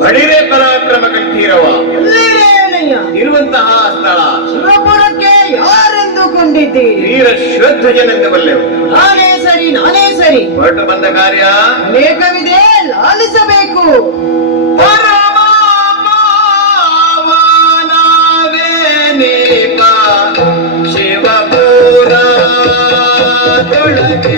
ಬಡಿರೆ ಪರಾಕ್ರಮ ಕಂಠೀರವ ಇರುವಂತಹ ಸ್ಥಳ ಶಿವಪುರಕ್ಕೆ ಯಾರೆಂದುಕೊಂಡಿದ್ದೀರಿ? ವೀರ ಶ್ವಧ್ವಜನೆಂದು ಬಲ್ಲೆವು. ನಾನೇ ಸರಿ, ನಾನೇ ಸರಿ. ಹೊರಟು ಬಂದ ಕಾರ್ಯ ಅನೇಕವಿದೆ, ಲಾಲಿಸಬೇಕು. ಶಿವಪುರ ತೊಳಗೆ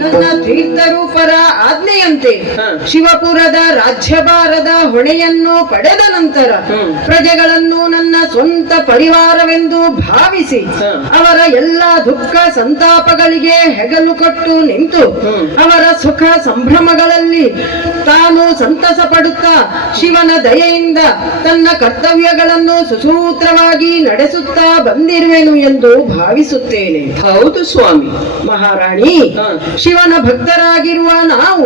ನನ್ನ ತೀರ್ಥರೂಪರ ಆಜ್ಞೆಯಂತೆ ಶಿವಪುರದ ರಾಜ್ಯಭಾರದ ಹೊಣೆಯನ್ನು ಪಡೆದ ನಂತರ ಪ್ರಜೆಗಳನ್ನು ನನ್ನ ಸ್ವಂತ ಪರಿವಾರವೆಂದು ಭಾವಿಸಿ ಅವರ ಎಲ್ಲ ದುಃಖ ಸಂತಾಪಗಳಿಗೆ ಹೆಗಲು ಕೊಟ್ಟು ನಿಂತು ಅವರ ಸುಖ ಸಂಭ್ರಮಗಳಲ್ಲಿ ತಾನು ಸಂತಸ ಪಡುತ್ತಾ ಶಿವನ ದಯೆಯಿಂದ ತನ್ನ ಕರ್ತವ್ಯಗಳನ್ನು ಸುಸೂತ್ರವಾಗಿ ನಡೆಸುತ್ತಾ ಬಂದಿರುವೆನು ಎಂದು ಭಾವಿಸುತ್ತೇನೆ. ಹೌದು ಸ್ವಾಮಿ. ಮಹಾರಾಣಿ, ಶಿವನ ಭಕ್ತರಾಗಿರುವ ನಾವು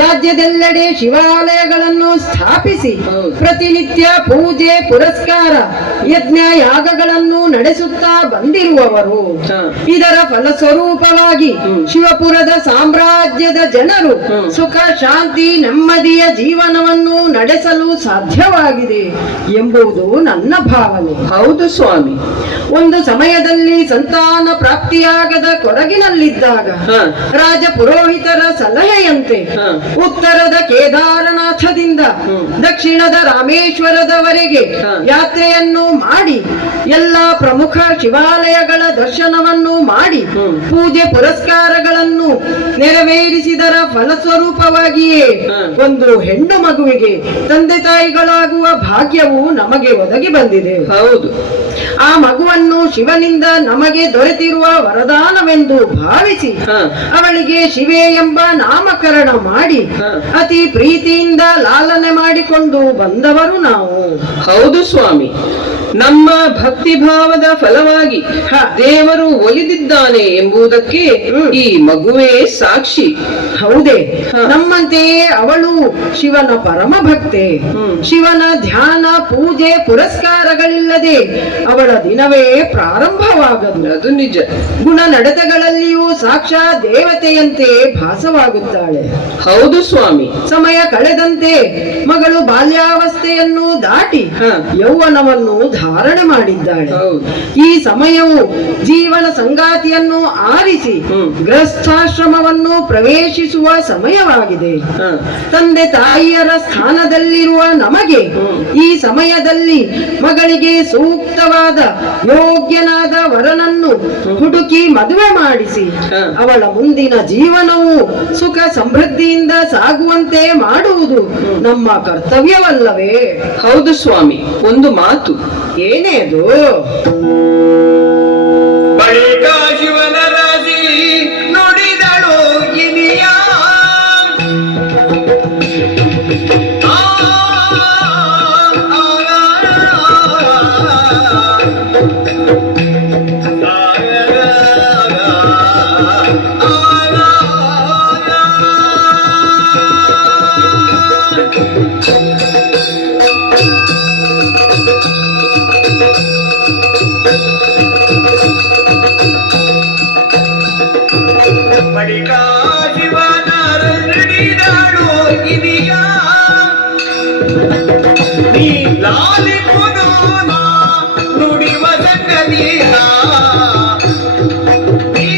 ರಾಜ್ಯದೆಲ್ಲೆಡೆ ಶಿವಾಲಯಗಳನ್ನು ಸ್ಥಾಪಿಸಿ ಪ್ರತಿನಿತ್ಯ ಪೂಜೆ ಪುರಸ್ಕಾರ ಯಜ್ಞ ಯಾಗಗಳನ್ನು ನಡೆಸುತ್ತಾ ಬಂದಿರುವವರು. ಇದರ ಫಲಸ್ವರೂಪವಾಗಿ ಶಿವಪುರದ ಸಾಮ್ರಾಜ್ಯದ ಜನರು ಸುಖ ಶಾಂತಿ ನೆಮ್ಮದಿಯ ಜೀವನವನ್ನು ನಡೆಸಲು ಸಾಧ್ಯವಾಗಿದೆ ಎಂಬುದು ನನ್ನ ಭಾವನೆ. ಹೌದು ಸ್ವಾಮಿ. ಒಂದು ಸಮಯದಲ್ಲಿ ಸಂತಾನ ಪ್ರಾಪ್ತಿಯಾಗದ ಕೊರಗಿನಲ್ಲಿದ್ದಾಗ ರಾಜ ಪುರೋಹಿತರ ಸಲಹೆಯಂತೆ ಉತ್ತರದ ಕೇದಾರನಾಥದಿಂದ ದಕ್ಷಿಣದ ರಾಮೇಶ್ವರದವರೆಗೆ ಯಾತ್ರೆಯನ್ನು ಮಾಡಿ ಎಲ್ಲ ಪ್ರಮುಖ ಶಿವಾಲಯಗಳ ದರ್ಶನವನ್ನು ಮಾಡಿ ಪೂಜೆ ಪುರಸ್ಕಾರಗಳನ್ನು ನೆರವೇರಿಸಿದರ ಫಲಸ್ವರೂಪವಾಗಿಯೇ ಒಂದು ಹೆಣ್ಣು ಮಗುವಿಗೆ ತಂದೆ ತಾಯಿಗಳಾಗುವ ಭಾಗ್ಯವು ನಮಗೆ ಒದಗಿ ಬಂದಿದೆ. ಹೌದು. ಆ ಮಗುವನ್ನು ಶಿವನಿಂದ ನಮಗೆ ದೊರೆತಿರುವ ವರದಾನವೆಂದು ಭಾವಿಸಿ ಅವಳಿಗೆ ಶಿವೆ ಎಂಬ ನಾಮಕರಣ ಮಾಡಿ ಅತಿ ಪ್ರೀತಿಯಿಂದ ಲಾಲನೆ ಮಾಡಿಕೊಂಡು ಬಂದವರು ನಾವು. ಹೌದು ಸ್ವಾಮಿ. ನಮ್ಮ ಭಕ್ತಿ ಭಾವದ ಫಲವಾಗಿ ದೇವರು ಒಲಿದಿದ್ದಾನೆ ಎಂಬುದಕ್ಕೆ ಈ ಮಗುವೇ ಸಾಕ್ಷಿ. ಹೌದೇ, ನಮ್ಮಂತೆಯೇ ಅವಳು ಶಿವನ ಪರಮ ಭಕ್ತೆ. ಶಿವನ ಧ್ಯಾನ, ಪೂಜೆ, ಪುರಸ್ಕಾರಗಳಿಲ್ಲದೆ ಅವಳ ದಿನವೇ ಪ್ರಾರಂಭವಾಗದು. ಅದು ನಿಜ. ಗುಣ ನಡತೆಗಳಲ್ಲಿಯೂ ಸಾಕ್ಷಾತ್ ದೇವತೆಯಂತೆ ಭಾಸವಾಗುತ್ತಾಳೆ. ಹೌದು ಸ್ವಾಮಿ. ಸಮಯ ಕಳೆದಂತೆ ಮಗಳು ಬಾಲ್ಯಾವಸ್ಥೆಯನ್ನು ದಾಟಿ ಯೌವನವನ್ನು ಧಾರಣೆ ಮಾಡಿದ್ದಾಳೆ. ಈ ಸಮಯವು ಜೀವನ ಸಂಗಾತಿಯನ್ನು ಆರಿಸಿ ಗೃಹಸ್ಥಾಶ್ರಮವನ್ನು ಪ್ರವೇಶಿಸುವ ಸಮಯವಾಗಿದೆ. ತಂದೆ ತಾಯಿಯರ ಸ್ಥಾನದಲ್ಲಿರುವ ನಮಗೆ ಈ ಸಮಯದಲ್ಲಿ ಮಗಳಿಗೆ ಸೂಕ್ತವಾದ ಯೋಗ್ಯನಾದ ವರನನ್ನು ಹುಡುಕಿ ಮದುವೆ ಮಾಡಿಸಿ ಅವಳ ಮುಂದಿನ ಜೀವನವು ಸುಖ ಸಮೃದ್ಧಿಯಿಂದ ಸಾಗುವಂತೆ ಮಾಡುವುದು ನಮ್ಮ ಕರ್ತವ್ಯವಲ್ಲವೇ? ಹೌದು ಸ್ವಾಮಿ. ಒಂದು ಮಾತು. ಏನೇದು? ಬಳಿಕ ಶಿವನ ರಾಜಿ ನುಡಿದಳು ಇನಿಯ. ಬಳಿಕ ಶಿವನ ನುಡಿದಳು ಇನಿಯ. ನೀ ಲಾಲಿಪುದು ನಾ ನುಡಿವ ಸಂಗತಿಯ. ನೀ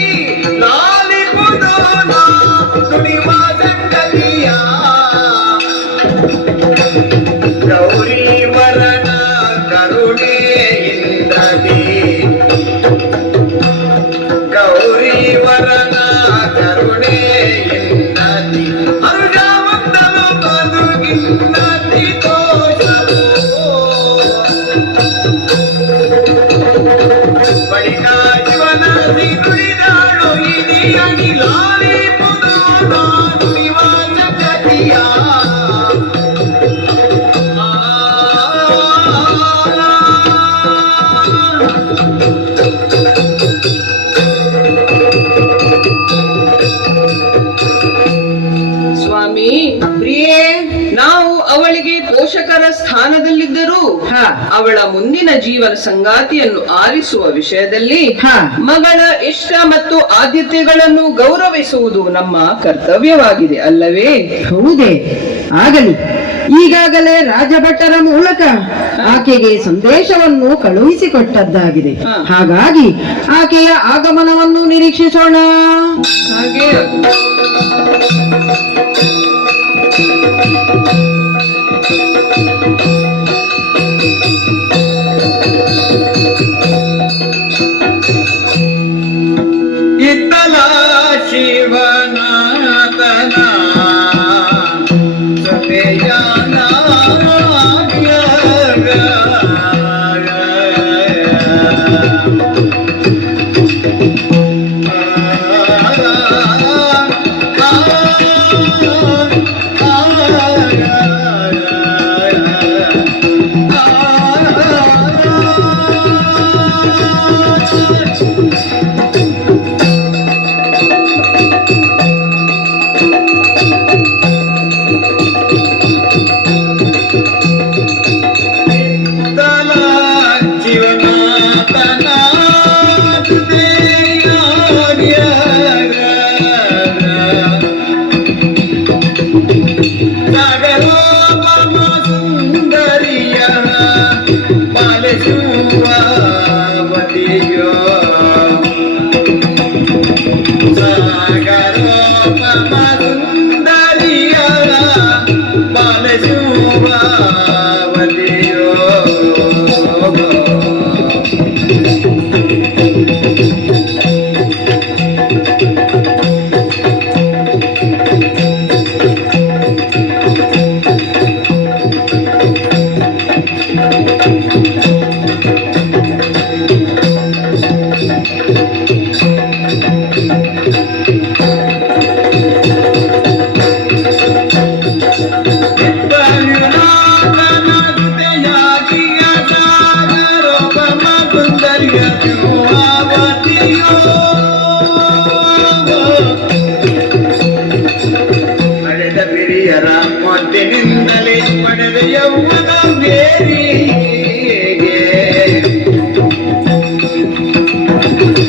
ಲಾಲಿಪುದು ನಾ ನುಡಿವ ಸಂಗತಿಯ. ಗೌರಿ ವರನ ಕರುಣೆಯಿಂದ ಗೌರಿ ವರನ ಕರುಣೆಯಿಂದ ಅರುಜಾವಂತನು ಬದುಕಿನ್ನತಿ ತೋಷವು. ಬಳಿಕ ಶಿವನ ನುಡಿದಾಳು ಇದಿಯಾಗಿ ಲಾಲಿಪುದು ನಾನು ನಿವಾಸ ಗತಿಯ. ಸ್ವಾಮಿ, ಪ್ರಿಯೇ, ನಾವು ಅವಳಿಗೆ ಪೋಷಕರ ಸ್ಥಾನದಲ್ಲಿದ್ದರೂ ಅವಳ ಮುಂದಿನ ಜೀವನ ಸಂಗಾತಿಯನ್ನು ಆರಿಸುವ ವಿಷಯದಲ್ಲಿ ಮಗಳ ಇಷ್ಟ ಮತ್ತು ಆದ್ಯತೆಗಳನ್ನು ಗೌರವಿಸುವುದು ನಮ್ಮ ಕರ್ತವ್ಯವಾಗಿದೆ, ಅಲ್ಲವೇ? ಹೌದೇ, ಆಗಲಿ. ಈಗಾಗಲೇ ರಾಜಭಟರ ಮೂಲಕ ಆಕೆಗೆ ಸಂದೇಶವನ್ನು ಕಳುಹಿಸಿಕೊಟ್ಟದ್ದಾಗಿದೆ. ಹಾಗಾಗಿ ಆಕೆಯ ಆಗಮನವನ್ನು ನಿರೀಕ್ಷಿಸೋಣ. ಹಾಗೆ ಇತ್ತಲ ಶಿವನಾಥನ ಸತೆಯಾನ ಯೌವನ ಬೇರಿಗೆ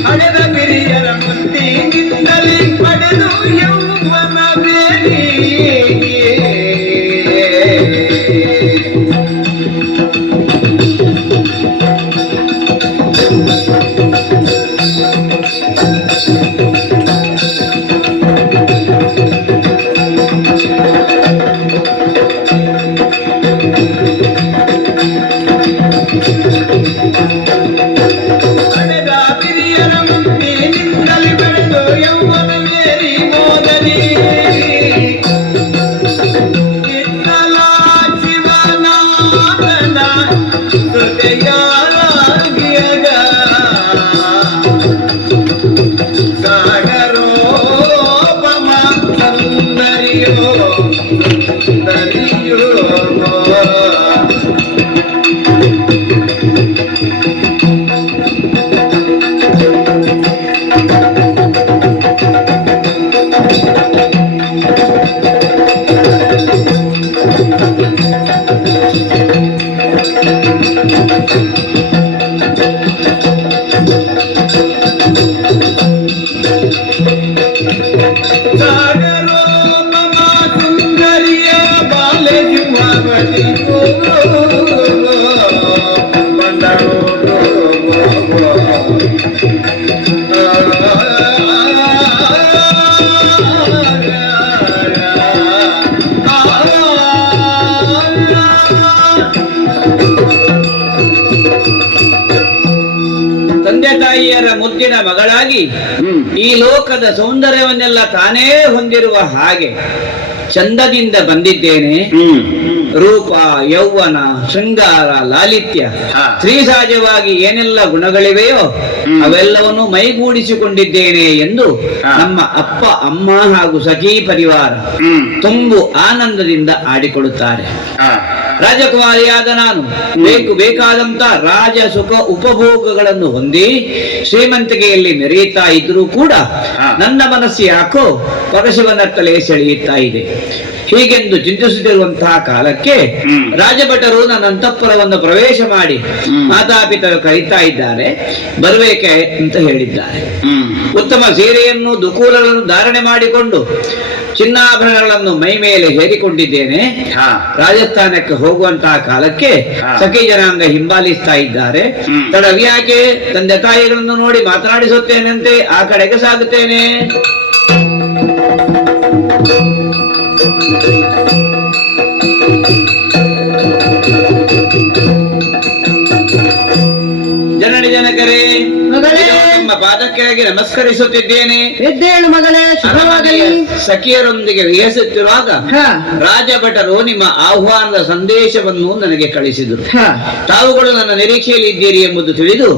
ಹಡೆದ ಬಿರಿಯರ ಮುತ್ತಿನಿಂದಲೇ ಪಡೆದು ಯೌವನ ಬೇರಿಗೆ ತಂದೆ ತಾಯಿಯರ ಮುದ್ದಿನ ಮಗಳಾಗಿ ಈ ಲೋಕದ ಸೌಂದರ್ಯವನ್ನೆಲ್ಲ ತಾನೇ ಹೊಂದಿರುವ ಹಾಗೆ ಚಂದದಿಂದ ಬಂದಿದ್ದೇನೆ. ರೂಪ, ಯೌವನ, ಶೃಂಗಾರ, ಲಾಲಿತ್ಯ, ಸ್ತ್ರೀ ಸಹಜವಾಗಿ ಏನೆಲ್ಲ ಗುಣಗಳಿವೆಯೋ ಅವೆಲ್ಲವನ್ನು ಮೈಗೂಡಿಸಿಕೊಂಡಿದ್ದೇನೆ ಎಂದು ನಮ್ಮ ಅಪ್ಪ ಅಮ್ಮ ಹಾಗೂ ಸಖಿ ಪರಿವಾರ ತುಂಬು ಆನಂದದಿಂದ ಆಡಿಕೊಳ್ಳುತ್ತಾರೆ. ರಾಜಕುಮಾರಿಯಾದ ನಾನು ಬೇಕಾದಂತ ರಾಜ ಸುಖ ಉಪಭೋಗಗಳನ್ನು ಹೊಂದಿ ಶ್ರೀಮಂತಿಕೆಯಲ್ಲಿ ಮೆರೆಯುತ್ತಾ ಇದ್ರೂ ಕೂಡ ನನ್ನ ಮನಸ್ಸು ಯಾಕೋ ಪರಶಿವನತ್ತಲೇ ಸೆಳೆಯುತ್ತಾ ಇದೆ. ಹೀಗೆಂದು ಚಿಂತಿಸುತ್ತಿರುವಂತಹ ಕಾಲಕ್ಕೆ ರಾಜಭಟರು ನನ್ನ ಅಂತಃಪುರವನ್ನು ಪ್ರವೇಶ ಮಾಡಿ ಮಾತಾಪಿತರು ಕರೀತಾ ಇದ್ದಾರೆ, ಬರಬೇಕೆ ಅಂತ ಹೇಳಿದ್ದಾರೆ. ಉತ್ತಮ ಸೀರೆಯನ್ನು ದುಕೂಲಗಳನ್ನು ಧಾರಣೆ ಮಾಡಿಕೊಂಡು ಚಿನ್ನಾಭರಣಗಳನ್ನು ಮೈ ಮೇಲೆ ಹೇರಿಕೊಂಡಿದ್ದೇನೆ. ರಾಜಸ್ಥಾನಕ್ಕೆ ಹೋಗುವಂತಹ ಕಾಲಕ್ಕೆ ಸಖಿ ಜನಾಂಗ ಹಿಂಬಾಲಿಸ್ತಾ ಇದ್ದಾರೆ. ತಡವ್ಯಾಕೆ ತಂದೆ ತಾಯಿಗಳನ್ನು ನೋಡಿ ಮಾತನಾಡಿಸುತ್ತೇನೆಂತೆ ಆ ಕಡೆಗೆ ಸಾಗುತ್ತೇನೆ. ಜನನಿ ಜನಕರೇ, ನಿಮ್ಮ ಪಾದಕ್ಕಾಗಿ ನಮಸ್ಕರಿಸುತ್ತಿದ್ದೇನೆ. ಎದ್ದೇಳು ಮಗಳೇ, ಶುಭವಾಗಲಿ. ಸಖಿಯರೊಂದಿಗೆ ವಿಹರಿಸುತ್ತಿರುವಾಗ ರಾಜಭಟರು ನಿಮ್ಮ ಆಹ್ವಾನದ ಸಂದೇಶವನ್ನು ನನಗೆ ಕಳಿಸಿದರು. ತಾವುಗಳು ನನ್ನ ನಿರೀಕ್ಷೆಯಲ್ಲಿ ಇದ್ದೀರಿ ಎಂಬುದು ತಿಳಿದು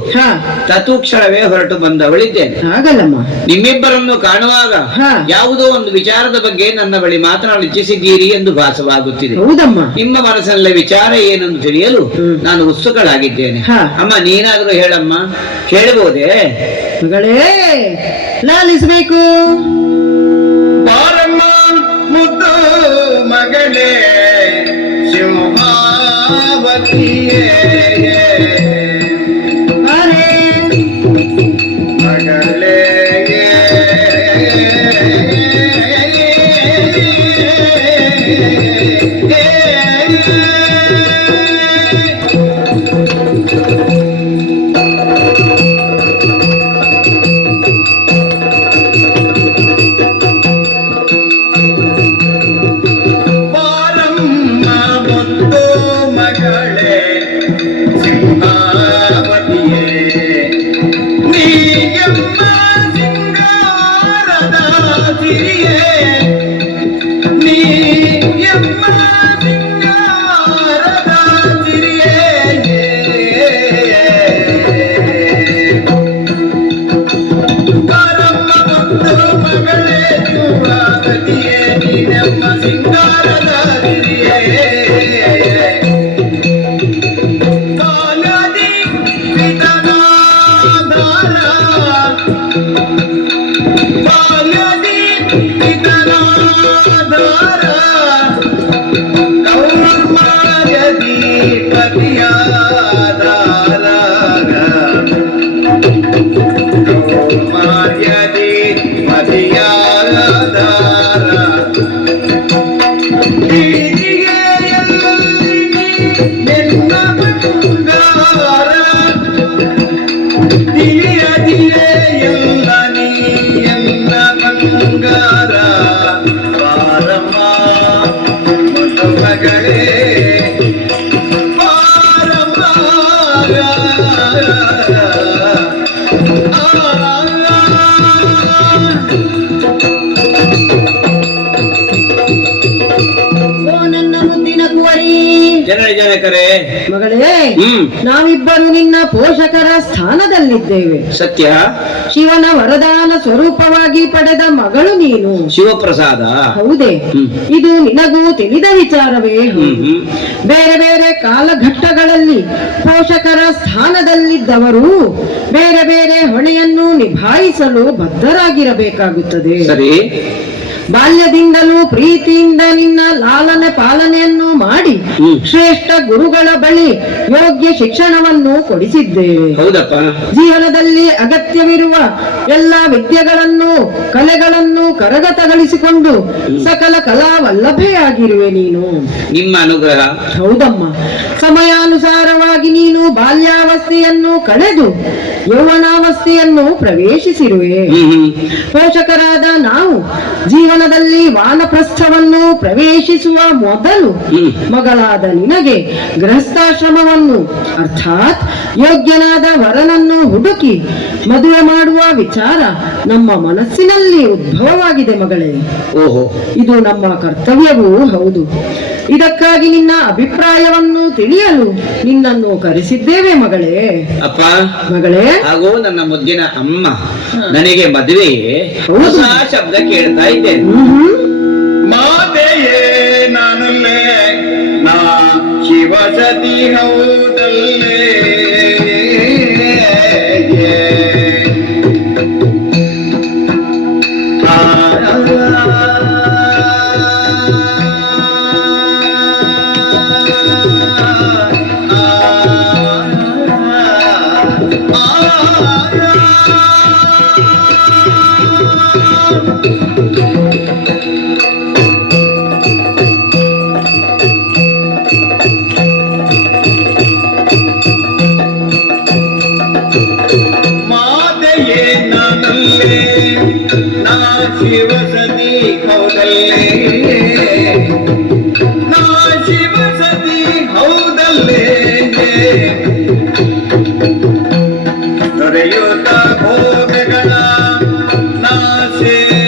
ತತ್ಕ್ಷಣವೇ ಹೊರಟು ಬಂದವಳಿದ್ದೇನೆ. ಆಗಲ್ಲಮ್ಮ, ನಿಮ್ಮಿಬ್ಬರನ್ನು ಕಾಣುವಾಗ ಯಾವುದೋ ಒಂದು ವಿಚಾರದ ಬಗ್ಗೆ ನನ್ನ ಬಳಿ ಮಾತನಾಡಲು ಇಚ್ಛಿಸಿದ್ದೀರಿ ಎಂದು ಭಾಸವಾಗುತ್ತಿದೆ. ಹೌದಮ್ಮ, ನಿಮ್ಮ ಮನಸ್ಸಿನಲ್ಲಿ ವಿಚಾರ ಏನೆಂದು ತಿಳಿಯಲು ನಾನು ಉತ್ಸುಕಳಾಗಿದ್ದೇನೆ. ಅಮ್ಮ, ನೀನಾದರೂ ಹೇಳಮ್ಮ. ಹೇಳಬಹುದೇ? ಮಗಳೇ, ಲಾಲಿಸಬೇಕು. ಬಾರಮ್ಮ ಮುದ್ದು ಮಗಳೇ, ಸಿಂಹಾವತಿಯೇ ಮಗಳೇ, ಬಾರಮ್ಮ ಮುದ್ದು ಮಗಳೇ ಬಾರಮ್ಮ ಓ ನನ್ನ ಮುದ್ದಿನ ಕುವರಿ ಜನಕರೇ ಮಗಳೇ, ಹ್ಮ್ ನಾವಿಬ್ಬರು ನಿನ್ನ ಪೋಷಕರ ಸ್ಥಾನದಲ್ಲಿದ್ದೇವೆ. ಸತ್ಯ. ಶಿವನ ವರದಾನ ಸ್ವರೂಪವಾಗಿ ಪಡೆದ ಮಗಳು ನೀನು. ಶಿವಪ್ರಸಾದ. ಹೌದೇ? ಹ್ಮ್. ಇದು ನಿನಗೂ ತಿಳಿದ ವಿಚಾರವೇ. ಹ್ಮ್. ಬೇರೆ ಬೇರೆ ಕಾಲಘಟ್ಟಗಳಲ್ಲಿ ಪೋಷಕರ ಸ್ಥಾನದಲ್ಲಿದ್ದವರು ಬೇರೆ ಬೇರೆ ಹೊಣೆಯನ್ನು ನಿಭಾಯಿಸಲು ಬದ್ಧರಾಗಿರಬೇಕಾಗುತ್ತದೆ. ಸರಿ. ಬಾಲ್ಯದಿಂದಲೂ ಪ್ರೀತಿಯಿಂದ ನಿನ್ನ ಲಾಲನೆ ಪಾಲನೆಯನ್ನು ಮಾಡಿ ಶ್ರೇಷ್ಠ ಗುರುಗಳ ಬಳಿ ಯೋಗ್ಯ ಶಿಕ್ಷಣವನ್ನು ಕೊಡಿಸಿದ್ದೇವೆ. ಹೌದಪ್ಪ. ಜೀವನದಲ್ಲಿ ಅಗತ್ಯವಿರುವ ಎಲ್ಲಾ ವಿದ್ಯೆಗಳನ್ನು ಕಲೆಗಳನ್ನು ಕರಗತಗಳಿಸಿಕೊಂಡು ಸಕಲ ಕಲಾವಲ್ಲಭೆಯಾಗಿರುವೆ ನೀನು. ನಿಮ್ಮ ಅನುಗ್ರಹ. ಹೌದಮ್ಮ. ಸಮಯಾನುಸಾರವಾಗಿ ನೀನು ಬಾಲ್ಯಾವಸ್ಥೆಯನ್ನು ಕಳೆದು ಯೌವನಾವಸ್ಥೆಯನ್ನು ಪ್ರವೇಶಿಸಿರುವೆ. ಪೋಷಕರಾದ ನಾವು ಜೀವನದಲ್ಲಿ ವಾನಪ್ರಸ್ಥವನ್ನು ಪ್ರವೇಶಿಸುವ ಮೊದಲು ಮಗಳಾದ ನಿನಗೆ ಗೃಹಸ್ಥಾಶ್ರಮವನ್ನು ಅರ್ಥಾತ್ ಯೋಗ್ಯನಾದ ವರನನ್ನು ಹುಡುಕಿ ಮದುವೆ ಮಾಡುವ ವಿಚಾರ ನಮ್ಮ ಮನಸ್ಸಿನಲ್ಲಿ ಉದ್ಭವವಾಗಿದೆ ಮಗಳೇ. ಓಹೋ. ಇದು ನಮ್ಮ ಕರ್ತವ್ಯವೂ ಹೌದು. ಇದಕ್ಕಾಗಿ ನಿನ್ನ ಅಭಿಪ್ರಾಯವನ್ನು ತಿಳಿಯಲು ನಿನ್ನನ್ನು ಕರೆಸಿದ್ದೇವೆ ಮಗಳೇ. ಅಪ್ಪ. ಮಗಳೇ. ಹಾಗೂ ನನ್ನ ಮುದ್ದಿನ ಅಮ್ಮ, ನನಗೆ ಮದುವೆಯೇ ಹೊಸ ಶಬ್ದ ಕೇಳ್ತಾ ಇದ್ದೇನೆ. ಮಾತೆಯೇ ನಾನಲ್ಲೇ ನಾ ಶಿವಸತಿ ಹೌದಲ್ಲೇ ಮಾತೆಯೇ ನಾನಲ್ಲೇ ನಾ ಶಿವಸತಿ ಹೌದಲ್ಲೇ ನಾ ಶಿವಸತಿ ಹೌದಲ್ಲೇ ದೊರೆಯುತ್ತ ಭೋಗಗಳ ನಾ ಸೇರುವೆ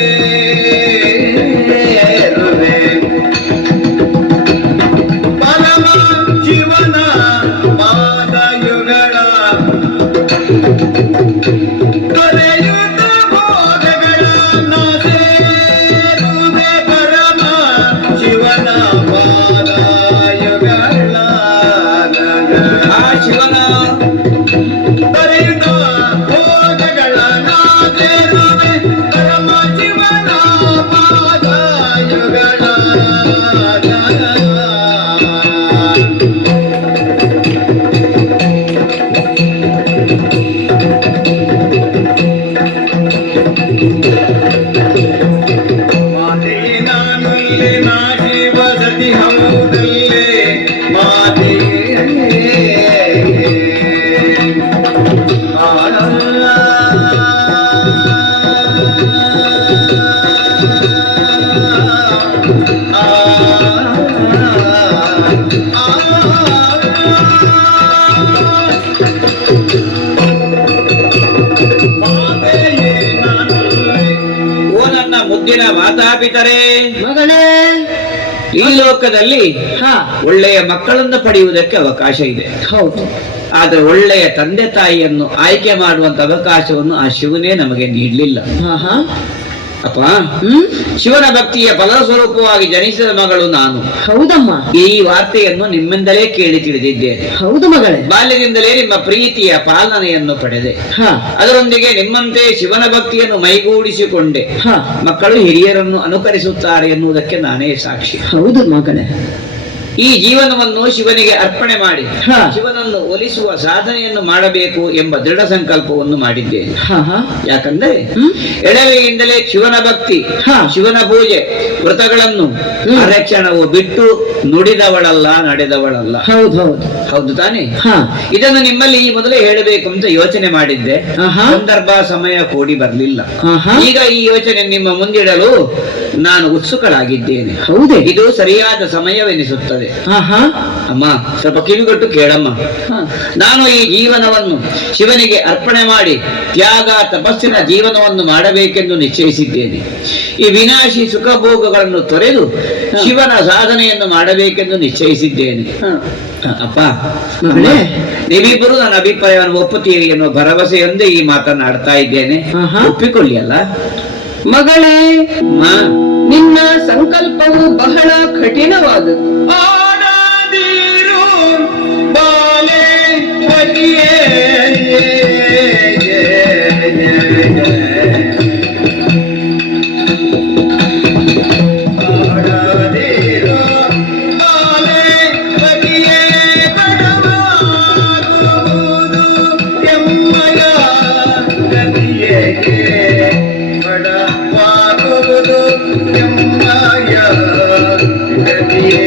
ಪರಮ ಶಿವನ ಪಾದಯುಗಳ ದೊರೆಯುತ್ತ ಭೋಗಗಳ ನಾ ಸೇರುವೆ ಪರಮ ಶಿವನ ಪಾದಯುಗಳ ಆ ಶಿವನ ದೊರೆಯುತ್ತ ಭೋಗಗಳ ನಾ ಸೇರುವೆ ಪರಮ ಶಿವನ ಪಾದಯುಗಳ ಮಾತೆಯೇ ನಾನಲ್ಲೇ ನಾ ಶಿವಸತಿ ಹೌದಲ್ಲೇ ಮಾತೆಯೇ ಮಾತೆಯೇ ನಾನಲ್ಲೇ ಓ ನನ್ನ ಮುದ್ದಿನ ಮಾತಾಪಿತರೇ, ಮಗಳೇ. ಈ ಲೋಕದಲ್ಲಿ ಹಾ. ಒಳ್ಳೆಯ ಮಕ್ಕಳನ್ನು ಪಡೆಯುವುದಕ್ಕೆ ಅವಕಾಶ ಇದೆ. ಹೌದು. ಆದ್ರೆ ಒಳ್ಳೆಯ ತಂದೆ ತಾಯಿಯನ್ನು ಆಯ್ಕೆ ಮಾಡುವಂತ ಅವಕಾಶವನ್ನು ಆ ಶಿವನೇ ನಮಗೆ ನೀಡಲಿಲ್ಲ. ಹಾ. ಅಪ್ಪ, ಶಿವನ ಭಕ್ತಿಯ ಫಲಸ್ವರೂಪವಾಗಿ ಜನಿಸಿದ ಮಗಳು ನಾನು. ಹೌದಮ್ಮ. ಈ ವಾರ್ತೆಯನ್ನು ನಿಮ್ಮಿಂದಲೇ ಕೇಳಿ ತಿಳಿದಿದ್ದೇನೆ. ಹೌದು ಮಗಳೇ. ಬಾಲ್ಯದಿಂದಲೇ ನಿಮ್ಮ ಪ್ರೀತಿಯ ಪಾಲನೆಯನ್ನು ಪಡೆದೆ. ಹಾ. ಅದರೊಂದಿಗೆ ನಿಮ್ಮಂತೆ ಶಿವನ ಭಕ್ತಿಯನ್ನು ಮೈಗೂಡಿಸಿಕೊಂಡೆ. ಹಾ. ಮಕ್ಕಳು ಹಿರಿಯರನ್ನು ಅನುಕರಿಸುತ್ತಾರೆ ಎನ್ನುವುದಕ್ಕೆ ನಾನೇ ಸಾಕ್ಷಿ. ಹೌದು ಮಗಳೇ. ಈ ಜೀವನವನ್ನು ಶಿವನಿಗೆ ಅರ್ಪಣೆ ಮಾಡಿ ಹಾ. ಶಿವನನ್ನು ಒಲಿಸುವ ಸಾಧನೆಯನ್ನು ಮಾಡಬೇಕು ಎಂಬ ದೃಢ ಸಂಕಲ್ಪವನ್ನು ಮಾಡಿದ್ದೇನೆ. ಹಾ ಹಾ ಯಾಕಂದ್ರೆ ಎಳವೆಯಿಂದಲೇ ಶಿವನ ಭಕ್ತಿ, ಹಾ. ಶಿವನ ಪೂಜೆ ವ್ರತಗಳನ್ನು ಅರೆಕ್ಷಣವು ಬಿಟ್ಟು ನುಡಿದವಳಲ್ಲ, ನಡೆದವಳಲ್ಲ. ಹೌದು ಹೌದು ಹೌದು ತಾನೇ? ಹಾ. ಇದನ್ನು ನಿಮ್ಮಲ್ಲಿ ಈ ಮೊದಲೇ ಹೇಳಬೇಕು ಅಂತ ಯೋಚನೆ ಮಾಡಿದ್ದೆ. ಆಹಾ. ಸಂದರ್ಭ ಸಮಯ ಕೂಡಿ ಬರಲಿಲ್ಲ. ಆಹಾ. ಈಗ ಈ ಯೋಚನೆ ನಿಮ್ಮ ಮುಂದಿಡಲು ನಾನು ಉತ್ಸುಕಳಾಗಿದ್ದೇನೆ. ಹೌದೇ? ಇದು ಸರಿಯಾದ ಸಮಯವೆನಿಸುತ್ತದೆ. ಆಹಾ. ಅಮ್ಮ, ಸ್ವಲ್ಪ ಕಿವಿಗೊಟ್ಟು ಕೇಳಮ್ಮ. ನಾನು ಈ ಜೀವನವನ್ನು ಶಿವನಿಗೆ ಅರ್ಪಣೆ ಮಾಡಿ ತ್ಯಾಗ ತಪಸ್ಸಿನ ಜೀವನವನ್ನು ಮಾಡಬೇಕೆಂದು ನಿಶ್ಚಯಿಸಿದ್ದೇನೆ. ಈ ವಿನಾಶಿ ಸುಖಭೋಗಗಳನ್ನು ತೊರೆದು ಶಿವನ ಸಾಧನೆಯನ್ನು ಮಾಡಬೇಕೆಂದು ನಿಶ್ಚಯಿಸಿದ್ದೇನೆ. ಅಪ್ಪ, ಮಗಳೇ, ನೀವಿಬ್ಬರು ನನ್ನ ಅಭಿಪ್ರಾಯವನ್ನು ಒಪ್ಪುತ್ತೀರಿ ಎನ್ನುವ ಭರವಸೆಯೊಂದೇ ಈ ಮಾತನ್ನಾಡ್ತಾ ಇದ್ದೇನೆ. ಆಹಾ. ಒಪ್ಪಿಕೊಳ್ಳಿ ಅಲ್ಲ? ಮಗಳೇ, ಅಮ್ಮ, ನಿನ್ನ ಸಂಕಲ್ಪವು ಬಹಳ ಕಠಿಣವಾದದ್ದು. ಆಡದಿರು ಬಾಲೆ ಪತಿಯೇ ಆಡದಿರು ಬಾಲೆ ಪತಿಯೇ ಬಡವಾಗುವುದು ಎಮ್ಮಯ ಗತಿಯೇ ಬಡವಾಗುವುದು ಎಮ್ಮಯ ಗತಿಯೇ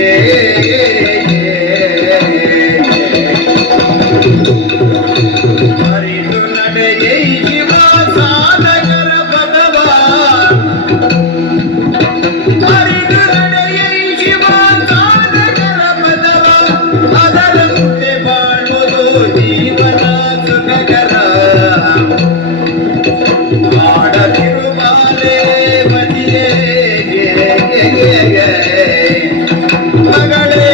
ಅರಿತು ನಡೆಯೇ ಶಿವ ಸಾಧಕರ ಪದವ ಅರಿತು ನಡೆಯೇ ಶಿವ ಸಾಧಕರ ಪದವ ಅದರಂತೆ ಬಾಳುವುದು ಜೀವನ ಸುಖಕರ ಆಡದಿರು ಬಾಲೆ ಮದಿಯೇ ಮಗಳೇ.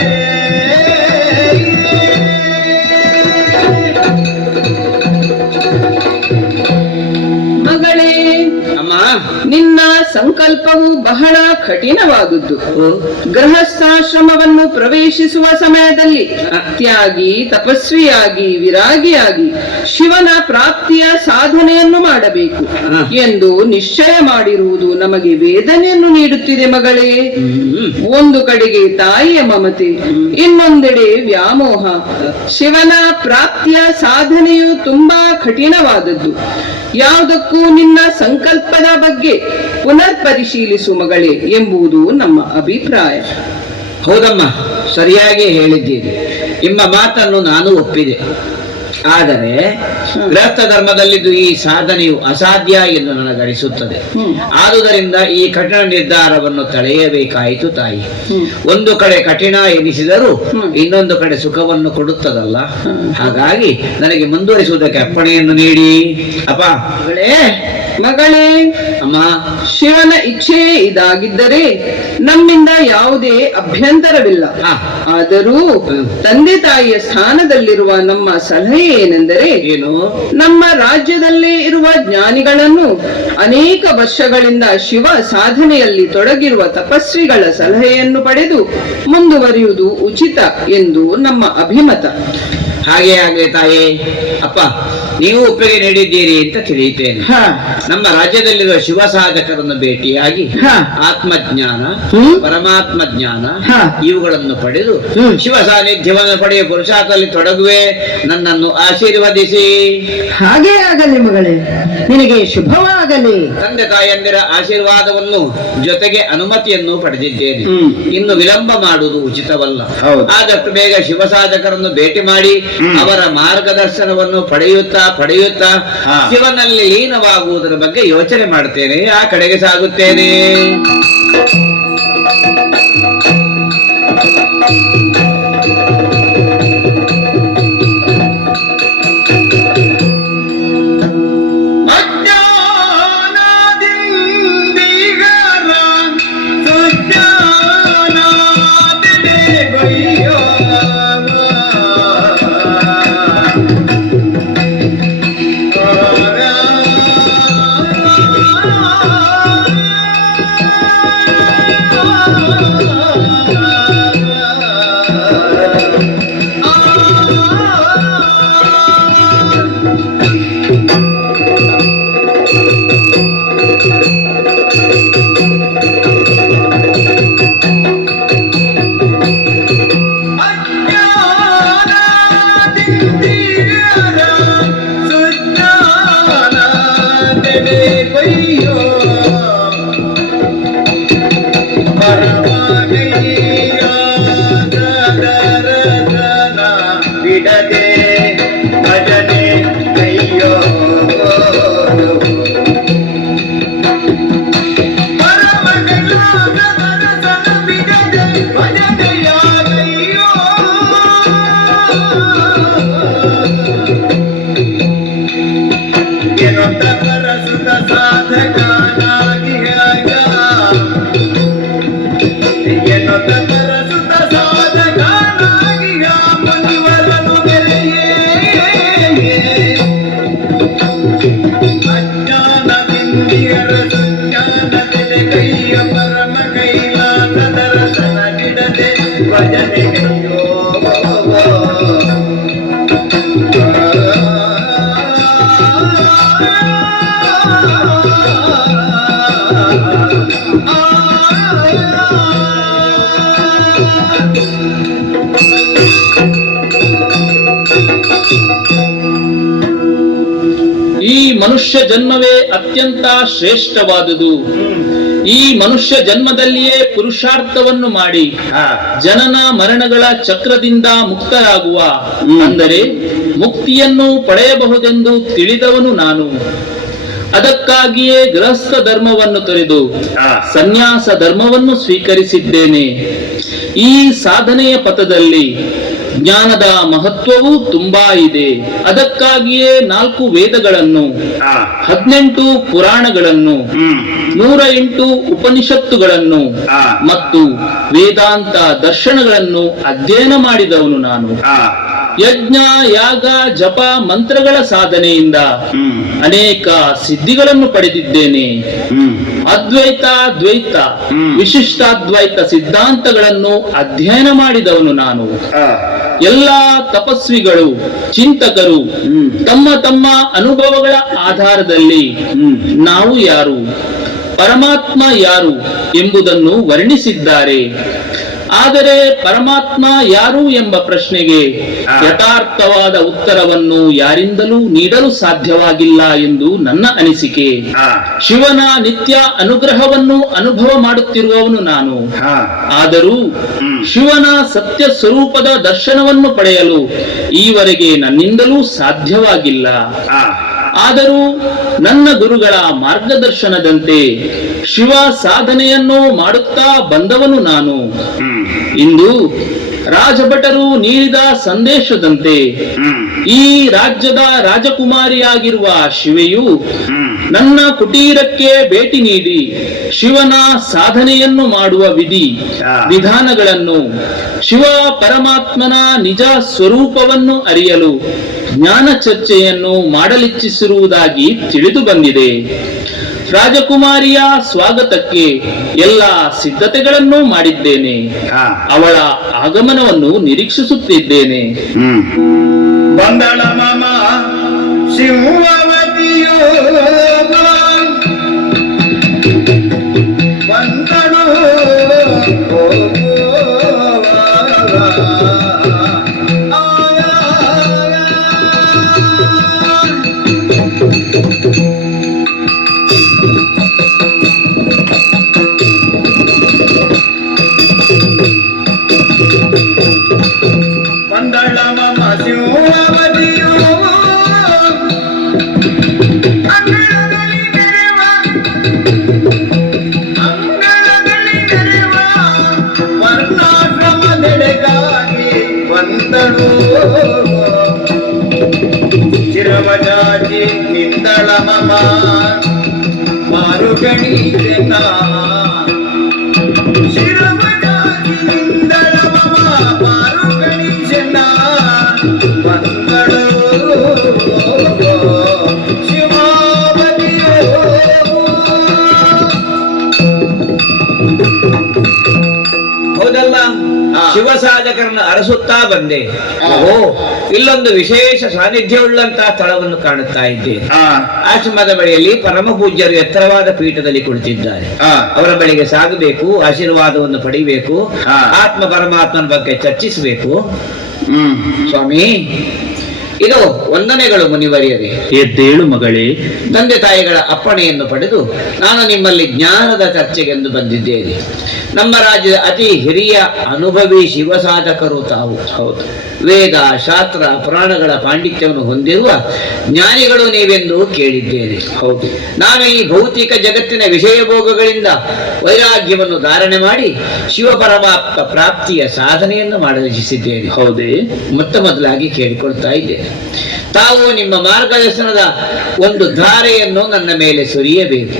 ಮಗಳೇ, ಅಮ್ಮ, ನಿನ್ನ ಸಂಕಲ್ಪವು ಬಹಳ ಕಠಿಣವಾದದ್ದು. ಓ, ಗೃಹಸ್ಥಾಶ್ರಮವನ್ನು ಪ್ರವೇಶಿಸುವ ಸಮಯದಲ್ಲಿ ತ್ಯಾಗಿ, ತಪಸ್ವಿಯಾಗಿ, ವಿರಾಗಿಯಾಗಿ ಶಿವನ ಪ್ರಾಪ್ತಿಯ ಸಾಧನೆಯನ್ನು ಮಾಡಬೇಕು ಎಂದು ನಿಶ್ಚಯ ಮಾಡಿರುವುದು ನಮಗೆ ವೇದನೆಯನ್ನು ನೀಡುತ್ತಿದೆ ಮಗಳೇ. ಒಂದು ಕಡೆಗೆ ತಾಯಿಯ ಮಮತೆ, ಇನ್ನೊಂದೆಡೆ ವ್ಯಾಮೋಹ. ಶಿವನ ಪ್ರಾಪ್ತಿಯ ಸಾಧನೆಯು ತುಂಬಾ ಕಠಿಣವಾದದ್ದು. ಯಾವುದಕ್ಕೂ ನಿನ್ನ ಸಂಕಲ್ಪದ ಬಗ್ಗೆ ಪುನರ್ ಪರಿಶೀಲಿಸು ಮಗಳೇ ಎಂಬುದು ನಮ್ಮ ಅಭಿಪ್ರಾಯ. ಹೌದಮ್ಮ, ಸರಿಯಾಗಿ ಹೇಳಿದ್ದೀರಿ. ನಿಮ್ಮ ಮಾತನ್ನು ನಾನು ಒಪ್ಪಿದೆ. ಆದರೆ ಗೃಹಸ್ಥ ಧರ್ಮದಲ್ಲಿದ್ದು ಈ ಸಾಧನೆಯು ಅಸಾಧ್ಯ ಎಂದು ನನಗನಿಸುತ್ತದೆ. ಆದುದರಿಂದ ಈ ಕಠಿಣ ನಿರ್ಧಾರವನ್ನು ತಳೆಯಬೇಕಾಯಿತು ತಾಯಿ. ಒಂದು ಕಡೆ ಕಠಿಣ ಎನಿಸಿದರೂ ಇನ್ನೊಂದು ಕಡೆ ಸುಖವನ್ನು ಕೊಡುತ್ತದಲ್ಲ. ಹಾಗಾಗಿ ನನಗೆ ಮುಂದುವರಿಸುವುದಕ್ಕೆ ಅಪ್ಪಣೆಯನ್ನು ನೀಡಿ. ಅಪ್ಪ. ಮಗಳೇ, ಅಮ್ಮ, ಶಿವನ ಇಚ್ಛೆಯೇ ಇದಾಗಿದ್ದರೆ ನಮ್ಮಿಂದ ಯಾವುದೇ ಅಭ್ಯಂತರವಿಲ್ಲ. ಆದರೂ ತಂದೆ ತಾಯಿಯ ಸ್ಥಾನದಲ್ಲಿರುವ ನಮ್ಮ ಸಲಹೆ ಏನೆಂದರೆ, ಏನು? ನಮ್ಮ ರಾಜ್ಯದಲ್ಲೇ ಇರುವ ಜ್ಞಾನಿಗಳನ್ನು, ಅನೇಕ ವರ್ಷಗಳಿಂದ ಶಿವ ಸಾಧನೆಯಲ್ಲಿ ತೊಡಗಿರುವ ತಪಸ್ವಿಗಳ ಸಲಹೆಯನ್ನು ಪಡೆದು ಮುಂದುವರಿಯುವುದು ಉಚಿತ ಎಂದು ನಮ್ಮ ಅಭಿಮತ. ಹಾಗೆ ಆಗಲಿ ತಾಯಿ. ಅಪ್ಪ, ನೀವು ಒಪ್ಪಿಗೆ ನೀಡಿದ್ದೀರಿ ಅಂತ ತಿಳಿಯುತ್ತೇನೆ. ನಮ್ಮ ರಾಜ್ಯದಲ್ಲಿರುವ ಶಿವ ಸಾಧಕರನ್ನು ಭೇಟಿಯಾಗಿ ಆತ್ಮಜ್ಞಾನ, ಪರಮಾತ್ಮ ಜ್ಞಾನ ಇವುಗಳನ್ನು ಪಡೆದು ಶಿವ ಸಾನ್ನಿಧ್ಯವನ್ನು ಪಡೆಯುವ ಪುರುಷಾರ್ಥದಲ್ಲಿ ತೊಡಗುವೆ. ನನ್ನನ್ನು ಆಶೀರ್ವದಿಸಿ. ಹಾಗೇ ಆಗಲಿ ಮಗಳೇ, ನಿನಗೆ ಶುಭವಾಗಲಿ. ತಂದೆ ತಾಯಂದಿರ ಆಶೀರ್ವಾದವನ್ನು ಜೊತೆಗೆ ಅನುಮತಿಯನ್ನು ಪಡೆದಿದ್ದೇನೆ. ಇನ್ನು ವಿಳಂಬ ಮಾಡುವುದು ಉಚಿತವಲ್ಲ. ಆದಷ್ಟು ಬೇಗ ಶಿವ ಸಾಧಕರನ್ನು ಭೇಟಿ ಮಾಡಿ ಅವರ ಮಾರ್ಗದರ್ಶನವನ್ನು ಪಡೆಯುತ್ತಾ ಶಿವನಲ್ಲಿ ಲೀನವಾಗುವುದರ ಬಗ್ಗೆ ಯೋಚನೆ ಮಾಡುತ್ತೇನೆ. ಆ ಕಡೆಗೆ ಸಾಗುತ್ತೇನೆ. ಭಜನೆಗೆಯೋ ಈ ಮನುಷ್ಯ ಜನ್ಮವೇ ಅತ್ಯಂತ ಶ್ರೇಷ್ಠವಾದುದು. ಈ ಮನುಷ್ಯ ಜನ್ಮದಲ್ಲಿಯೇ ಪುರುಷಾರ್ಥವನ್ನು ಮಾಡಿ ಜನನ ಮರಣಗಳ ಚಕ್ರದಿಂದ ಮುಕ್ತರಾಗುವ, ಅಂದರೆ ಮುಕ್ತಿಯನ್ನು ಪಡೆಯಬಹುದೆಂದು ತಿಳಿದವನು ನಾನು. ಅದಕ್ಕಾಗಿಯೇ ಗೃಹಸ್ಥ ಧರ್ಮವನ್ನು ತೊರೆದು ಸನ್ಯಾಸ ಧರ್ಮವನ್ನು ಸ್ವೀಕರಿಸಿದ್ದೇನೆ. ಈ ಸಾಧನೆಯ ಪಥದಲ್ಲಿ ಜ್ಞಾನದ ಮಹತ್ವವೂ ತುಂಬಾ ಇದೆ. ಅದಕ್ಕಾಗಿಯೇ 4 ವೇದಗಳನ್ನು, 18 ಪುರಾಣಗಳನ್ನು, 108 ಉಪನಿಷತ್ತುಗಳನ್ನು ಮತ್ತು ವೇದಾಂತ ದರ್ಶನಗಳನ್ನು ಅಧ್ಯಯನ ಮಾಡಿದವನು ನಾನು. ಯಜ್ಞ, ಯಾಗ, ಜಪ, ಮಂತ್ರಗಳ ಸಾಧನೆಯಿಂದ ಅನೇಕ ಸಿದ್ಧಿಗಳನ್ನು ಪಡೆದಿದ್ದೇನೆ. ಅದ್ವೈತ, ದ್ವೈತ, ವಿಶಿಷ್ಟಾದ್ವೈತ ಸಿದ್ಧಾಂತಗಳನ್ನು ಅಧ್ಯಯನ ಮಾಡಿದವನು ನಾನು. ಎಲ್ಲಾ ತಪಸ್ವಿಗಳು, ಚಿಂತಕರು ತಮ್ಮ ತಮ್ಮ ಅನುಭವಗಳ ಆಧಾರದಲ್ಲಿ ನಾವು ಯಾರು, ಪರಮಾತ್ಮ ಯಾರು ಎಂಬುದನ್ನು ವರ್ಣಿಸಿದ್ದಾರೆ. ಆದರೆ ಪರಮಾತ್ಮ ಯಾರು ಎಂಬ ಪ್ರಶ್ನೆಗೆ ಯಥಾರ್ಥವಾದ ಉತ್ತರವನ್ನು ಯಾರಿಂದಲೂ ನೀಡಲು ಸಾಧ್ಯವಾಗಿಲ್ಲ ಎಂದು ನನ್ನ ಅನಿಸಿಕೆ. ಶಿವನ ನಿತ್ಯ ಅನುಗ್ರಹವನ್ನು ಅನುಭವ ಮಾಡುತ್ತಿರುವವನು ನಾನು. ಆದರೂ ಶಿವನ ಸತ್ಯ ಸ್ವರೂಪದ ದರ್ಶನವನ್ನು ಪಡೆಯಲು ಈವರೆಗೆ ನನ್ನಿಂದಲೂ ಸಾಧ್ಯವಾಗಿಲ್ಲ. ಆದರೂ ನನ್ನ ಗುರುಗಳ ಮಾರ್ಗದರ್ಶನದಂತೆ ಶಿವ ಸಾಧನೆಯನ್ನು ಮಾಡುತ್ತಾ ಬಂದವನು ನಾನು. ಇಂದು ರಾಜಭಟರು ನೀಡಿದ ಸಂದೇಶದಂತೆ ಈ ರಾಜ್ಯದ ರಾಜಕುಮಾರಿಯಾಗಿರುವ ಶಿವೆಯು ನನ್ನ ಕುಟೀರಕ್ಕೆ ಭೇಟಿ ನೀಡಿ ಶಿವನ ಸಾಧನೆಯನ್ನು ಮಾಡುವ ವಿಧಾನಗಳನ್ನು, ಶಿವ ಪರಮಾತ್ಮನ ನಿಜ ಸ್ವರೂಪವನ್ನು ಅರಿಯಲು ಜ್ಞಾನ ಚರ್ಚೆಯನ್ನು ಮಾಡಲಿಚ್ಛಿಸಿರುವುದಾಗಿ ತಿಳಿದು ಬಂದಿದೆ. ರಾಜಕುಮಾರಿಯ ಸ್ವಾಗತಕ್ಕೆ ಎಲ್ಲ ಸಿದ್ಧತೆಗಳನ್ನು ಮಾಡಿದ್ದೇನೆ. ಅವಳ ಆಗಮನವನ್ನು ನಿರೀಕ್ಷಿಸುತ್ತಿದ್ದೇನೆ. ಬಂದಳ ಮಮ ಸಿಂಹವತಿಯೋ ಬಂದಳು ಬಂದಳ ಮಮ ಸಿಂಹವತಿಯೋ ಅಂಗಳದಲ್ಲಿ ನೆರೆವ ವರ್ಣಾಶ್ರಮದೆಡೆಗಾಗಿ ಬಂದಳು. ಚಿರಮಜಾಜಿ ನಿಂದಳ ಮಮ ಮಾರುಗಣೀತೆನ ಶಿರಮಜಾಜಿ ನಿಂದಳ ಮಮ ಮಾರುಗಣೀತೆನ ಬಂದಳು ಶಿವಾವತಿಯೋ. ಹೌದಲ್ಲ, ಶಿವ ಸಾಧಕರನ್ನು ಅರಸುತ್ತಾ ಬಂದೆ. ಓಹೋ, ಇಲ್ಲೊಂದು ವಿಶೇಷ ಸಾನ್ನಿಧ್ಯವುಳ್ಳಂತಹ ಸ್ಥಳವನ್ನು ಕಾಣುತ್ತಾ ಇದ್ದೆ. ಆಶ್ರಮದ ಬಳಿಯಲ್ಲಿ ಪರಮ ಪೂಜ್ಯರು ಎತ್ತರವಾದ ಪೀಠದಲ್ಲಿ ಕುಳಿತಿದ್ದಾರೆ. ಅವರ ಬಳಿಗೆ ಸಾಗಬೇಕು, ಆಶೀರ್ವಾದವನ್ನು ಪಡೆಯಬೇಕು, ಆತ್ಮ ಪರಮಾತ್ಮನ ಬಗ್ಗೆ ಚರ್ಚಿಸಬೇಕು. ಸ್ವಾಮಿ, ಇದು ವಂದನೆಗಳು ಮುನಿವರಿಯರೇ. ಎದ್ದೇಳು ಮಗಳೇ. ತಂದೆ ತಾಯಿಗಳ ಅಪ್ಪಣೆಯನ್ನು ಪಡೆದು ನಾನು ನಿಮ್ಮಲ್ಲಿ ಜ್ಞಾನದ ಚರ್ಚೆಗೆಂದು ಬಂದಿದ್ದೇನೆ. ನಮ್ಮ ರಾಜ್ಯದ ಅತಿ ಹಿರಿಯ ಅನುಭವಿ ಶಿವಸಾಧಕರು ತಾವು. ಹೌದು, ವೇದ ಶಾಸ್ತ್ರ ಪುರಾಣಗಳ ಪಾಂಡಿತ್ಯವನ್ನು ಹೊಂದಿರುವ ಜ್ಞಾನಿಗಳು ನೀವೆಂದು ಕೇಳಿದ್ದೇನೆ. ಹೌದು, ನಾನು ಈ ಭೌತಿಕ ಜಗತ್ತಿನ ವಿಷಯ ಭೋಗಗಳಿಂದ ವೈರಾಗ್ಯವನ್ನು ಧಾರಣೆ ಮಾಡಿ ಶಿವ ಪರಮಾತ್ಮ ಪ್ರಾಪ್ತಿಯ ಸಾಧನೆಯನ್ನು ಮಾಡಲಿಚ್ಛಿಸಿದ್ದೇನೆ. ಹೌದೇ? ಮೊದಲಾಗಿ ಕೇಳಿಕೊಳ್ತಾ ಇದ್ದೇನೆ, ತಾವು ನಿಮ್ಮ ಮಾರ್ಗದರ್ಶನದ ಒಂದು ಧಾರೆಯನ್ನು ನನ್ನ ಮೇಲೆ ಸುರಿಯಬೇಕು.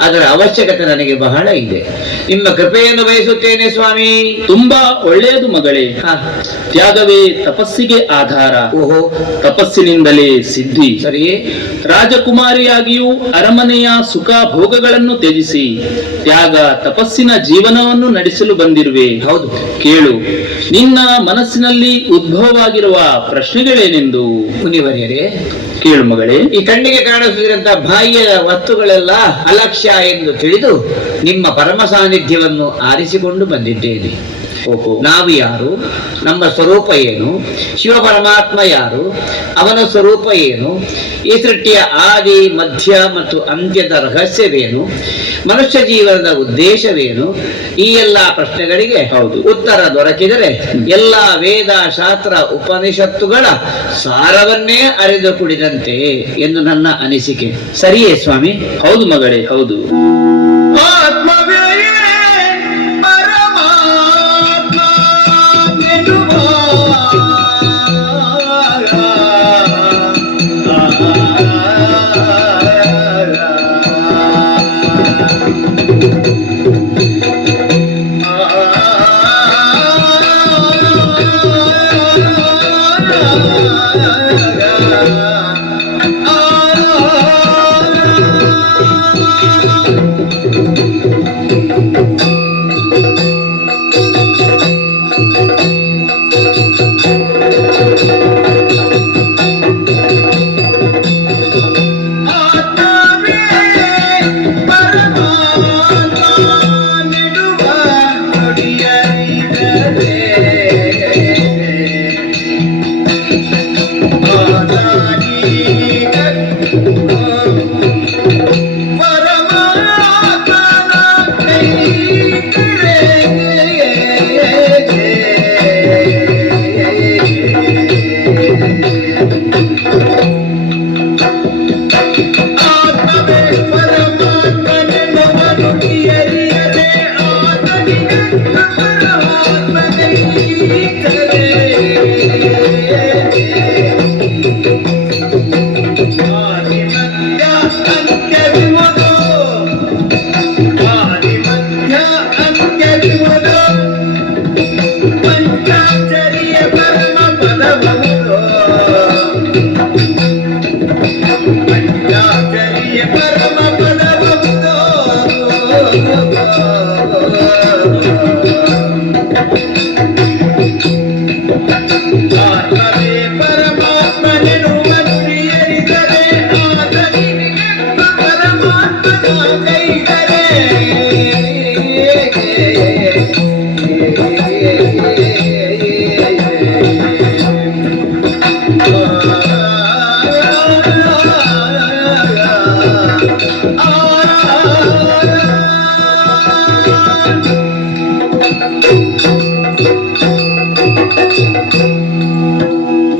ಅದರ ಅವಶ್ಯಕತೆ ನನಗೆ ಬಹಳ ಇದೆ. ನಿಮ್ಮ ಕೃಪೆಯನ್ನು ಬಯಸುತ್ತೇನೆ ಸ್ವಾಮಿ. ತುಂಬಾ ಒಳ್ಳೆಯದು ಮಗಳೇ. ಹ. ತ್ಯಾಗವೇ ತಪಸ್ಸಿಗೆ ಆಧಾರ. ಓಹೋ, ತಪಸ್ಸಿನಿಂದಲೇ ಸಿದ್ಧಿ. ಸರಿಯೇ. ರಾಜಕುಮಾರಿಯಾಗಿಯೂ ಅರಮನೆಯ ಸುಖ ಭೋಗಗಳನ್ನು ತ್ಯಜಿಸಿ ತ್ಯಾಗ ತಪಸ್ಸಿನ ಜೀವನವನ್ನು ನಡೆಸಲು ಬಂದಿರುವೆ. ಹೌದು. ಕೇಳು, ನಿನ್ನ ಮನಸ್ಸಿನಲ್ಲಿ ಉದ್ಭವವಾಗಿರುವ ಪ್ರಶ್ನೆಗಳೇನೆಂದು. ಮುನಿವರ್ಯರೇ, ಕೇಳು ಮಗಳೇ. ಈ ಕಣ್ಣಿಗೆ ಕಾಣಿಸುತ್ತಿರುವಂತ ಬಾಹ್ಯ ವಸ್ತುಗಳೆಲ್ಲ ಅಲಕ್ಷ್ಯ ಎಂದು ತಿಳಿದು ನಿಮ್ಮ ಪರಮ ಸಾನ್ನಿಧ್ಯವನ್ನು ಆರಿಸಿಕೊಂಡು ಬಂದಿದ್ದೇನೆ. ಓಹೋ. ನಾವು ಯಾರು, ನಮ್ಮ ಸ್ವರೂಪ ಏನು, ಶಿವ ಪರಮಾತ್ಮ ಯಾರು, ಅವನ ಸ್ವರೂಪ ಏನು, ಈ ಸೃಷ್ಟಿಯ ಆದಿ ಮಧ್ಯ ಮತ್ತು ಅಂತ್ಯದ ರಹಸ್ಯವೇನು, ಮನುಷ್ಯ ಜೀವನದ ಉದ್ದೇಶವೇನು, ಈ ಎಲ್ಲಾ ಪ್ರಶ್ನೆಗಳಿಗೆ ಉತ್ತರ ದೊರಕಿದರೆ ಎಲ್ಲ ವೇದ ಶಾಸ್ತ್ರ ಉಪನಿಷತ್ತುಗಳ ಸಾರವನ್ನೇ ಅರಿದು ಕುಡಿದಂತೆ ಎಂದು ನನ್ನ ಅನಿಸಿಕೆ. ಸರಿಯೇ ಸ್ವಾಮಿ? ಹೌದು ಮಗಳೇ, ಹೌದು. ಆತ್ಮವೇ ಪರಮಾತ್ಮ ಎನ್ನುವ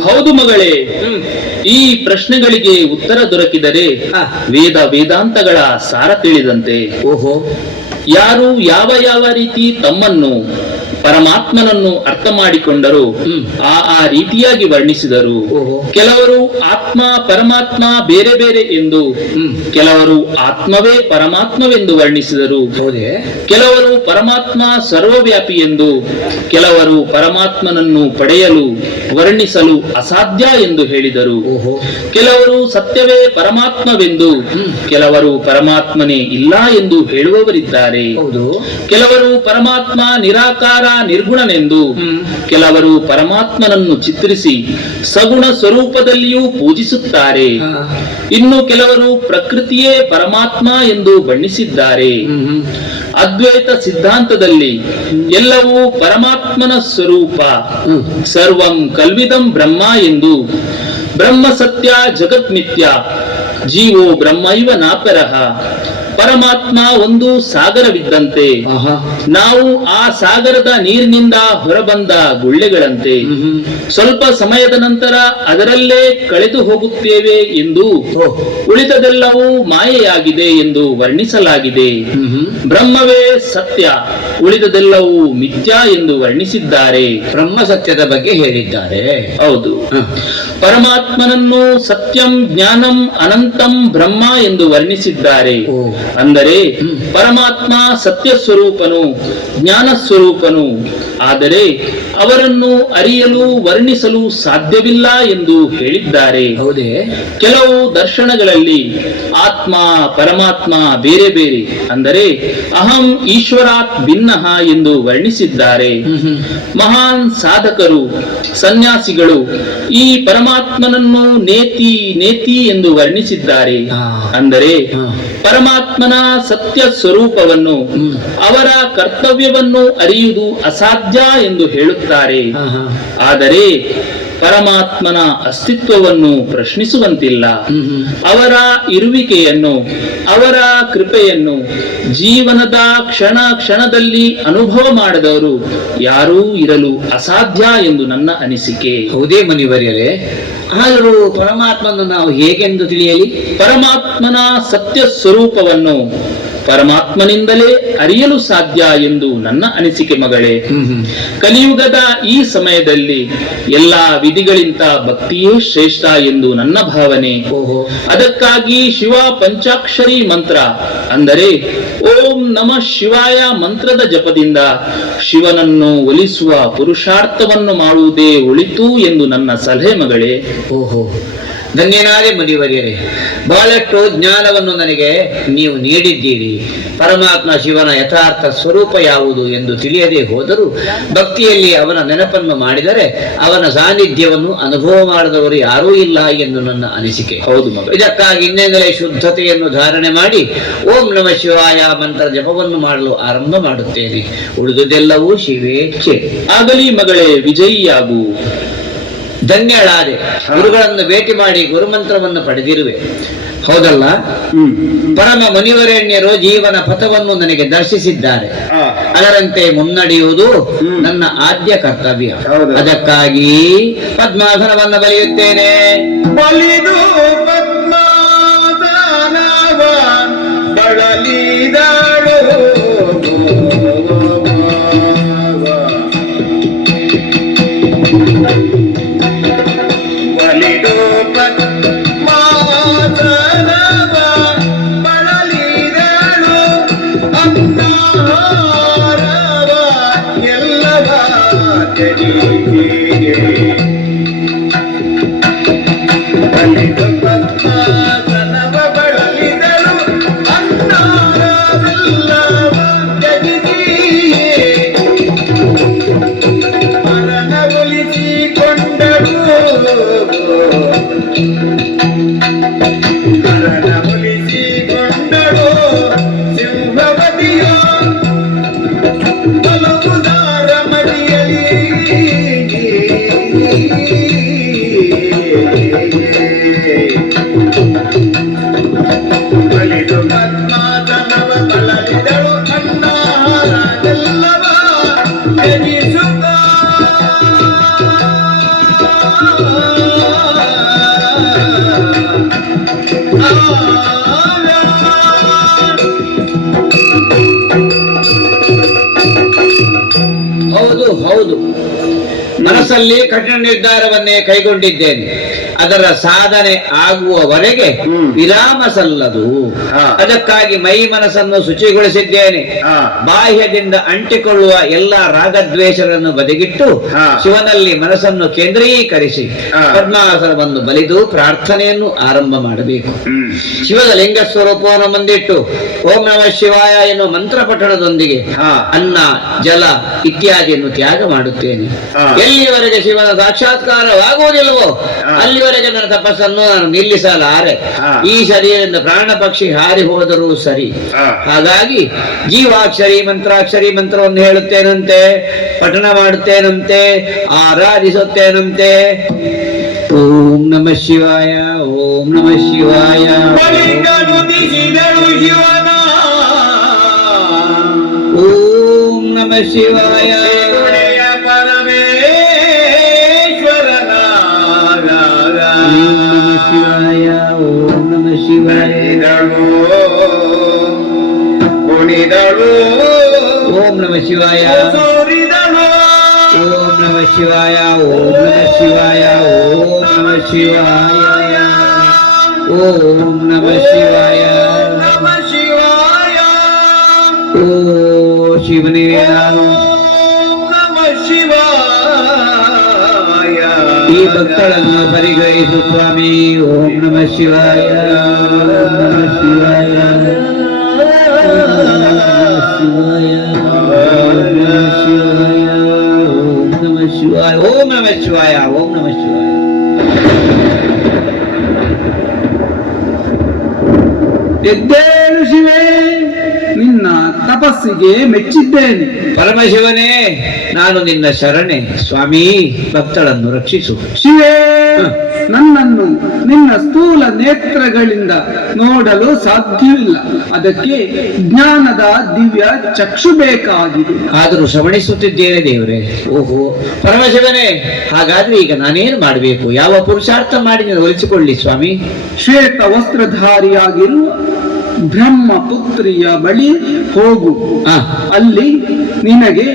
ಹೌದು ಮಗಳೇ. ಈ ಪ್ರಶ್ನೆಗಳಿಗೆ ಉತ್ತರ ದೊರಕಿದರೆ ವೇದ ವೇದಾಂತಗಳ ಸಾರ ತಿಳಿದಂತೆ. ಓಹೋ. ಯಾರು ಯಾವ ಯಾವ ರೀತಿ ತಮ್ಮನ್ನು ಪರಮಾತ್ಮನನ್ನು ಅರ್ಥ ಮಾಡಿಕೊಂಡರು ಆ ರೀತಿಯಾಗಿ ವರ್ಣಿಸಿದರು. ಕೆಲವರು ಆತ್ಮ ಪರಮಾತ್ಮ ಬೇರೆ ಬೇರೆ ಎಂದು, ಕೆಲವರು ಆತ್ಮವೇ ಪರಮಾತ್ಮವೆಂದು ವರ್ಣಿಸಿದರು. ಕೆಲವರು ಪರಮಾತ್ಮ ಸರ್ವವ್ಯಾಪಿ ಎಂದು, ಕೆಲವರು ಪರಮಾತ್ಮನನ್ನು ಪಡೆಯಲು ವರ್ಣಿಸಲು ಅಸಾಧ್ಯ ಎಂದು ಹೇಳಿದರು. ಕೆಲವರು ಸತ್ಯವೇ ಪರಮಾತ್ಮವೆಂದು, ಕೆಲವರು ಪರಮಾತ್ಮನೇ ಇಲ್ಲ ಎಂದು ಹೇಳುವವರಿದ್ದಾರೆ. ಕೆಲವರು ಪರಮಾತ್ಮ ನಿರಾಕಾರ ನಿರ್ಗುಣನೆಂದು, ಕೆಲವರು ಪರಮಾತ್ಮನನ್ನು ಚಿತ್ರಿಸಿ ಸಗುಣ ಸ್ವರೂಪದಲ್ಲಿಯೂ ಪೂಜಿಸುತ್ತಾರೆ. ಇನ್ನು ಕೆಲವರು ಪ್ರಕೃತಿಯೇ ಪರಮಾತ್ಮ ಎಂದು ಬಣ್ಣಿಸಿದ್ದಾರೆ. ಅದ್ವೈತ ಸಿದ್ಧಾಂತದಲ್ಲಿ ಎಲ್ಲವೂ ಪರಮಾತ್ಮನ ಸ್ವರೂಪ, ಸರ್ವಂ ಕಲ್ವಿದಂ ಬ್ರಹ್ಮ ಎಂದು, ಬ್ರಹ್ಮ ಸತ್ಯ ಜಗತ್ ಮಿಥ್ಯ, ಜೀವೋ ಬ್ರಹ್ಮೈವ ನಾಪರಃ, ಪರಮಾತ್ಮ ಒಂದು ಸಾಗರವಿದ್ದಂತೆ, ನಾವು ಆ ಸಾಗರದ ನೀರಿನಿಂದ ಹೊರಬಂದ ಗುಳ್ಳೆಗಳಂತೆ, ಸ್ವಲ್ಪ ಸಮಯದ ನಂತರ ಅದರಲ್ಲೇ ಕಳೆದು ಹೋಗುತ್ತೇವೆ ಎಂದು, ಉಳಿದದೆಲ್ಲವೂ ಮಾಯೆಯಾಗಿದೆ ಎಂದು ವರ್ಣಿಸಲಾಗಿದೆ. ಬ್ರಹ್ಮವೇ ಸತ್ಯ, ಉಳಿದದೆಲ್ಲವೂ ಮಿಥ್ಯ ಎಂದು ವರ್ಣಿಸಿದ್ದಾರೆ. ಬ್ರಹ್ಮ ಸತ್ಯದ ಬಗ್ಗೆ ಹೇಳಿದ್ದಾರೆ. ಹೌದು. ಪರಮಾತ್ಮನನ್ನು ಸತ್ಯಂ ಜ್ಞಾನಂ ಅನಂತಂ ಬ್ರಹ್ಮ ಎಂದು ವರ್ಣಿಸಿದ್ದಾರೆ. ಅಂದರೆ ಪರಮಾತ್ಮ ಸತ್ಯ ಸ್ವರೂಪನು, ಜ್ಞಾನ ಸ್ವರೂಪನು. ಆದರೆ ಅವರನ್ನು ಅರಿಯಲು ವರ್ಣಿಸಲು ಸಾಧ್ಯವಿಲ್ಲ ಎಂದು ಹೇಳಿದ್ದಾರೆ. ಹೌದೇ? ಕೆಲವು ದರ್ಶನಗಳಲ್ಲಿ ಆತ್ಮ ಪರಮಾತ್ಮ ಬೇರೆ ಬೇರೆ, ಅಂದರೆ ಅಹಂ ಈಶ್ವರಾತ್ ಭಿನ್ನಃ ಎಂದು ವರ್ಣಿಸಿದ್ದಾರೆ. ಮಹಾನ್ ಸಾಧಕರು, ಸನ್ಯಾಸಿಗಳು ಈ ಪರಮಾತ್ಮನನ್ನು ನೇತಿ ನೇತಿ ಎಂದು ವರ್ಣಿಸಿದ್ದಾರೆ. ಅಂದರೆ ಪರಮಾತ್ಮನ ಸತ್ಯ ಸ್ವರೂಪವನ್ನು, ಅವರ ಕರ್ತವ್ಯವನ್ನು ಅರಿಯುವುದು ಅಸಾಧ್ಯ ಎಂದು ಹೇಳುತ್ತಾರೆ. ಆದರೆ ಪರಮಾತ್ಮನ ಅಸ್ತಿತ್ವವನ್ನು ಪ್ರಶ್ನಿಸುವಂತಿಲ್ಲ. ಅವರ ಇರುವಿಕೆಯನ್ನು, ಅವರ ಕೃಪೆಯನ್ನು ಜೀವನದ ಕ್ಷಣ ಕ್ಷಣದಲ್ಲಿ ಅನುಭವ ಮಾಡದವರು ಯಾರೂ ಇರಲು ಅಸಾಧ್ಯ ಎಂದು ನನ್ನ ಅನಿಸಿಕೆ. ಹೌದೇ ಮುನಿವರ್ಯರೇ? ಆದರೂ ಪರಮಾತ್ಮನನ್ನು ನಾವು ಹೇಗೆಂದು ತಿಳಿಯಲಿ? ಪರಮಾತ್ಮನ ಸತ್ಯ ಸ್ವರೂಪವನ್ನು ಪರಮಾತ್ಮನಿಂದಲೇ ಅರಿಯಲು ಸಾಧ್ಯ ಎಂದು ನನ್ನ ಅನಿಸಿಕೆ ಮಗಳೇ. ಕಲಿಯುಗದ ಈ ಸಮಯದಲ್ಲಿ ಎಲ್ಲಾ ವಿಧಿಗಳಿಂದ ಭಕ್ತಿಯೇ ಶ್ರೇಷ್ಠ ಎಂದು ನನ್ನ ಭಾವನೆ. ಅದಕ್ಕಾಗಿ ಶಿವ ಪಂಚಾಕ್ಷರಿ ಮಂತ್ರ, ಅಂದರೆ ಓಂ ನಮಃ ಶಿವಾಯ ಮಂತ್ರದ ಜಪದಿಂದ ಶಿವನನ್ನು ಒಲಿಸುವ ಪುರುಷಾರ್ಥವನ್ನು ಮಾಡುವುದೇ ಒಳಿತು ಎಂದು ನನ್ನ ಸಲಹೆ ಮಗಳೇ. ಧನ್ಯನಾದೆ ಮುನಿವರ್ಯರೇ, ಬಹಳಷ್ಟು ಜ್ಞಾನವನ್ನು ನನಗೆ ನೀವು ನೀಡಿದ್ದೀರಿ. ಪರಮಾತ್ಮ ಶಿವನ ಯಥಾರ್ಥ ಸ್ವರೂಪ ಯಾವುದು ಎಂದು ತಿಳಿಯದೆ ಹೋದರೂ ಭಕ್ತಿಯಲ್ಲಿ ಅವನ ನೆನಪನ್ನು ಮಾಡಿದರೆ ಅವನ ಸಾನ್ನಿಧ್ಯವನ್ನು ಅನುಭವ ಮಾಡದವರು ಯಾರೂ ಇಲ್ಲ ಎಂದು ನನ್ನ ಅನಿಸಿಕೆ. ಹೌದು ಮಗ. ಇದಕ್ಕಾಗಿ ಇನ್ನೆಂದಲೇ ಶುದ್ಧತೆಯನ್ನು ಧಾರಣೆ ಮಾಡಿ ಓಂ ನಮಃ ಶಿವಾಯ ಮಂತ್ರ ಜಪವನ್ನು ಮಾಡಲು ಆರಂಭ ಮಾಡುತ್ತೇನೆ. ಉಳಿದುದೆಲ್ಲವೂ ಶಿವೇಚ್ಛೆ. ಆಗಲಿ ಮಗಳೇ, ವಿಜಯಿಯಾಗು. ಧನ್ಯಳಾದೆ. ಗುರುಗಳನ್ನು ಭೇಟಿ ಮಾಡಿ ಗುರುಮಂತ್ರವನ್ನು ಪಡೆದಿರುವೆ, ಹೌದಲ್ಲ? ಪರಮ ಮುನಿವರೇಣ್ಯರು ಜೀವನ ಪಥವನ್ನು ನನಗೆ ದರ್ಶಿಸಿದ್ದಾರೆ. ಅದರಂತೆ ಮುನ್ನಡೆಯುವುದು ನನ್ನ ಆದ್ಯ ಕರ್ತವ್ಯ. ಅದಕ್ಕಾಗಿ ಪದ್ಮಾಸನವನ್ನು ಬರೆಯುತ್ತೇನೆ. ಬಲಿದು ಪದ್ಮಾಸನವ ಬಳಲಿದಳು ಬಲಿದು ಪದ್ಮಾಸನವ ಬಳಲಿದಳು ಅನ್ನಾರವ ಎಲ್ಲವ ತ್ಯಜಿಸಿದೆ. ಬಲಿದು ಪದ್ಮಾಸನವ ಬಳಲಿದಳು ಅನ್ನಾರವೆಲ್ಲವ ತ್ಯಜಿಸಿದೆ. ಮರಣಗೊಳಿಸಿಕೊಂಡಳು ಮರಣಗೊಳಿಸಿಕೊಂಡಳು ಸಿಂಹವದಿಯೋ ಬಲುದಾರ ಮಡಿಯಲಿ. ಬಲಿದು ಪದ್ಮಾಸನವ ಬಳಲಿದಳು ಅನ್ನಾರವೆಲ್ಲವ ತ್ಯಜಿಸುತ್ತ. ಹೌದು ಹೌದು, ಮನಸ್ಸಲ್ಲಿ ಕಠಿಣ ನಿರ್ಧಾರವನ್ನೇ ಕೈಗೊಂಡಿದ್ದೇನೆ. ಅದರ ಸಾಧನೆ ಆಗುವವರೆಗೆ ವಿರಾಮ ಸಲ್ಲದು. ಅದಕ್ಕಾಗಿ ಮೈ ಮನಸ್ಸನ್ನು ಶುಚಿಗೊಳಿಸಿದ್ದೇನೆ. ಬಾಹ್ಯದಿಂದ ಅಂಟಿಕೊಳ್ಳುವ ಎಲ್ಲ ರಾಗದ್ವೇಷಗಳನ್ನು ಬದಿಗಿಟ್ಟು ಶಿವನಲ್ಲಿ ಮನಸ್ಸನ್ನು ಕೇಂದ್ರೀಕರಿಸಿ ಪದ್ಮಾಸನವನ್ನು ಬಲಿದು ಪ್ರಾರ್ಥನೆಯನ್ನು ಆರಂಭ ಮಾಡಬೇಕು. ಶಿವದ ಲಿಂಗ ಸ್ವರೂಪವನ್ನು ಮುಂದಿಟ್ಟು ಓಂ ನಮಃ ಶಿವಾಯ ಎನ್ನುವ ಮಂತ್ರ ಪಠಣದೊಂದಿಗೆ ಅನ್ನ ಜಲ ಇತ್ಯಾದಿಯನ್ನು ತ್ಯಾಗ ಮಾಡುತ್ತೇನೆ. ಎಲ್ಲಿವರೆಗೆ ಶಿವನ ಸಾಕ್ಷಾತ್ಕಾರವಾಗುವುದಿಲ್ಲವೋ ಅಲ್ಲಿವರೆಗೆ ನನ್ನ ತಪಸ್ಸನ್ನು ನಾನು ನಿಲ್ಲಿಸಲಾರೆ. ಈ ಶರೀರದಿಂದ ಪ್ರಾಣ ಪಕ್ಷಿ ಹಾರಿ ಹೋದರೂ ಸರಿ. ಹಾಗಾಗಿ ಜೀವಾಕ್ಷರಿ ಮಂತ್ರಾಕ್ಷರಿ ಮಂತ್ರವನ್ನು ಹೇಳುತ್ತೇನಂತೆ, ಪಠಣ ಮಾಡುತ್ತೇನಂತೆ, ಆರಾಧಿಸುತ್ತೇನಂತೆ. ಓಂ ನಮಃ ಶಿವಾಯ, ಓಂ ನಮಃ ಶಿವಾಯ. ಬಲಿಗಳು ದಿಸಿದಳು ಶಿವನ ಓಂ ನಮಃ ಶಿವಾಯ. ಒಡೆಯ ಪರಮೇಶ್ವರನ ಶಿವಾಯ, ಓಂ ನಮಃ ಶಿವಾಯ. ಕುಣಿದಳು ಓಂ ನಮಃ ಶಿವಾಯ. ಸೋರಿದಳು ಓಂ ನಮಃ ಶಿವಾಯ, ಓಂ ನಮಃ ಶಿವಾಯ, ಓಂ ನಮಃ ಶಿವಾಯ, ಓಂ ನಮಃ ಶಿವಾಯ. ನಮಃ ಶಿವಾಯ. ಶಿವನೇ ನಾನು ಓಂ ನಮಃ ಶಿವಾಯ. ಈ ಭಕ್ತಳನ್ನು ಪರಿಗ್ರಹಿಸು ಸ್ವಾಮಿ. ಓಂ ನಮಃ ಶಿವಾಯ, ಓಂ ನಮಃ ಶಿವಾಯ, ಓಂ ನಮಃ ಶಿವಾಯ, ಓಂ ನಮಃ ಶಿವಾಯ, ಓಂ ನಮಃ ಶಿವಾಯ. ಎದ್ದೇಳು ಶಿವೇ, ನಿನ್ನ ತಪಸ್ಸಿಗೆ ಮೆಚ್ಚಿದ್ದೇನೆ. ಪರಮಶಿವನೇ, ನಾನು ನಿನ್ನ ಶರಣೆ. ಸ್ವಾಮಿ, ಭಕ್ತಳನ್ನು ರಕ್ಷಿಸು. ಶಿವೇ, ನನ್ನನ್ನು ನಿನ್ನ ಸ್ಥೂಲ ನೇತ್ರಗಳಿಂದ ನೋಡಲು ಸಾಧ್ಯವಿಲ್ಲ. ಅದಕ್ಕೆ ಜ್ಞಾನದ ದಿವ್ಯ ಚಕ್ಷು ಬೇಕಾಗಿದೆ. ಆದರೂ ಶ್ರವಣಿಸುತ್ತಿದ್ದೇನೆ ದೇವರೇ. ಓಹೋ ಪರಮಶಿವನೇ, ಹಾಗಾದ್ರೆ ಈಗ ನಾನೇನು ಮಾಡಬೇಕು? ಯಾವ ಪುರುಷಾರ್ಥ ಮಾಡಿ ನಾನು ಒಲಿಸಿಕೊಳ್ಳಿ ಸ್ವಾಮಿ? ಶ್ವೇತ ವಸ್ತ್ರಧಾರಿಯಾಗಿರುವ ಬ್ರಹ್ಮಪುತ್ರಿಯ ಬಳಿ ಹೋಗು. ಆ. ಅಲ್ಲಿ ನಿನಗೆ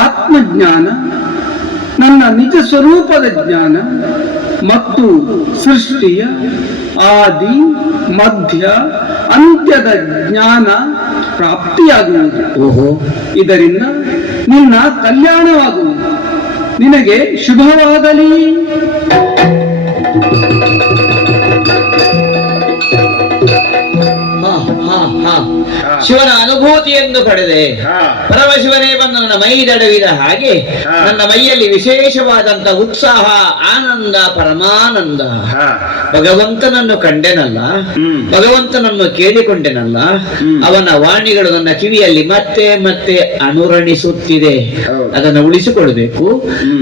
ಆತ್ಮಜ್ಞಾನ, ನನ್ನ ನಿಜ ಸ್ವರೂಪದ ಜ್ಞಾನ ಮತ್ತು ಸೃಷ್ಟಿಯ ಆದಿ ಮಧ್ಯ ಅಂತ್ಯದ ಜ್ಞಾನ ಪ್ರಾಪ್ತಿಯಾಗುವುದು. ಓಹೋ, ಇದರಿಂದ ನಿನ್ನ ಕಲ್ಯಾಣವಾಗುವುದು. ನಿನಗೆ ಶುಭವಾಗಲಿ. ಶಿವನ ಅನುಭೂತಿಯನ್ನು ಪಡೆದೆ. ಪರಮಶಿವನೇ ಬಂದು ನನ್ನ ಮೈ ದಡವಿದ ಹಾಗೆ ನನ್ನ ಮೈಯಲ್ಲಿ ವಿಶೇಷವಾದಂತ ಉತ್ಸಾಹ, ಆನಂದ, ಪರಮಾನಂದ. ಭಗವಂತನನ್ನು ಕಂಡೆನಲ್ಲ, ಭಗವಂತನನ್ನು ಕೇಳಿಕೊಂಡೆನಲ್ಲ, ಅವನ ವಾಣಿಗಳು ನನ್ನ ಕಿವಿಯಲ್ಲಿ ಮತ್ತೆ ಮತ್ತೆ ಅನುರಣಿಸುತ್ತಿದೆ. ಅದನ್ನು ಉಳಿಸಿಕೊಳ್ಬೇಕು.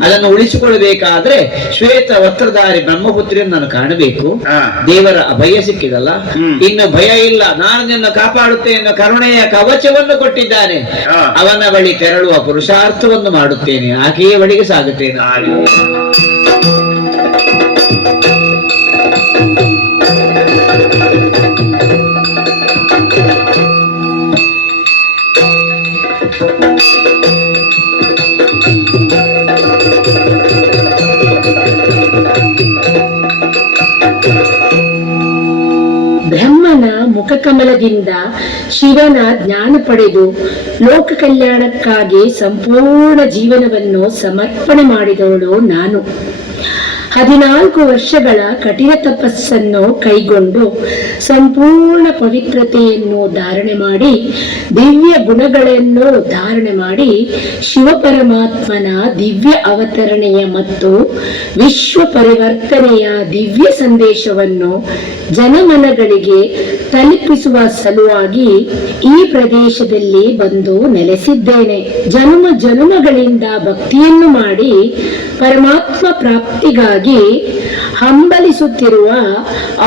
ಅದನ್ನು ಉಳಿಸಿಕೊಳ್ಬೇಕಾದ್ರೆ ಶ್ವೇತ ವಸ್ತ್ರಧಾರಿ ಬ್ರಹ್ಮಪುತ್ರಿಯನ್ನು ನಾನು ಕಾಣಬೇಕು. ದೇವರ ಅಭಯ ಸಿಕ್ಕಿದಲ್ಲ, ಇನ್ನು ಭಯ ಇಲ್ಲ. ನಾನು ನಿನ್ನ ಕಾಪಾಡುತ್ತೇನೆ ಎನ್ನುವ ಕರುಣೆಯ ಕವಚವನ್ನು ಕೊಟ್ಟಿದ್ದಾನೆ. ಅವನ ಬಳಿ ತೆರಳುವ ಪುರುಷಾರ್ಥವನ್ನು ಮಾಡುತ್ತೇನೆ. ಆಕೆಯ ಬಳಿಗೆ ಸಾಗುತ್ತೇನೆ. ಬ್ರಹ್ಮನ ಮುಖಕಮಲದಿಂದ ಶಿವನ ಜ್ಞಾನ ಪಡೆದು ಲೋಕ ಕಲ್ಯಾಣಕ್ಕಾಗಿ ಸಂಪೂರ್ಣ ಜೀವನವನ್ನು ಸಮರ್ಪಣೆ ಮಾಡಿದವಳು ನಾನು. 14 ವರ್ಷಗಳ ಕಠಿಣ ತಪಸ್ಸನ್ನು ಕೈಗೊಂಡು ಸಂಪೂರ್ಣ ಪವಿತ್ರತೆಯನ್ನು ಧಾರಣೆ ಮಾಡಿ, ದಿವ್ಯ ಗುಣಗಳನ್ನು ಧಾರಣೆ ಮಾಡಿ, ಶಿವಪರಮಾತ್ಮನ ದಿವ್ಯ ಅವತರಣೆಯ ಮತ್ತು ವಿಶ್ವ ಪರಿವರ್ತನೆಯ ದಿವ್ಯ ಸಂದೇಶವನ್ನು ಜನಮನಗಳಿಗೆ ತಲುಪಿಸುವ ಸಲುವಾಗಿ ಈ ಪ್ರದೇಶದಲ್ಲಿ ಬಂದು ನೆಲೆಸಿದ್ದೇನೆ. ಜನ್ಮ ಜನ್ಮಗಳಿಂದ ಭಕ್ತಿಯನ್ನು ಮಾಡಿ ಪರಮಾತ್ಮ ಪ್ರಾಪ್ತಿಗಾಗಿ ಹಂಬಲಿಸುತ್ತಿರುವ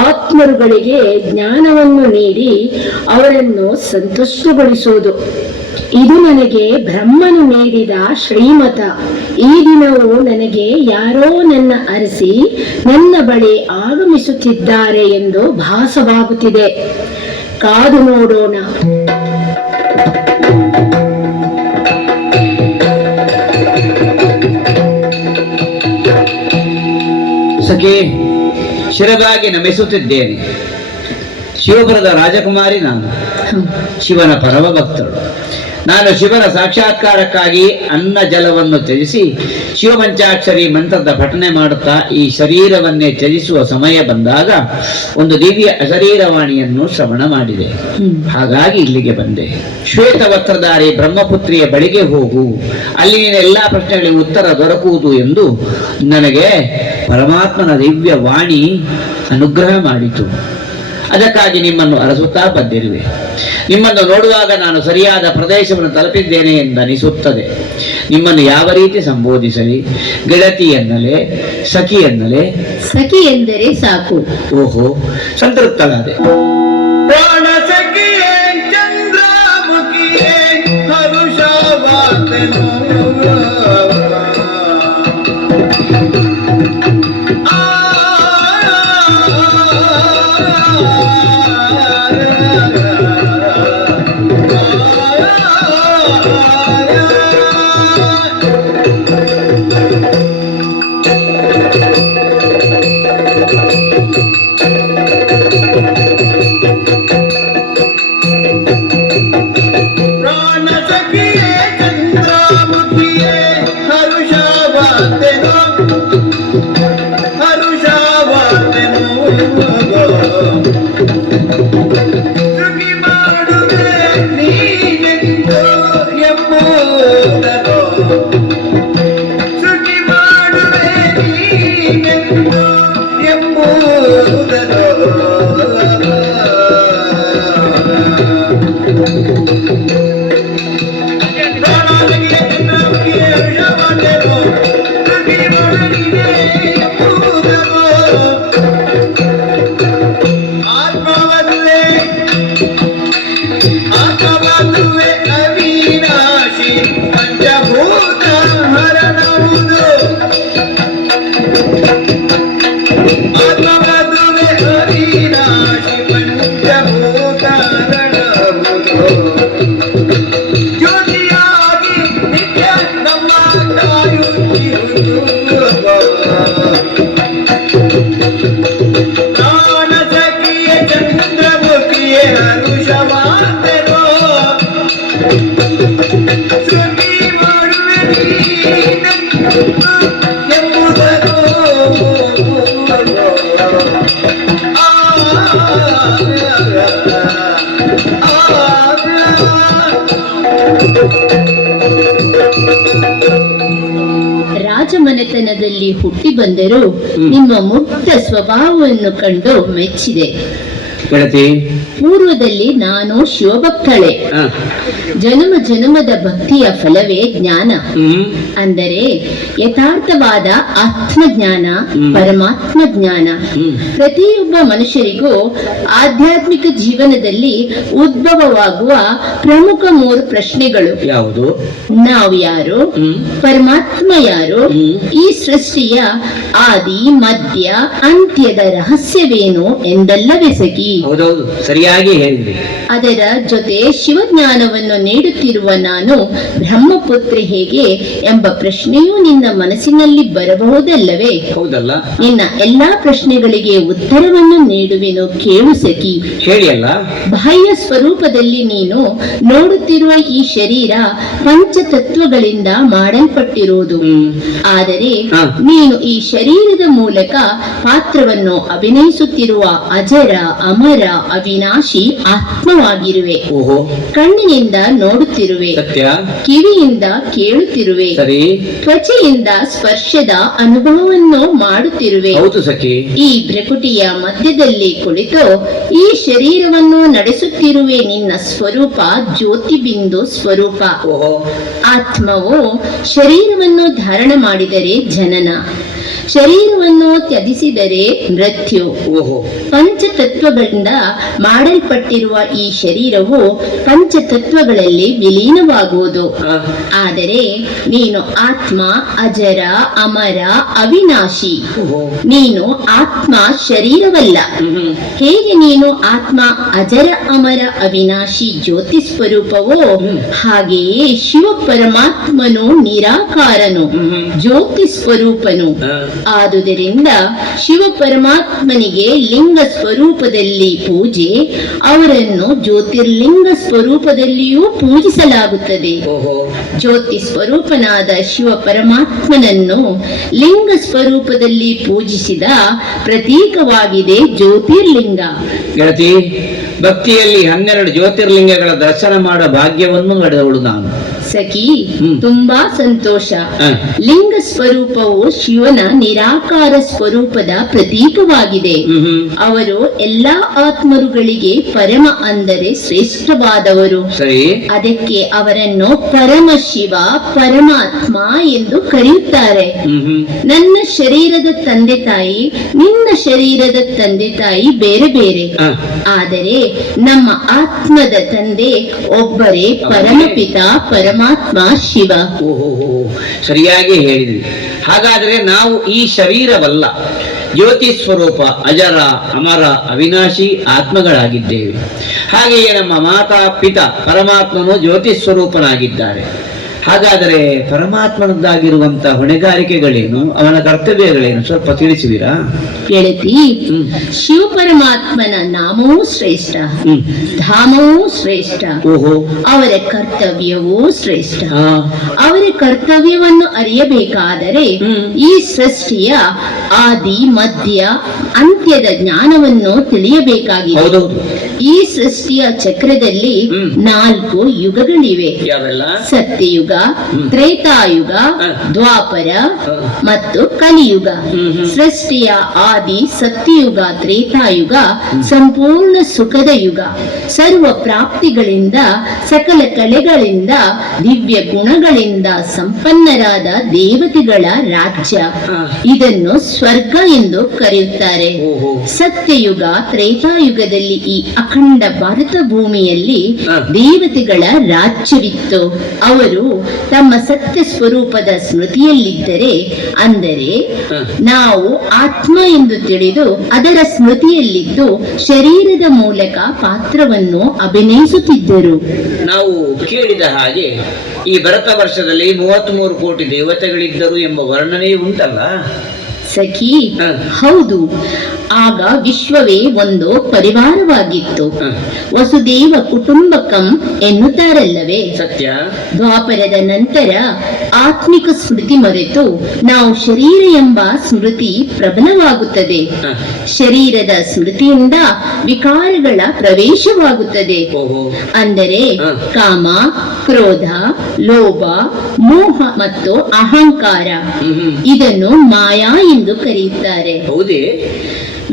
ಆತ್ಮರುಗಳಿಗೆ ಜ್ಞಾನವನ್ನು ನೀಡಿ ಅವರನ್ನು ಸಂತುಷ್ಟಗೊಳಿಸುವುದು ಇದು ನನಗೆ ಬ್ರಹ್ಮನು ನೀಡಿದ ಶ್ರೀಮತ. ಈ ದಿನವೂ ನನಗೆ ಯಾರೋ ನನ್ನ ಅರಸಿ ನನ್ನ ಬಳಿ ಆಗಮಿಸುತ್ತಿದ್ದಾರೆ ಎಂದು ಭಾಸವಾಗುತ್ತಿದೆ. ಕಾದು ನೋಡೋಣ. ಸಖಿ, ಶಿರಬಾಗಿ ನಮಿಸುತ್ತಿದ್ದೇನೆ. ಶಿವಪುರದ ರಾಜಕುಮಾರಿ ನಾನು. ಶಿವನ ಪರಮ ಭಕ್ತಳು ನಾನು. ಶಿವನ ಸಾಕ್ಷಾತ್ಕಾರಕ್ಕಾಗಿ ಅನ್ನ ಜಲವನ್ನು ತ್ಯಜಿಸಿ ಶಿವಪಂಚಾಕ್ಷರಿ ಮಂತ್ರದ ಪಠನೆ ಮಾಡುತ್ತಾ ಈ ಶರೀರವನ್ನೇ ತ್ಯಜಿಸುವ ಸಮಯ ಬಂದಾಗ ಒಂದು ದಿವ್ಯ ಅಶರೀರವಾಣಿಯನ್ನು ಶ್ರವಣ ಮಾಡಿದೆ. ಹಾಗಾಗಿ ಇಲ್ಲಿಗೆ ಬಂದೆ. ಶ್ವೇತ ವಸ್ತ್ರಧಾರಿ ಬ್ರಹ್ಮಪುತ್ರಿಯ ಬಳಿಗೆ ಹೋಗು, ಅಲ್ಲಿನ ಎಲ್ಲಾ ಪ್ರಶ್ನೆಗಳಿಗೆ ಉತ್ತರ ದೊರಕುವುದು ಎಂದು ನನಗೆ ಪರಮಾತ್ಮನ ದಿವ್ಯ ವಾಣಿ ಅನುಗ್ರಹ ಮಾಡಿತು. ಅದಕ್ಕಾಗಿ ನಿಮ್ಮನ್ನು ಅರಸುತ್ತಾ ಬಂದಿರುವೆ. ನಿಮ್ಮನ್ನು ನೋಡುವಾಗ ನಾನು ಸರಿಯಾದ ಪ್ರದೇಶವನ್ನು ತಲುಪಿದ್ದೇನೆ ಎಂದು ಅನಿಸುತ್ತದೆ. ನಿಮ್ಮನ್ನು ಯಾವ ರೀತಿ ಸಂಬೋಧಿಸಲಿ? ಗೆಳತಿ ಎನ್ನಲೇ, ಸಖಿ ಎನ್ನಲೇ? ಸಖಿ ಎಂದರೆ ಸಾಕು. ಓಹೋ, ಸಂತೃಪ್ತಳಾದೆ. ಪ್ರಾಣ ಸಖಿಯೇ ಚಂದ್ರಮುಖಿಯೇ ಹರುಷವಾದನು ಪ್ರಾಣ ಸಖಿಯೇ ಪಂಚಭೂತ ಹರಣವುದು ಆತ್ಮವದುವೆ ಅವಿನಾಶಿ ಪಂಚಭೂತ ಹರಣವುದು ಜ್ಯೋತಿಯಾಗಿ ನಿತ್ಯ ನಮ್ಮ ಕಾಯುತ್ತಿರುವುದು ಪ್ರಾಣಸಖಿಯ ಚಂದ್ರಮುಖಿಯೇ ಹರುಷವಾದರೋ ಶ್ರುತಿ ಮಾಡುವೆ ಎಂಬುದರೋ ರಾಜಮನೆತನದಲ್ಲಿ ಹುಟ್ಟಿ ಬಂದರೂ ನಿಮ್ಮ ಮುಗ್ಧ ಸ್ವಭಾವವನ್ನು ಕಂಡು ಮೆಚ್ಚಿದೆ. ಗೆಳತಿ, ಪೂರ್ವದಲ್ಲಿ ನಾನು ಶಿವಭಕ್ತಳೆ. ಹ. ಜನ್ಮ ಜನ್ಮದ ಭಕ್ತಿಯ ಫಲವೇ ಜ್ಞಾನ. ಅಂದರೆ ಯಥಾರ್ಥವಾದ ಆತ್ಮಜ್ಞಾನ, ಪರಮಾತ್ಮ ಜ್ಞಾನ. ಪ್ರತಿಯೊಬ್ಬ ಮನುಷ್ಯರಿಗೂ ಆಧ್ಯಾತ್ಮಿಕ ಜೀವನದಲ್ಲಿ ಉದ್ಭವವಾಗುವ ಪ್ರಮುಖ 3 ಪ್ರಶ್ನೆಗಳು. ಯಾವುದು? ನಾವು ಯಾರು? ಪರಮಾತ್ಮ ಯಾರು? ಈ ಸೃಷ್ಟಿಯ ಆದಿ ಮಧ್ಯ ಅಂತ್ಯದ ರಹಸ್ಯವೇನು ಎಂದೆಲ್ಲವೆಸಗಿ ಹೌದೌದು, ಸರಿಯಾಗಿ ಹೇಳಿದ್ರಿ. ಅದರ ಜೊತೆ ಶಿವಜ್ಞಾನವನ್ನು ನೀಡುತ್ತಿರುವ ನಾನು ಬ್ರಹ್ಮಪುತ್ರಿ ಹೇಗೆ ಎಂಬ ಪ್ರಶ್ನೆಯೂ ನಿನ್ನ ಮನಸ್ಸಿನಲ್ಲಿ ಬರಬಹುದಲ್ಲವೇ? ಹೌದಲ್ಲ? ನಿನ್ನ ಎಲ್ಲಾ ಪ್ರಶ್ನೆಗಳಿಗೆ ಉತ್ತರವನ್ನು ನೀಡುವೆನು, ಕೇಳು ಸಖಿ. ಹೇಳಿಯಲ್ಲ. ಬಾಹ್ಯ ಸ್ವರೂಪದಲ್ಲಿ ನೀನು ನೋಡುತ್ತಿರುವ ಈ ಶರೀರ ಪಂಚತತ್ವಗಳಿಂದ ಮಾಡಲ್ಪಟ್ಟಿರುವುದು. ಆದರೆ ನೀನು ಈ ಶರೀರದ ಮೂಲಕ ಪಾತ್ರವನ್ನು ಅಭಿನಯಿಸುತ್ತಿರುವ ಅಜರ ಅಮರ ಅವಿನಾಶಿ ಆತ್ಮವಾಗಿರುವೆ. ಓಹೋ. ಕಣ್ಣಿನಿಂದ ನೋಡುತ್ತಿರುವೆ, ಸತ್ಯ. ಕಿವಿಯಿಂದ ಕೇಳುತ್ತಿರುವೆ, ಸರಿ. ತ್ವಚೆಯಿಂದ ಸ್ಪರ್ಶದ ಅನುಭವವನ್ನು ಮಾಡುತ್ತಿರುವೆ. ಹೌದು ಸಖಿ. ಈ ಭ್ರಕುಟಿಯ ಮಧ್ಯದಲ್ಲಿ ಕುಳಿತು ಈ ಶರೀರವನ್ನು ನಡೆಸುತ್ತಿರುವೆ. ನಿನ್ನ ಸ್ವರೂಪ ಜ್ಯೋತಿಬಿಂದು ಸ್ವರೂಪ. ಓಹೋ. ಆತ್ಮವು ಶರೀರವನ್ನು ಧಾರಣ ಮಾಡಿದರೆ ಜನನ, ಶರೀರವನ್ನು ತ್ಯಜಿಸಿದರೆ ಮೃತ್ಯು. ಓಹೋ. ಪಂಚತತ್ವಗಳಿಂದ ಮಾಡಲ್ಪಟ್ಟಿರುವ ಈ ಶರೀರವು ಪಂಚತತ್ವಗಳಲ್ಲಿ ವಿಲೀನವಾಗುವುದು. ಆದರೆ ನೀನು ಆತ್ಮ ಅಜರ ಅಮರ ಅವಿನಾಶಿ. ನೀನು ಆತ್ಮ ಶರೀರವಲ್ಲ. ಹೇಗೆ ನೀನು ಆತ್ಮ ಅಜರ ಅಮರ ಅವಿನಾಶಿ ಜ್ಯೋತಿ ಸ್ವರೂಪವೋ ಹಾಗೆಯೇ ಶಿವ ಪರಮಾತ್ಮನು ನಿರಾಕಾರನು, ಜ್ಯೋತಿ ಸ್ವರೂಪನು. ಆದುದರಿಂದ ಶಿವ ಪರಮಾತ್ಮನಿಗೆ ಲಿಂಗ ಸ್ವರೂಪದಲ್ಲಿ ಪೂಜೆ, ಅವರನ್ನು ಜ್ಯೋತಿರ್ಲಿಂಗ ಸ್ವರೂಪದಲ್ಲಿಯೂ ಪೂಜಿಸಲಾಗುತ್ತದೆ. ಜ್ಯೋತಿ ಸ್ವರೂಪನಾದ ಶಿವ ಪರಮಾತ್ಮನನ್ನು ಲಿಂಗ ಸ್ವರೂಪದಲ್ಲಿ ಪೂಜಿಸಿದ ಪ್ರತೀಕವಾಗಿದೆ ಜ್ಯೋತಿರ್ಲಿಂಗ. ಗೆಳತಿ, ಭಕ್ತಿಯಲ್ಲಿ 12 ಜ್ಯೋತಿರ್ಲಿಂಗಗಳ ದರ್ಶನ ಮಾಡೋ ಭಾಗ್ಯವನ್ನು ನಡೆದವಳು ನಾನು. ಸಖಿ, ತುಂಬಾ ಸಂತೋಷ. ಲಿಂಗ ಸ್ವರೂಪವು ಶಿವನ ನಿರಾಕಾರ ಸ್ವರೂಪದ ಪ್ರತೀಕವಾಗಿದೆ. ಅವರು ಎಲ್ಲಾ ಆತ್ಮರುಗಳಿಗೆ ಪರಮ ಅಂದರೆ ಶ್ರೇಷ್ಠವಾದವರು. ಸರಿ. ಅದಕ್ಕೆ ಅವರನ್ನು ಪರಮ ಶಿವ ಪರಮಾತ್ಮ ಎಂದು ಕರೆಯುತ್ತಾರೆ. ನನ್ನ ಶರೀರದ ತಂದೆ ತಾಯಿ, ನಿನ್ನ ಶರೀರದ ತಂದೆ ತಾಯಿ ಬೇರೆ ಬೇರೆ. ಆದರೆ ನಮ್ಮ ಆತ್ಮದ ತಂದೆ ಒಬ್ಬರೇ, ಪರಮಪಿತ ಪರಮಾತ್ಮ ಶಿವ. ಸರಿಯಾಗಿ ಹೇಳಿದ್ರಿ. ಹಾಗಾದ್ರೆ ನಾವು ಈ ಶರೀರವಲ್ಲ, ಜ್ಯೋತಿ ಸ್ವರೂಪ ಅಜರ ಅಮರ ಅವಿನಾಶಿ ಆತ್ಮಗಳಾಗಿದ್ದೇವೆ. ಹಾಗೆಯೇ ನಮ್ಮ ಮಾತಾ ಪಿತ ಪರಮಾತ್ಮನು ಜ್ಯೋತಿ ಸ್ವರೂಪನಾಗಿದ್ದಾರೆ. ಹಾಗಾದರೆ ಪರಮಾತ್ಮನದ್ದಾಗಿರುವಂತಹ ಹೊಣೆಗಾರಿಕೆಗಳೇನು, ಅವನ ಕರ್ತವ್ಯಗಳೇನು, ಸ್ವಲ್ಪ ತಿಳಿಸುವಿರಾ? ಗೆಳತಿ, ಶಿವ ಪರಮಾತ್ಮನ ನಾಮವೂ ಶ್ರೇಷ್ಠ, ಧಾಮವೂ ಶ್ರೇಷ್ಠ, ಅವರ ಕರ್ತವ್ಯವೂ ಶ್ರೇಷ್ಠ. ಅವರ ಕರ್ತವ್ಯವನ್ನು ಅರಿಯಬೇಕಾದರೆ ಈ ಸೃಷ್ಟಿಯ ಆದಿ ಮಧ್ಯ ಅಂತ್ಯದ ಜ್ಞಾನವನ್ನು ತಿಳಿಯಬೇಕಾಗಿದೆ. ಈ ಸೃಷ್ಟಿಯ ಚಕ್ರದಲ್ಲಿ 4 ಯುಗಗಳಿವೆ. ಸತ್ಯಯುಗ, ತ್ರೇತಾಯುಗ, ದ್ವಾಪರ ಮತ್ತು ಕಲಿಯುಗ. ಸೃಷ್ಟಿಯ ಆದಿ ಸತ್ಯಯುಗ ತ್ರೇತಾಯುಗ ಸಂಪೂರ್ಣ ಸುಖದ ಯುಗ. ಸರ್ವ ಪ್ರಾಪ್ತಿಗಳಿಂದ, ಸಕಲ ಕಲೆಗಳಿಂದ, ದಿವ್ಯ ಗುಣಗಳಿಂದ ಸಂಪನ್ನರಾದ ದೇವತೆಗಳ ರಾಜ್ಯ. ಇದನ್ನು ಸ್ವರ್ಗ ಎಂದು ಕರೆಯುತ್ತಾರೆ. ಸತ್ಯಯುಗ ತ್ರೇತಾಯುಗದಲ್ಲಿ ಈ ಅಖಂಡ ಭಾರತ ಭೂಮಿಯಲ್ಲಿ ದೇವತೆಗಳ ರಾಜ್ಯವಿತ್ತು. ಅವರು ತಮ್ಮ ಸತ್ಯ ಸ್ವರೂಪದ ಸ್ಮೃತಿಯಲ್ಲಿದ್ದರೆ, ಅಂದರೆ ನಾವು ಆತ್ಮ ಎಂದು ತಿಳಿದು ಅದರ ಸ್ಮೃತಿಯಲ್ಲಿದ್ದು ಶರೀರದ ಮೂಲಕ ಪಾತ್ರವನ್ನು ಅಭಿನಯಿಸುತ್ತಿದ್ದರು. ನಾವು ಕೇಳಿದ ಹಾಗೆ ಈ ಭರತ ವರ್ಷದಲ್ಲಿ 33 ಕೋಟಿ ದೇವತೆಗಳಿದ್ದರು ಎಂಬ ವರ್ಣನೆ ಉಂಟಲ್ಲ ಸಖಿ, ಹೌದು. ಆಗ ವಿಶ್ವವೇ ಒಂದು ಪರಿವಾರವಾಗಿತ್ತು. ವಸುದೇವ ಕುಟುಂಬಕಂ ಎನ್ನುತ್ತಾರಲ್ಲವೇ? ಸತ್ಯ. ದ್ವಾಪರದ ನಂತರ ಆತ್ಮಿಕ ಸ್ಮೃತಿ ಮರೆತು ನಾವು ಶರೀರ ಎಂಬ ಸ್ಮೃತಿ ಪ್ರಬಲವಾಗುತ್ತದೆ. ಶರೀರದ ಸ್ಮೃತಿಯಿಂದ ವಿಕಾರಗಳ ಪ್ರವೇಶವಾಗುತ್ತದೆ. ಅಂದರೆ ಕಾಮ, ಕ್ರೋಧ, ಲೋಭ, ಮೋಹ ಮತ್ತು ಅಹಂಕಾರ. ಇದನ್ನು ಮಾಯಾ ಎಂದು ಕರೆಯುತ್ತಾರೆ. ಹೌದೇ?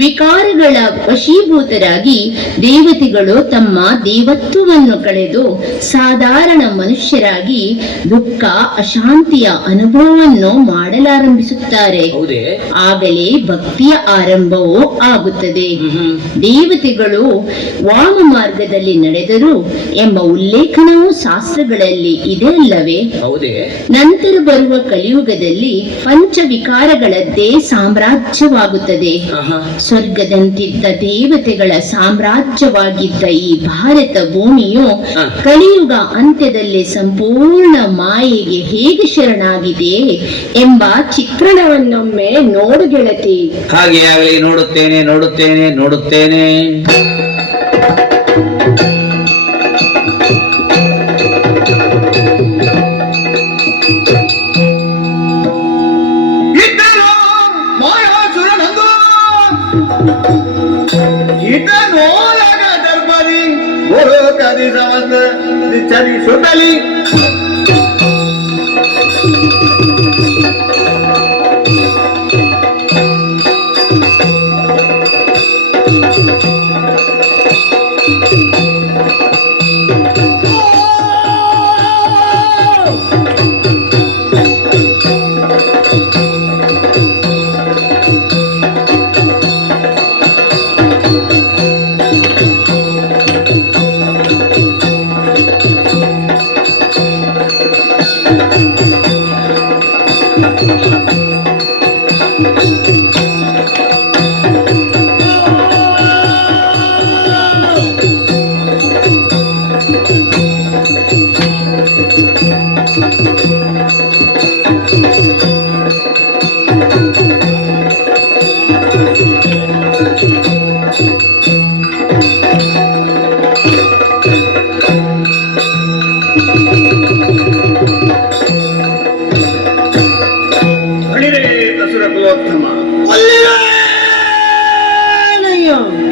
ವಿಕಾರಗಳ ವಶೀಭೂತರಾಗಿ ದೇವತೆಗಳು ತಮ್ಮ ದೇವತ್ವವನ್ನು ಕಳೆದು ಸಾಧಾರಣ ಮನುಷ್ಯರಾಗಿ ದುಃಖ, ಅಶಾಂತಿಯ ಅನುಭವವನ್ನು ಮಾಡಲಾರಂಭಿಸುತ್ತಾರೆ. ಆಗಲೇ ಭಕ್ತಿಯ ಆರಂಭವೂ ಆಗುತ್ತದೆ. ದೇವತೆಗಳು ವಾಮ ಮಾರ್ಗದಲ್ಲಿ ನಡೆದರು ಎಂಬ ಉಲ್ಲೇಖನವೂ ಶಾಸ್ತ್ರಗಳಲ್ಲಿ ಇದೆ ಅಲ್ಲವೇ? ನಂತರ ಬರುವ ಕಲಿಯುಗದಲ್ಲಿ ಪಂಚವಿಕಾರಗಳದ್ದೇ ಸಾಮ್ರಾಜ್ಯವಾಗುತ್ತದೆ. ಸ್ವರ್ಗದಂತಿದ್ದ ದೇವತೆಗಳ ಸಾಮ್ರಾಜ್ಯವಾಗಿದ್ದ ಈ ಭಾರತ ಭೂಮಿಯು ಕಲಿಯುಗ ಅಂತ್ಯದಲ್ಲಿ ಸಂಪೂರ್ಣ ಮಾಯೆಗೆ ಹೇಗೆ ಶರಣಾಗಿದೆ ಎಂಬ ಚಿತ್ರಣವನ್ನೊಮ್ಮೆ ನೋಡು ಗೆಳತಿ. ಹಾಗೆ ಆಗಲಿ, ನೋಡುತ್ತೇನೆ ನೋಡುತ್ತೇನೆ ನೋಡುತ್ತೇನೆ. ಚಲಿಸುತ್ತಲಿ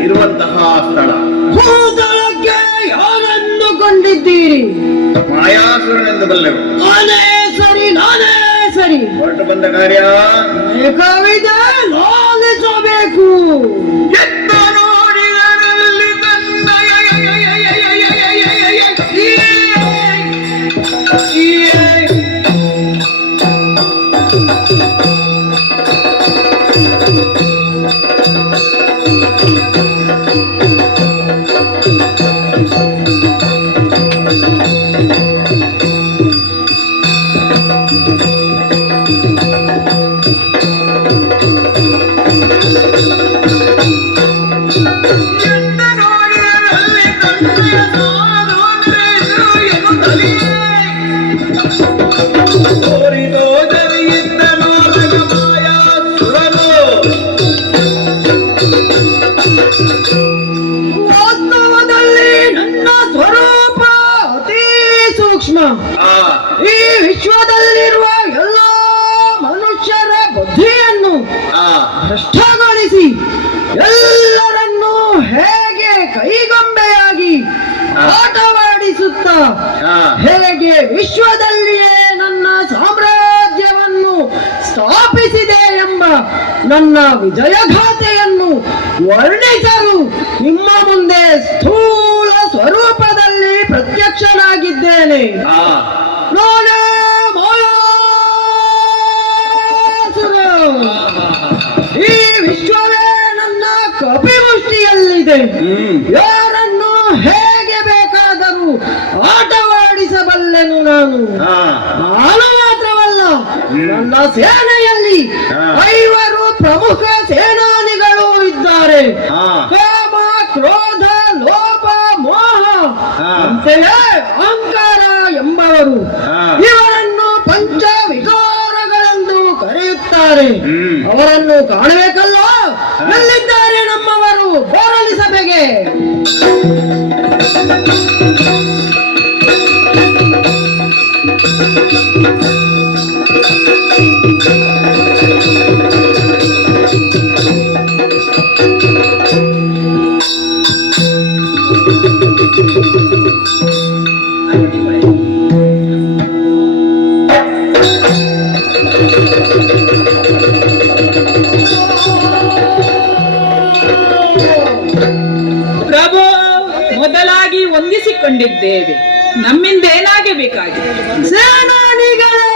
ಇರುವಂತಹ ಸ್ಥಳ ಭೂತಳಕ್ಕೆ ಯಾರನ್ನು ಕೊಂಡಿದ್ದೀರಿ? ಮಾಯಾಸುರನೆಂದು ಬಲ್ಲೆವು. ನಾನೇ ಸರಿ, ನಾನೇ ಸರಿ. ಹೊರಟು ಬಂದ ಕಾರ್ಯ ಕವಿತೆ ಲಾಲಿಸಬೇಕು. ಎತ್ತ ನೋಡಿದರಲ್ಲಿ ತನ್ನಯ ವಾಸ್ತವದಲ್ಲಿ ನನ್ನ ಸ್ವರೂಪ ಅತಿ ಸೂಕ್ಷ್ಮ. ಈ ವಿಶ್ವದಲ್ಲಿರುವ ಎಲ್ಲ ಮನುಷ್ಯರ ಬುದ್ಧಿಯನ್ನು ಭ್ರಷ್ಟಗೊಳಿಸಿ ಎಲ್ಲರನ್ನೂ ಹೇಗೆ ಕೈಗೊಂಬೆಯಾಗಿ ಆಟವಾಡಿಸುತ್ತ ಹೇಗೆ ವಿಶ್ವದಲ್ಲಿಯೇ ನನ್ನ ಸಾಮ್ರಾಜ್ಯವನ್ನು ಸ್ಥಾಪಿಸಿದೆ ಎಂಬ ನನ್ನ ವಿಜಯಗಾಥೆಯನ್ನು ವರ್ಣಿಸಲು ನಿಮ್ಮ ಮುಂದೆ ಸ್ಥೂಲ ಸ್ವರೂಪದಲ್ಲಿ ಪ್ರತ್ಯಕ್ಷನಾಗಿದ್ದೇನೆ. ನಾನೇ ಮಾಯಾಸುರ. ಈ ವಿಶ್ವವೇ ನನ್ನ ಕಪಿಮುಷ್ಟಿಯಲ್ಲಿದೆ. ಯಾರನ್ನು ಹೇಗೆ ಬೇಕಾದರೂ ಆಟವಾಡಿಸಬಲ್ಲೆನು ನಾನು. ನನ್ನ ಸೇನೆಯಲ್ಲಿ ಹಾ. 5 ಪ್ರಮುಖ ಸೇನಾನಿಗಳು ಇದ್ದಾರೆ. ಹಾ. ಕಾಮ, ಕ್ರೋಧ, ಲೋಭ, ಮೋಹ ಹಾ. ಅಂತೆಯೇ ಅಹಂಕಾರ ಎಂಬವರು. ಹಾ. ಇವರನ್ನು ಪಂಚ ವಿಕಾರಗಳೆಂದು ಕರೆಯುತ್ತಾರೆ. ಹ್ಮ್. ಅವರನ್ನು ಕಾಣಬೇಕಲ್ಲ. ಎಲ್ಲಿದ್ದಾರೆ ನಮ್ಮವರು? ಬೋರಲಿ ಸಭೆಗೆ. ಪ್ರಭು, ಮೊದಲಾಗಿ ವಂದಿಸಿಕೊಂಡಿದ್ದೇವೆ. ನಮ್ಮಿಂದ ಏನಾಗಬೇಕಾಗಿದೆ? ಸೇನಾನಿಗಳೇ,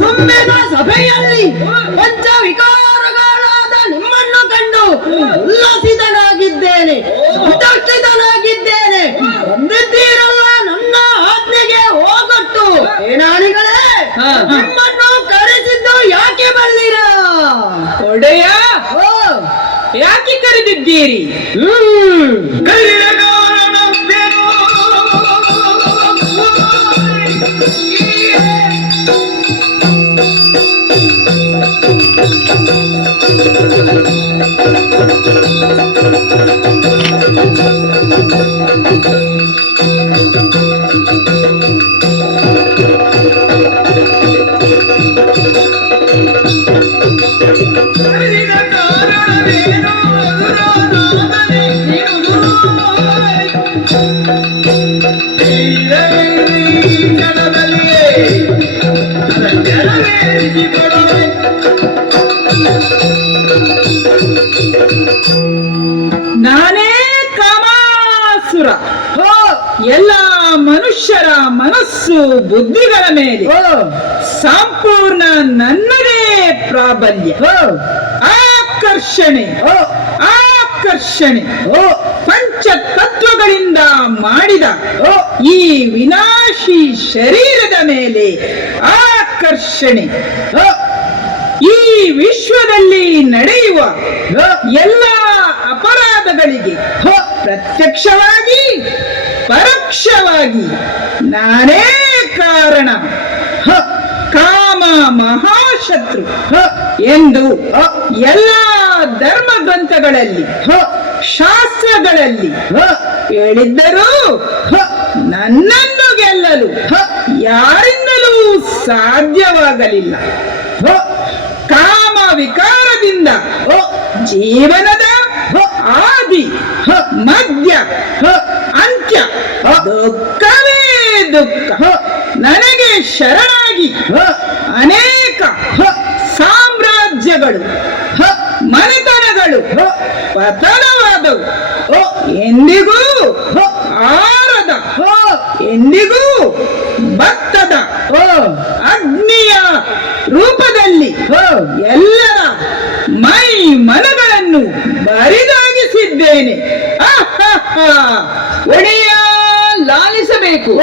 ತುಂಬಿದ ಸಭೆಯಲ್ಲಿ ಪಂಚ ವಿಕಾರಗಳಾದ ನಿಮ್ಮನ್ನು ಕಂಡು ಉಲ್ಲಸಿತನಾಗಿದ್ದೇನೆ, ಸಂತೋಷಿತನಾಗಿದ್ದೇನೆ. ಬಂದಿದ್ದೀರಲ್ಲ ನನ್ನ ಆಜ್ಞೆಗೆ ಹೋಗೊಟ್ಟು. ಸೇನಾನಿಗಳೇ, ನಿಮ್ಮನ್ನು ಕರೆಸಿದ್ದು ಯಾಕೆ ಬಲ್ಲಿರ? ಒಡೆಯ, ಓ, ಯಾಕೆ ಕರೆದಿದ್ದೀರಿ? ನಾನೇ ಕಾಮಾಸುರ. ಎಲ್ಲ ಮನುಷ್ಯರ ಮನಸ್ಸು ಬುದ್ಧಿಗಳ ಮೇಲೆ ಸಂಪೂರ್ಣ ನನ್ನದೇ ಪ್ರಾಬಲ್ಯ. ಆಕರ್ಷಣೆ ಆಕರ್ಷಣೆ ಪಂಚತತ್ವಗಳಿಂದ ಮಾಡಿದ ಈ ವಿನಾಶಿ ಶರೀರದ ಮೇಲೆ ಆಕರ್ಷಣೆ. ಈ ವಿಶ್ವದಲ್ಲಿ ನಡೆಯುವ ಎಲ್ಲ ಅಪರಾಧಗಳಿಗೆ ಪ್ರತ್ಯಕ್ಷವಾಗಿ ಪರೋಕ್ಷವಾಗಿ ನಾನೇ ಕಾರಣ. ಕಾಮ ಮಹಾಶತ್ರು ಎಂದು ಎಲ್ಲ ಧರ್ಮ ಗ್ರಂಥಗಳಲ್ಲಿ ಶಾಸ್ತ್ರಗಳಲ್ಲಿ ಹೇಳಿದ್ದರೂ ನನ್ನನ್ನು ಗೆಲ್ಲಲು ಯಾರಿಂದಲೂ ಸಾಧ್ಯವಾಗಲಿಲ್ಲ. ಕಾಮ ವಿಕಾರದಿಂದ ಜೀವನದ ಆದಿ ಮಧ್ಯ ಅಂತ್ಯ ದುಃಖವೇ ದುಃಖ. ನನಗೆ ಶರಣಾಗಿ ಅನೇಕ ಸಾಮ್ರಾಜ್ಯಗಳು ಮನೆತನಗಳು ಪತನವಾದವು. ಎಂದಿಗೂ ಆರದ ಎಂದಿಗೂ ಭತ್ತದ ಅಗ್ನಿಯ ರೂಪದಲ್ಲಿ ಎಲ್ಲರ ಮೈ ಮನಗಳನ್ನು ಬರಿದಾಗಿಸಿದ್ದೇನೆ. ಒಡೆಯ ಲಾಲಿಸಬೇಕು.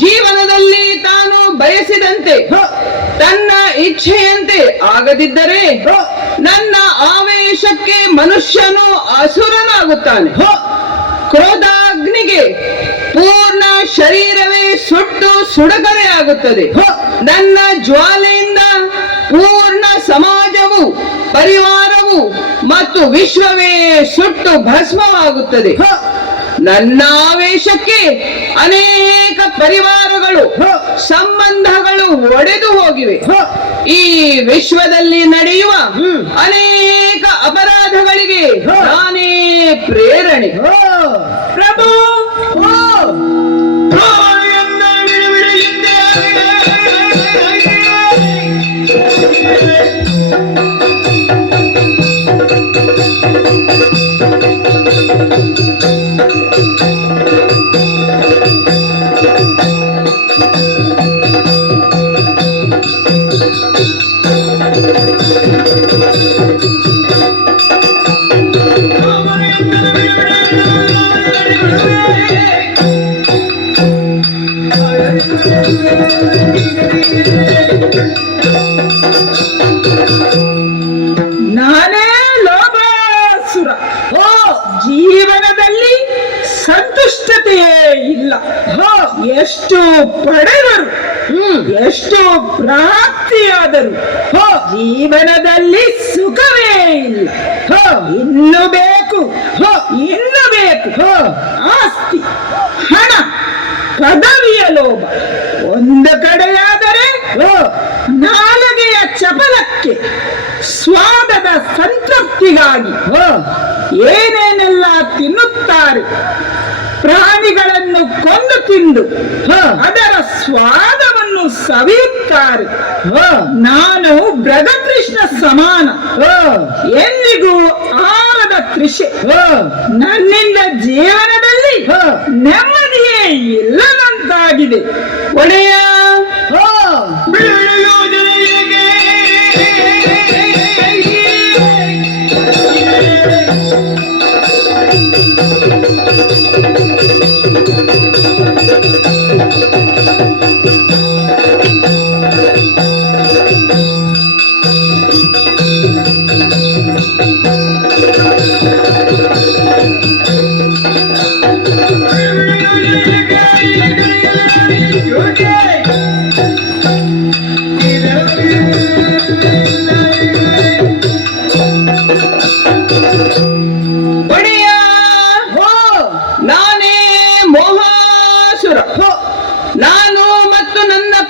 ಜೀವನದಲ್ಲಿ ತಾನು ಬಯಸಿದಂತೆ ತನ್ನ ಇಚ್ಛೆಯಂತೆ ಆಗದಿದ್ದರೆ ನನ್ನ ಆವೇಶಕ್ಕೆ ಮನುಷ್ಯನು ಅಸುರನಾಗುತ್ತಾನೆ. ಕ್ರೋಧಾಗ್ನಿಗೆ ಪೂರ್ಣ ಶರೀರವೇ ಸುಟ್ಟು ಸುಡಗರೆ ಆಗುತ್ತದೆ. ನನ್ನ ಜ್ವಾಲೆಯಿಂದ ಪೂರ್ಣ ಸಮಾಜವು, ಪರಿವಾರವು ಮತ್ತು ವಿಶ್ವವೇ ಸುಟ್ಟು ಭಸ್ಮವಾಗುತ್ತದೆ. ನನ್ನ ಆವೇಶಕ್ಕೆ ಅನೇಕ ಪರಿವಾರಗಳು, ಸಂಬಂಧಗಳು ಒಡೆದು ಹೋಗಿವೆ. ಈ ವಿಶ್ವದಲ್ಲಿ ನಡೆಯುವ ಅನೇಕ ಅಪರಾಧಗಳಿಗೆ ನಾನೇ ಪ್ರೇರಣೆ. ಪ್ರಭು, ನಾನೇ ಲೋಭಾಸುರ. ಜೀವನದಲ್ಲಿ ಸಂತುಷ್ಟತೆಯೇ ಇಲ್ಲ. ಎಷ್ಟು ಪಡೆದರು, ಎಷ್ಟು ಪ್ರಾಪ್ತಿಯಾದರು, ಜೀವನದಲ್ಲಿ ಸುಖವೇ ಇಲ್ಲ. ಇನ್ನು ಬೇಕು, ಇನ್ನು ಬೇಕು. ಆಸ್ತಿ, ಹಣ, ಪದವಿಯ ಲೋಭ ಒಂದು ಕಡೆಯಾದರೆ, ನಾಲಿಗೆಯ ಚಪಲಕ್ಕೆ, ಸ್ವಾದದ ಸಂತೃಪ್ತಿಗಾಗಿ ಏನೇನೆಲ್ಲ ತಿನ್ನುತ್ತಾರೆ. ಪ್ರಾಣಿಗಳನ್ನು ಕೊಂದು ತಿಂದು ಅದರ ಸ್ವಾದವನ್ನು ಸವಿಯುತ್ತಾರೆ. ನಾನು ಮೃಗತೃಷ್ಣ ಸಮಾನ, ಎಂದಿಗೂ ಆರದ ತೃಷೆ. ನನ್ನಿಂದ ಜೀವನದಲ್ಲಿ ನೆಮ್ಮದಿಯೇ ಇಲ್ಲದಂತಾಗಿದೆ. ಒಡೆಯ,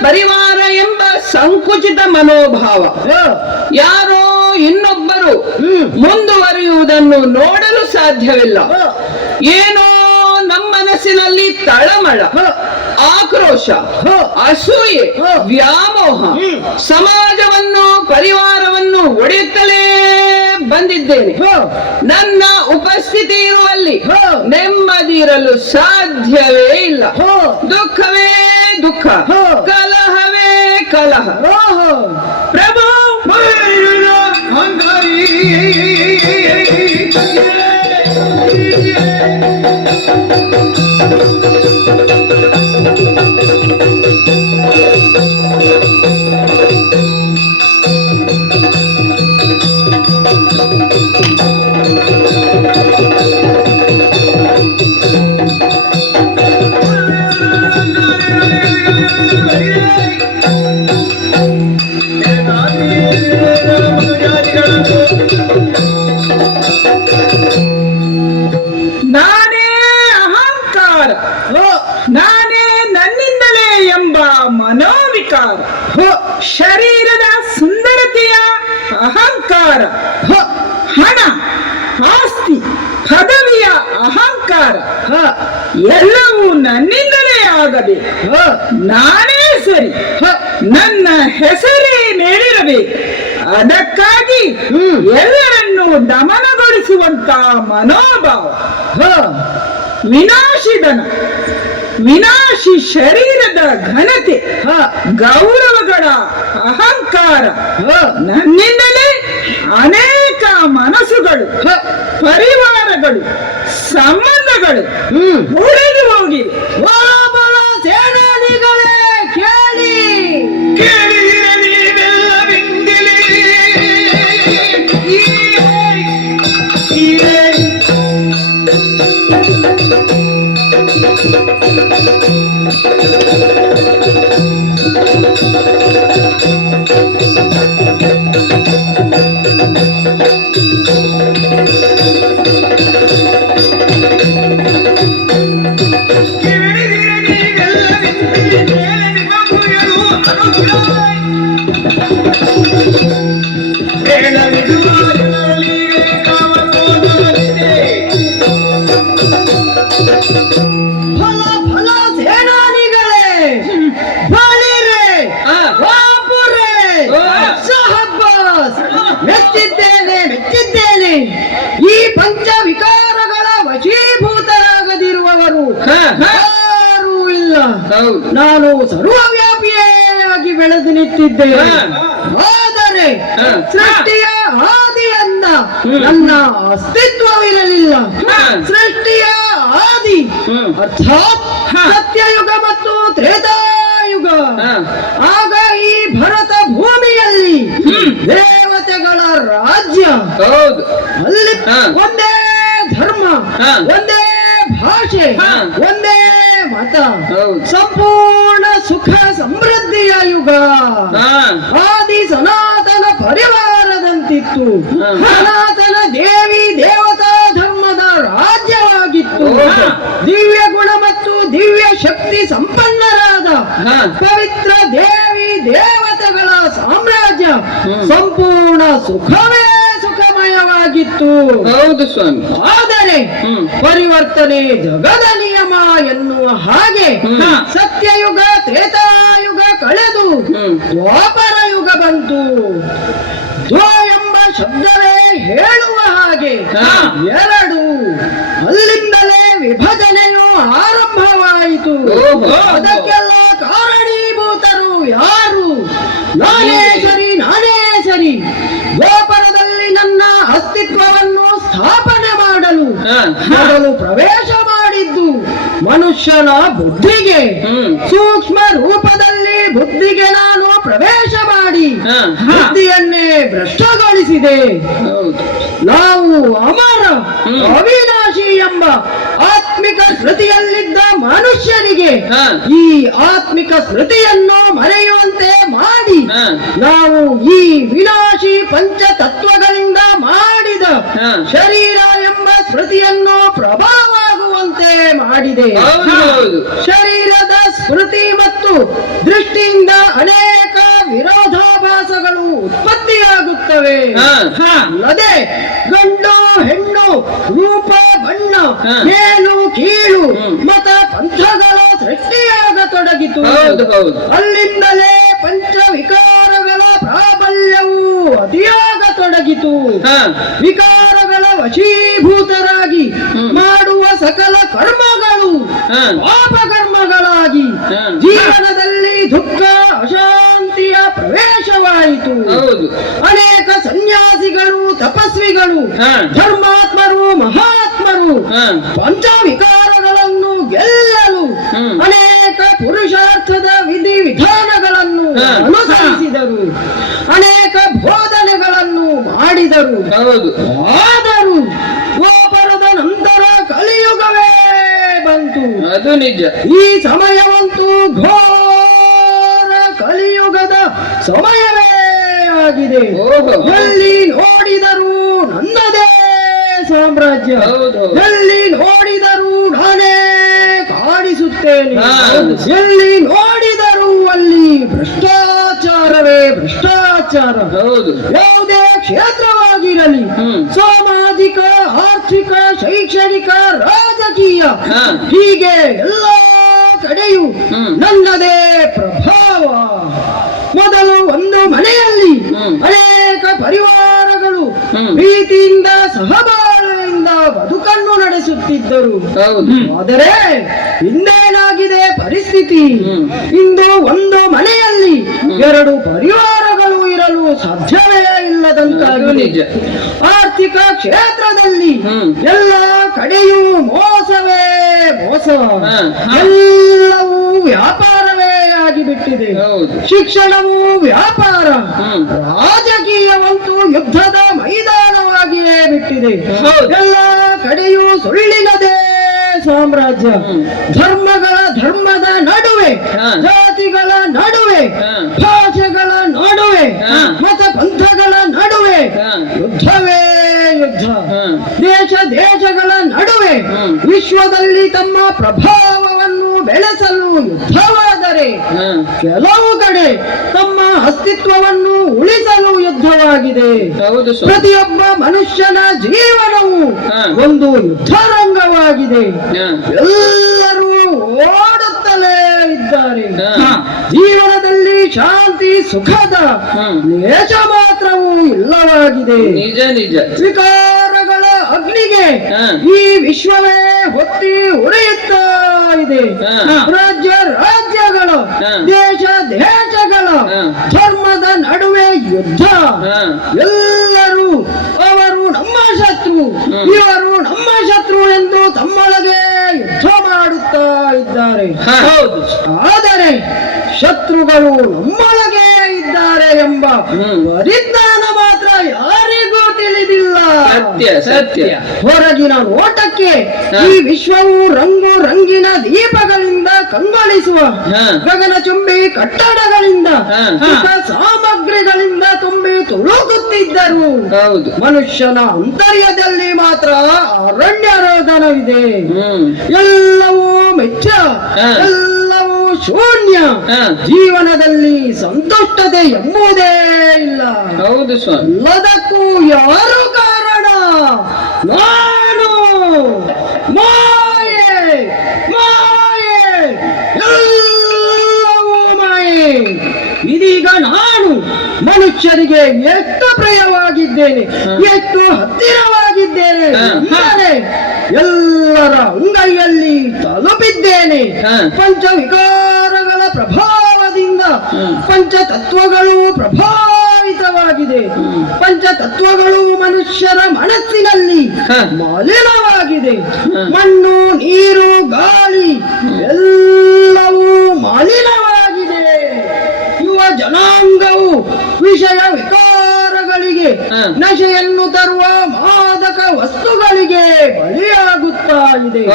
ಪರಿವಾರ ಎಂಬ ಸಂಕುಚಿತ ಮನೋಭಾವ. ಯಾರೋ ಇನ್ನೊಬ್ಬರು ಮುಂದುವರಿಯುವುದನ್ನು ನೋಡಲು ಸಾಧ್ಯವಿಲ್ಲ. ಏನೋ ನಮ್ಮ ಮನಸ್ಸಿನಲ್ಲಿ ತಳಮಳ, ಆಕ್ರೋಶ, ಅಸೂಯೆ, ವ್ಯಾಮೋಹ ಸಮಾಜವನ್ನು, ಪರಿವಾರವನ್ನು ಒಡೆಯುತ್ತಲೇ ಬಂದಿದ್ದೇನೆ. ನನ್ನ ಉಪಸ್ಥಿತಿ ಇರುವಲ್ಲಿ ನೆಮ್ಮದಿ ಇರಲು ಸಾಧ್ಯವೇ ಇಲ್ಲ. ದುಃಖವೇ ದುಃಖ, ಕಲಹವೇ ಕಲಹ. ಪ್ರಭು, ನಾನೇ ಅಹಂಕಾರ, ನಾನೇ ನನ್ನಿಂದಲೇ ಎಂಬ ಮನೋವಿಕಾರ, ಶರೀರದ ಸುಂದರತೆಯ ಅಹಂಕಾರ, ಹಣ, ಆಸ್ತಿ, ಪದವಿಯ ಅಹಂಕಾರ ಎಲ್ಲವೂ ನನ್ನಿಂದಲೇ ಆಗಬೇಕು. ನಾನೇ ಸರಿ, ನನ್ನ ಹೆಸರೇ ಮೇಲಿರಬೇಕು. ಅದಕ್ಕಾಗಿ ಎಲ್ಲರನ್ನೂ ದಮನಗೊಳಿಸುವಂತ ಮನೋಭಾವ, ವಿನಾಶಿದನ, ವಿನಾಶಿ ಶರೀರದ ಘನತೆ, ಗೌರವಗಳ ಅಹಂಕಾರ, ನನ್ನಿಂದಲೇ ಅನೇಕ ಮನಸ್ಸುಗಳು, ಪರಿವಾರಗಳು, ಸಂಬಂಧಗಳು ಉಳಿದು ಹೋಗಿವೆ. ಸೇನಾನಿಗ ಫಲ ಫಲ ಸೇನಾನಿಗಳೇ, ಬಲಿರೆ, ಬಾಪುರೆ, ಸಹಬ್ಬಾಸ್. ಮೆಚ್ಚಿದ್ದೇನೆ ಮೆಚ್ಚಿದ್ದೇನೆ. ಈ ಪಂಚ ವಿಕಾರಗಳ ವಶೀಭೂತರಾಗದಿರುವವರು ಯಾರೂ ಇಲ್ಲ. ನಾನು ಸರ್ವವ್ಯಾಪಿಯೇ ಆಗಿ ಬೆಳೆದು ನಿಂತಿದ್ದೇನೆ. ಆದರೆ ಸೃಷ್ಟಿಯ ಆದಿಯನ್ನ ನನ್ನ ಅಸ್ತಿತ್ವವಿರಲಿಲ್ಲ. ಸೃಷ್ಟಿಯ ಆದಿ ಅರ್ಥಾತ್ ಸತ್ಯಯುಗ ಮತ್ತು ತ್ರೇತಾಯುಗ. ಆಗ ಈ ಭರತ ಭೂಮಿಯಲ್ಲಿ ದೇವತೆಗಳ ರಾಜ್ಯ. ಅಲ್ಲಿ ಒಂದೇ ಧರ್ಮ, ಒಂದೇ ಭಾಷೆ, ಒಂದೇ ಮತ, ಸಂಪೂರ್ಣ ಸುಖ ಸಮೃದ್ಧಿಯ ಯುಗ. ಆದಿ ಸನಾತನ ಪರಿವಾರದಂತಿತ್ತು. ಸನಾತನ ದೇವಿ ದೇವತಾ ಧರ್ಮದ ರಾಜ್ಯವಾಗಿತ್ತು. ದಿವ್ಯ ಗುಣ ಮತ್ತು ದಿವ್ಯ ಶಕ್ತಿ ಸಂಪನ್ನರಾದ ಪವಿತ್ರ ದೇವಿ ದೇವತೆಗಳ ಸಾಮ್ರಾಜ್ಯ ಸಂಪೂರ್ಣ ಸುಖವೇ ಸುಖಮಯವಾಗಿತ್ತು. ಹೌದು ಸ್ವಾಮಿ. ಆದರೆ ಪರಿವರ್ತನೆ ಜಗದ ನಿಯಮ ಎನ್ನುವ ಹಾಗೆ ಸತ್ಯಯುಗ ತ್ರೇತಾಯುಗ ಕಳೆದು ದ್ವಾಪರ ಯುಗ ಬಂತು. ದ್ವ ಎಂಬ ಶಬ್ದವೇ ಹೇಳುವ ಹಾಗೆ ಎರಡು. ಅಲ್ಲಿಂದಲೇ ವಿಭಜನೆಯು ಆರಂಭವಾಯಿತು. ಅದಕ್ಕೆಲ್ಲ ಕಾರಣೀಭೂತರು ಯಾರು? ನಾನೇ ಸರಿ, ನಾನೇ ಸರಿ. ದ್ವಾಪರದಲ್ಲಿ ನನ್ನ ಅಸ್ತಿತ್ವವನ್ನು ಸ್ಥಾಪನೆ ಮಾಡಲು ಮೊದಲು ಪ್ರವೇಶ ಮಾಡಿದ್ದು ಮನುಷ್ಯನ ಬುದ್ಧಿಗೆ. ಸೂಕ್ಷ್ಮ ರೂಪದಲ್ಲಿ ಬುದ್ಧಿಗೆ ನಾನು ಪ್ರವೇಶ ಮಾಡಿ ಬುದ್ಧಿಯನ್ನೇ ಭ್ರಷ್ಟಗೊಳಿಸಿದೆ. ನಾವು ಅಮರ ಅವಿನಾಶಿ ಎಂಬ ಆತ್ಮಿಕ ಸ್ಮೃತಿಯಲ್ಲಿದ್ದ ಮನುಷ್ಯರಿಗೆ ಈ ಆತ್ಮಿಕ ಸ್ಮೃತಿಯನ್ನು ಮರೆಯುವಂತೆ ಮಾಡಿ ನಾವು ಈ ವಿನಾಶಿ ಪಂಚ ತತ್ವಗಳಿಂದ ಮಾಡಿದ ಶರೀರ ಎಂಬ ಸ್ಮೃತಿಯನ್ನು ಪ್ರಭಾವವಾಗುವಂತೆ ಮಾಡಿದೆ. ಶರೀರದ ಸ್ಮೃತಿ ಮತ್ತು ದೃಷ್ಟಿಯಿಂದ ಅನೇಕ ವಿರೋಧಾಭಾಸಗಳು ಉತ್ಪತ್ತಿಯಾಗುತ್ತವೆ. ಅಲ್ಲದೆ ಗಂಡು ಹೆಣ್ಣು, ರೂಪ ಬಣ್ಣ, ಮೇಲು ಕೀಳು, ಮತ ಪಂಥಗಳ ಸೃಷ್ಟಿಯಾಗತೊಡಗಿತು. ಅಲ್ಲಿಂದಲೇ ಪಂಚ ವಿಕಾರಗಳ ಪ್ರಾಬಲ್ಯವು ಅತಿಯಾಗತೊಡಗಿತು. ವಿಕಾರಗಳ ವಶೀಭೂತರಾಗಿ ಮಾಡುವ ಸಕಲ ಕರ್ಮಗಳು ಪಾಪಕರ್ಮಗಳಾಗಿ ಜೀವನದಲ್ಲಿ ದುಃಖ ಅಶಾಂತಿಯ ಪ್ರವೇಶವಾಯಿತು. ಅನೇಕ ಸನ್ಯಾಸಿಗಳು, ತಪಸ್ವಿಗಳು, ಧರ್ಮಾತ್ಮರು, ಮಹಾತ್ಮರು ಪಂಚವಿಕಾರಗಳನ್ನು ಗೆಲ್ಲಲು ಅನೇಕ ಪುರುಷಾರ್ಥದ ವಿಧಿ ವಿಧಾನಗಳನ್ನು ಅನುಸರಿಸಿದರು. ಅನೇಕ ಬೋಧನೆಗಳನ್ನು ಮಾಡಿದರು. ಆದರೂ ದ್ವಾಪರದ ನಂತರ ಕಲಿಯುಗವೇ ಬಂತು. ಅದು ನಿಜ. ಈ ಸಮಯವಂತೂ ಘೋರ ಕಲಿಯುಗದ ಸಮಯವೇ ಆಗಿದೆ. ಎಲ್ಲಿ ನೋಡಿದರೂ ನನ್ನದೇ ಸಾಮ್ರಾಜ್ಯ, ಎಲ್ಲಿ ನೋಡಿದರೂ ನಾನೇ ಕಾಣಿಸುತ್ತೇನೆ. ಎಲ್ಲಿ ನೋಡಿದರೂ ಅಲ್ಲಿ ಭ್ರಷ್ಟಾಚಾರವೇ ಭ್ರಷ್ಟಾಚಾರ. ಯಾವುದೇ ಕ್ಷೇತ್ರವಾಗಿರಲಿ, ಸಾಮಾಜಿಕ, ಆರ್ಥಿಕ, ಶೈಕ್ಷಣಿಕ, ರಾಜಕೀಯ, ಹೀಗೆ ಎಲ್ಲ ಕಡೆಯೂ ನನ್ನದೇ ಪ್ರಭಾವ. ಮೊದಲು ಒಂದು ಮನೆಯಲ್ಲಿ ಅನೇಕ ಪರಿವಾರಗಳು ಪ್ರೀತಿಯಿಂದ ಸಹಬಾಳ್ವೆಯಿಂದ ಬದುಕನ್ನು ನಡೆಸುತ್ತಿದ್ದರು. ಆದರೆ ಇಂದೇನಾಗಿದೆ ಪರಿಸ್ಥಿತಿ? ಇಂದು ಒಂದು ಮನೆಯಲ್ಲಿ ಎರಡು ಪರಿವಾರಗಳು ಇರಲು ಸಾಧ್ಯವೇ ಇಲ್ಲದಂತಾಗಿದೆ. ಆರ್ಥಿಕ ಕ್ಷೇತ್ರದಲ್ಲಿ ಎಲ್ಲ ಕಡೆಯೂ ಮೋಸವೇ ಮೋಸ. ಎಲ್ಲವೂ ವ್ಯಾಪಾರವೇ ಆಗಿಬಿಟ್ಟಿದೆ. ಶಿಕ್ಷಣವು ವ್ಯಾಪಾರ, ರಾಜಕೀಯವಂತೂ ಯುದ್ಧದ ಮೈದಾನವಾಗಿಯೇ ಬಿಟ್ಟಿದೆ. ಎಲ್ಲ ಕಡೆಯೂ ಸುಳ್ಳಿನದೇ ಸಾಮ್ರಾಜ್ಯ. ಧರ್ಮದ ನಡುವೆ, ಹಾ. ಜಾತಿಗಳ ನಡುವೆ, ಹಾ. ಭಾಷೆಗಳ ನಡುವೆ, ಹಾ. ಮತ ಪಂಥಗಳ ನಡುವೆ ಹಾ. ಯುದ್ಧವೇ ಯುದ್ಧ. ಹಾ. ದೇಶಗಳ ನಡುವೆ ಹ್ಮ್. ವಿಶ್ವದಲ್ಲಿ ತಮ್ಮ ಪ್ರಭಾವವನ್ನು ಬೆಳೆಸಲು ಯುದ್ಧವಾದರೆ, ಹಾ. ಕೆಲವು ಕಡೆ ತಮ್ಮ ಅಸ್ತಿತ್ವವನ್ನು ಉಳಿಸಲು ಯುದ್ಧವಾಗಿದೆ. ಹೌದು ಸ್ವಾಮಿ. ಪ್ರತಿಯೊಬ್ಬ ಮನುಷ್ಯನ ಜೀವನವು ಹಾ. ಒಂದು ಯುದ್ಧರಂಗವಾಗಿದೆ. ಹಾ. ಎಲ್ಲರೂ ಓಡುತ್ತಲೇ ಇದ್ದಾರೆ. ಹಾ. ಜೀವನದಲ್ಲಿ ಶಾಂತಿ ಸುಖದ ಹ್ಮ್. ಲೇಷ ಮಾತ್ರವೂ ಇಲ್ಲವಾಗಿದೆ. ನಿಜ ನಿಜ. ವಿಕಾರಗಳ ಅಗ್ನಿಗೆ ಹಾ. ಈ ವಿಶ್ವವೇ ಹೊತ್ತಿ ಉರಿಯುತ್ತಾ ಇದೆ. ಹಾ. ರಾಜ್ಯಗಳ, ಹಾ. ದೇಶಗಳ ಹಾ. ಧರ್ಮದ ನಡುವೆ ಯುದ್ಧ. ಹಾ. ಎಲ್ಲರೂ ಅವರು ನಮ್ಮ ಶತ್ರು, ಹ್ಮ್. ಇವರು ನಮ್ಮ ಶತ್ರು ಎಂದು ತಮ್ಮೊಳಗೆ ಯುದ್ಧ ಮಾಡುತ್ತಾ ಇದ್ದಾರೆ. ಹಾ. ಹೌದು. ಆದರೆ ಶತ್ರುಗಳು ನಮ್ಮೊಳಗೆ ಇದ್ದಾರೆ ಎಂಬ ಹ್ಮ್. ಪರಿಜ್ಞಾನ ಮಾತ್ರ ಯಾರಿಗೂ ತಿಳಿದಿಲ್ಲ. ಸತ್ಯ ಸತ್ಯ. ಹೊರಗಿನ ನೋಟಕ್ಕೆ ಹಾ. ಈ ವಿಶ್ವವು ರಂಗಿನ ದೀಪಗಳಿಂದ ಕಂಗೊಳಿಸುವ, ಹಾ. ಗಗನಚುಂಬಿ ಕಟ್ಟಡಗಳಿಂದ, ಹಾ. ಸುಖ ಸಾಮಗ್ರಿಗಳಿಂದ ತುಂಬಿ ತುಳುಕುತ್ತಿದ್ದರು. ಹೌದು. ಮನುಷ್ಯನ ಅಂತರ್ಯದಲ್ಲಿ ಮಾತ್ರ ಅರಣ್ಯ ರೋದನವಿದೆ. ಹ್ಮ್. ಎಲ್ಲವೂ ಮೆಚ್ಚ, ಹಾ. ಎಲ್ಲವೂ ಶೂನ್ಯ. ಹಾ. ಜೀವನದಲ್ಲಿ ಸಂತುಷ್ಟತೆ ಎಂಬುದೇ ಇಲ್ಲ. ಹೌದು ಸ್ವಾಮಿ. ಎಲ್ಲದಕ್ಕೂ ಯಾರು ಕಾರಣ? ನಾನು. ಮಾಯೆ, ಮಾಯೆ, ಎಲ್ಲವೂ ಮಾಯೆ. ಇದೀಗ ನಾನು ಮನುಷ್ಯರಿಗೆ ಎಷ್ಟು ಪ್ರಿಯವಾಗಿದ್ದೇನೆ, ಎಷ್ಟು ಹತ್ತಿರವಾಗಿದ್ದೇನೆ ಅಂದರೆ ಎಲ್ಲರ ಅಂಗೈಯಲ್ಲಿ ತಲುಪಿದ್ದೇನೆ. ಹಾ. ಪಂಚವಿಕಾರಗಳ ಪ್ರಭಾವದಿಂದ ಪಂಚತತ್ವಗಳು ಪ್ರಭಾವಿತವಾಗಿದೆ. ಪಂಚತತ್ವಗಳು ಮನುಷ್ಯರ ಮನಸ್ಸಿನಲ್ಲಿ ಹಾ. ಮಲಿನವಾಗಿದೆ. ಹಾ. ಮಣ್ಣು, ನೀರು, ಗಾಳಿ ಎಲ್ಲವೂ ಮಲಿನವಾಗಿದೆ. ಯುವ ಜನಾಂಗವು ವಿಷಯ ವಿಕಾರಗಳಿಗೆ, ಹಾ. ನಶೆಯನ್ನು ತರುವ ಮಾದಕ ವಸ್ತುಗಳಿಗೆ ಬಲಿಯಾಗುತ್ತಾ ಇದೆ.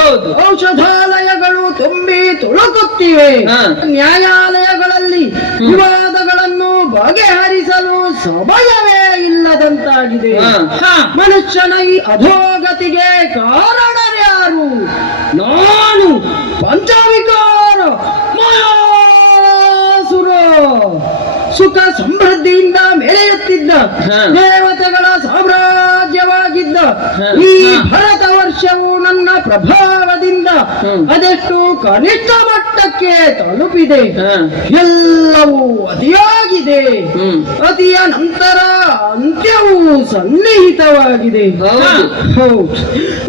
ಹೌದು. ಔಷಧಾಲಯಗಳು ತುಂಬಿ ತುಳುಕುತ್ತಿವೆ. ಹಾ. ನ್ಯಾಯಾಲಯಗಳಲ್ಲಿ ವಿವಾದಗಳನ್ನು ಬಗೆಹರಿಸಲು ಸಮಯವೇ ಇಲ್ಲದಂತಾಗಿದೆ. ಹಾ. ಮನುಷ್ಯನ ಈ ಅಧೋಗತಿಗೆ ಕಾರಣರ್ಯಾರು? ನಾನು. ಪಂಚವಿಕಾರ ಮಾಯಾಸುರ. ಸುಖ ಸಮೃದ್ಧಿಯಿಂದ ಮೆರೆಯುತ್ತಿದ್ದ ಹಾ. ದೇವತೆಗಳ ಸಾಮ್ರಾಜ್ಯವಾಗಿದ್ದ ಹಾ. ಈ ಹಾ. ಭರತ ವರ್ಷವು ನನ್ನ ಪ್ರಭಾವದಿಂದ ಅದೆಷ್ಟು ಕನಿಷ್ಠ ಮಟ್ಟಕ್ಕೆ ತಲುಪಿದೆ. ಹಾ. ಎಲ್ಲವೂ ಅತಿಯಾಗಿದೆ. ಹ್ಮ್. ಅತಿಯ ನಂತರ ಅಂತ್ಯವು ಸನ್ನಿಹಿತವಾಗಿದೆ. ಹೌದು. ಹೌದು.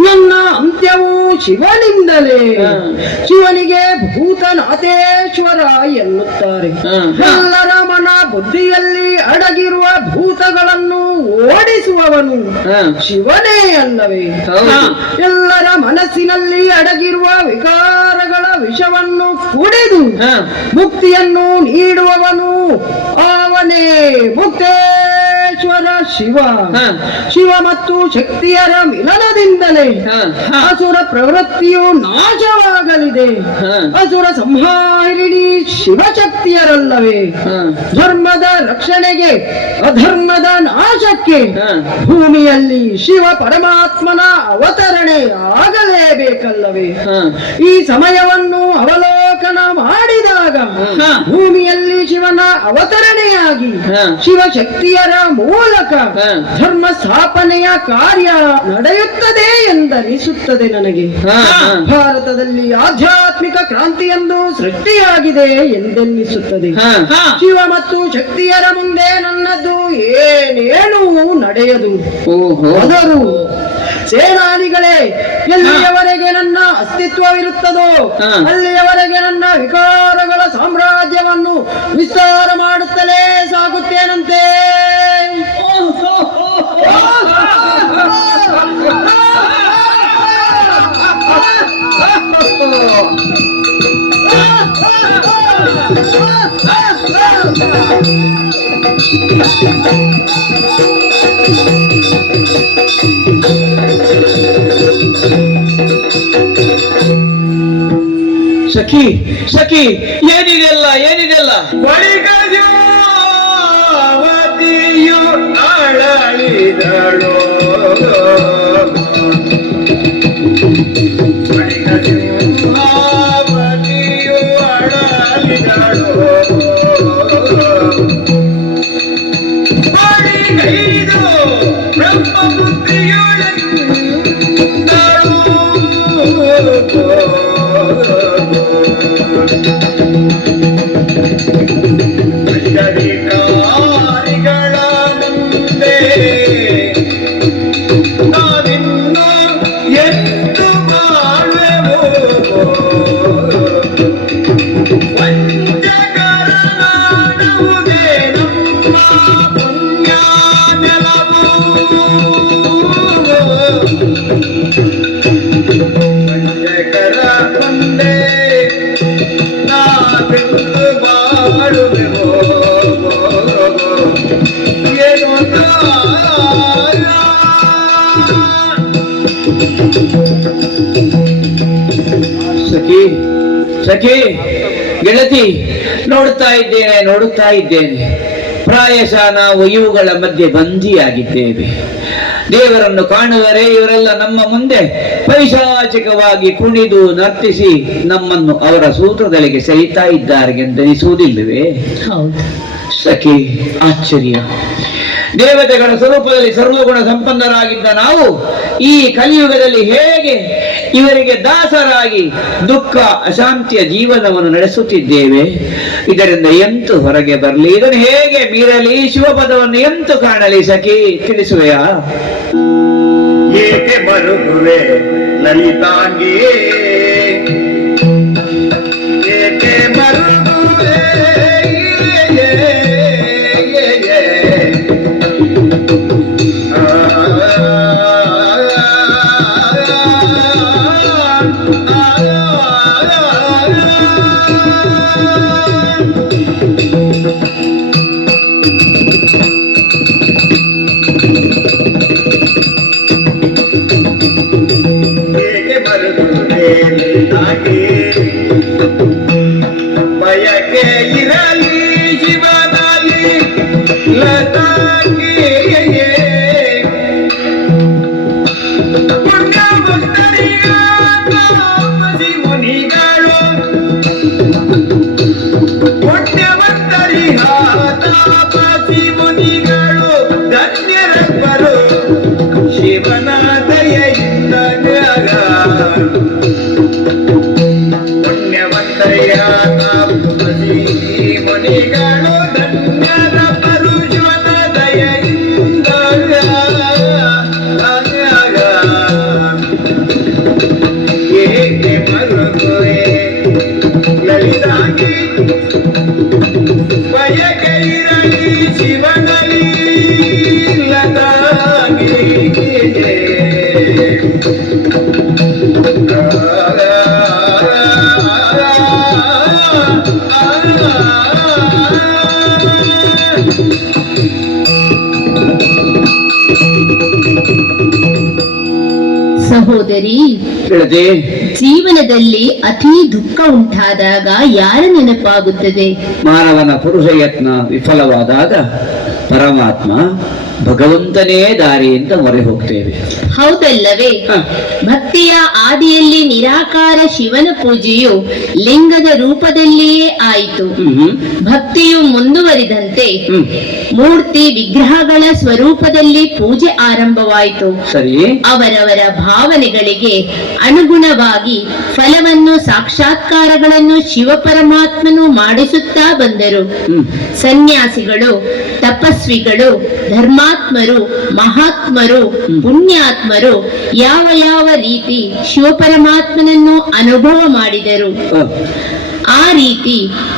ನನ್ನ ಅಂತ್ಯವು ಶಿವನಿಂದಲೇ. ಹಾ. ಶಿವನಿಗೆ ಭೂತನಾಥೇಶ್ವರ ಎನ್ನುತ್ತಾರೆ. ಹಾ. ಎಲ್ಲರ ಮನ ಬುದ್ಧಿಯಲ್ಲಿ ಅಡಗಿರುವ ಭೂತಗಳನ್ನು ಓಡಿಸುವವನು ಹಾ. ಶಿವನೇ ಅಲ್ಲವೇ? ಹೌದು. ಎಲ್ಲರ ಮನಸ್ಸಿನಲ್ಲಿ ಅಡಗಿರುವ ವಿಕಾರಗಳ ವಿಷವನ್ನು ಕುಡಿದು ಹಾ. ಮುಕ್ತಿಯನ್ನು ನೀಡುವವನು ಅವನೇ ಮುಕ್ತೇಶ್ವರ ಶಿವ. ಹಾ. ಶಿವ ಮತ್ತು ಶಕ್ತಿಯರ ಮಿಲನದಿಂದಲೇ ಹಾ. ಅಸುರ ಪ್ರವೃತ್ತಿಯು ನಾಶವಾಗಲಿದೆ. ಹಾ. ಅಸುರ ಸಂಹಾರಿಣಿ ಶಿವಶಕ್ತಿಯರಲ್ಲವೇ? ಹಾ. ಧರ್ಮದ ರಕ್ಷಣೆಗೆ, ಅಧರ್ಮದ ನಾಶಕ್ಕೆ ಹಾ. ಭೂಮಿಯಲ್ಲಿ ಶಿವ ಪರಮಾತ್ಮನ ಅವತರಣೆ ಆಗಲೇಬೇಕಲ್ಲವೇ? ಹಾ. ಈ ಸಮಯವನ್ನು ಅವಲೋಕನ ಮಾಡಿದಾಗ ಹಾ. ಭೂಮಿಯಲ್ಲಿ ಶಿವನ ಅವತರಣೆಯಾಗಿ ಹಾ. ಶಿವಶಕ್ತಿಯರ ಮೂಲಕ ಹಾ. ಧರ್ಮ ಸ್ಥಾಪನೆಯ ಕಾರ್ಯ ನಡೆಯುತ್ತದೆ ಎಂದನಿಸುತ್ತದೆ ನನಗೆ. ಹಾ. ಹಾ. ಭಾರತದಲ್ಲಿ ಆಧ್ಯಾತ್ಮಿಕ ಕ್ರಾಂತಿಯೊಂದು ಸೃಷ್ಟಿಯಾಗಿದೆ ಎಂದೆನ್ನಿಸುತ್ತದೆ. ಹಾ. ಹಾ. ಶಿವ ಮತ್ತು ಶಕ್ತಿಯರ ಮುಂದೆ ನನ್ನದು ಏನೇನೂ ನಡೆಯದು. ಓಹೋ. ಆದರೂ ಸೇನಾನಿಗಳೇ, ಎಲ್ಲಿಯವರೆಗೆ ನನ್ನ ಅಸ್ತಿತ್ವವಿರುತ್ತದೋ ಹಾ. ಅಲ್ಲಿಯವರೆಗೆ ನನ್ನ ವಿಕಾರಗಳ ಸಾಮ್ರಾಜ್ಯವನ್ನು ವಿಸ್ತಾರ ಮಾಡುತ್ತಲೇ ಸಾಗುತ್ತೇನಂತೆ. ಸಖಿ ಸಖಿ, ಏನಿದೆಲ್ಲ ಏನಿದೆಲ್ಲ? ಬಳಿಕ ಶಿವಾವತಿಯು ಅಳಳಿದಳು. ಬಳಿಕ ಶಿವಾವತಿಯು ಅಳಳಿದಳು. ಬಳಿಗೈದು ಬ್ರಹ್ಮಪುತ್ರಿಯೊಳೆಂದಳು. ಅಧಿಕಾರಿಗಳ ಮುಂದೆ ನಾವಿನ್ನು ಎಂದು ಮಾಡುವೆವು. ವಂಚಕರ ಮಾಡುವುದೇ ನಮ್ಮ ಪುಣ್ಯ ನೆಲವು. ವಂಚಕರ ಮುಂದೆ ನಾವೆಂದು ಮಾಡುವೆವು. ಏನು ಸಖಿ ಸಖಿ, ಗೆಳತಿ, ನೋಡುತ್ತಾ ಇದ್ದೇನೆ. ಪ್ರಾಯಶಃ ನಾವು ಇವುಗಳ ಮಧ್ಯೆ ಬಂದಿಯಾಗಿದ್ದೇವೆ. ದೇವರನ್ನು ಕಾಣುವರೆ ಇವರೆಲ್ಲ ನಮ್ಮ ಮುಂದೆ ಪೈಶಾಚಿಕವಾಗಿ ಕುಣಿದು ನರ್ತಿಸಿ ನಮ್ಮನ್ನು ಅವರ ಸೂತ್ರದಲ್ಲಿಗೆ ಸೆಳೀತಾ ಇದ್ದಾರೆ ಎಂದೆನಿಸುವುದಿಲ್ಲವೇ? ಹೌದು. ಸಖಿ, ಆಶ್ಚರ್ಯ. ದೇವತೆಗಳ ಸ್ವರೂಪದಲ್ಲಿ ಸರ್ವಗುಣ ಸಂಪನ್ನರಾಗಿದ್ದ ನಾವು ಈ ಕಲಿಯುಗದಲ್ಲಿ ಹೇಗೆ ಇವರಿಗೆ ದಾಸರಾಗಿ ದುಃಖ ಅಶಾಂತಿಯ ಜೀವನವನ್ನು ನಡೆಸುತ್ತಿದ್ದೇವೆ? ಇದರಿಂದ ಎಂತು ಹೊರಗೆ ಬರಲಿ? ಇದನ್ನು ಹೇಗೆ ಮೀರಲಿ? ಶಿವಪದವನ್ನು ಎಂತು ಕಾಣಲಿ? ಸಖಿ, ತಿಳಿಸುವೆಯಾ? ಏಕೆ ಮರುಗುವೆ ಲಲಿತಾಂಗಿ? ಏಕೆ ಮರುಗುವೆ? ಬಯಕೆ ಇರಲಿ ಶಿವನಲ್ಲಿ ಲತಾಂಗಿ. ಪುಣ್ಯವಂತರಿಗಾಪಸಿ ಮುನಿಗಳು, ಪುಣ್ಯವಂತರಿಗಾಪಸಿ ಮುನಿಗಳು ಧನ್ಯರಬ್ಬರು ಶಿವನ ದಯೆಯಿಂದ. ಪುಣ್ಯವಂತರಿಗಾಪಸಿ ಮುನಿಗಳು ಧನ್ಯರಬ್ಬರು ಶಿವನ ದಯೆಯಿಂದ. ಏಕೆ ಮರುಗುವೆ ಲಲಿತಾಂಗಿ? ಬಯಕೆ ಇರಲಿ ಶಿವನಲ್ಲಿ ಲತಾಂಗಿ. ಸಹೋದರಿ, ಗೆಳತಿ, ಜೀವನದಲ್ಲಿ ಅತಿ ದುಃಖ ಉಂಟಾದಾಗ ಯಾರ ನೆನಪಾಗುತ್ತದೆ? ಮಾನವನ ಪುರುಷ ಯತ್ನ ವಿಫಲವಾದಾಗ ಪರಮಾತ್ಮ ಭಗವಂತನೇ ದಾರಿ ಅಂತ ಮೊರೆ ಹೋಗ್ತೇವೆ. ಹೌದಲ್ಲವೇ? ಭಕ್ತಿಯ ಆದಿಯಲ್ಲಿ ನಿರಾಕಾರ ಶಿವನ ಪೂಜೆಯು ಲಿಂಗದ ರೂಪದಲ್ಲಿಯೇ ಆಯಿತು. ಭಕ್ತಿಯು ಮುಂದುವರಿದಂತೆ ಮೂರ್ತಿ ವಿಗ್ರಹಗಳ ಸ್ವರೂಪದಲ್ಲಿ ಪೂಜೆ ಆರಂಭವಾಯಿತು. ಸರಿ. ಅವರವರ ಭಾವನೆಗಳಿಗೆ ಅನುಗುಣವಾಗಿ ಫಲವನ್ನು ಸಾಕ್ಷಾತ್ಕಾರಗಳನ್ನು ಶಿವಪರಮಾತ್ಮನು ಮಾಡಿಸುತ್ತಾ ಬಂದರು. ಸನ್ಯಾಸಿಗಳು, ತಪಸ್ವಿಗಳು, ಧರ್ಮಾತ್ಮರು, ಮಹಾತ್ಮರು, ಪುಣ್ಯಾತ್ಮರು ಯಾವ ಯಾವ ರೀತಿ ಶಿವಪರಮಾತ್ಮನನ್ನು ಅನುಭವ ಮಾಡಿದರು. ಆ ರೀತಿ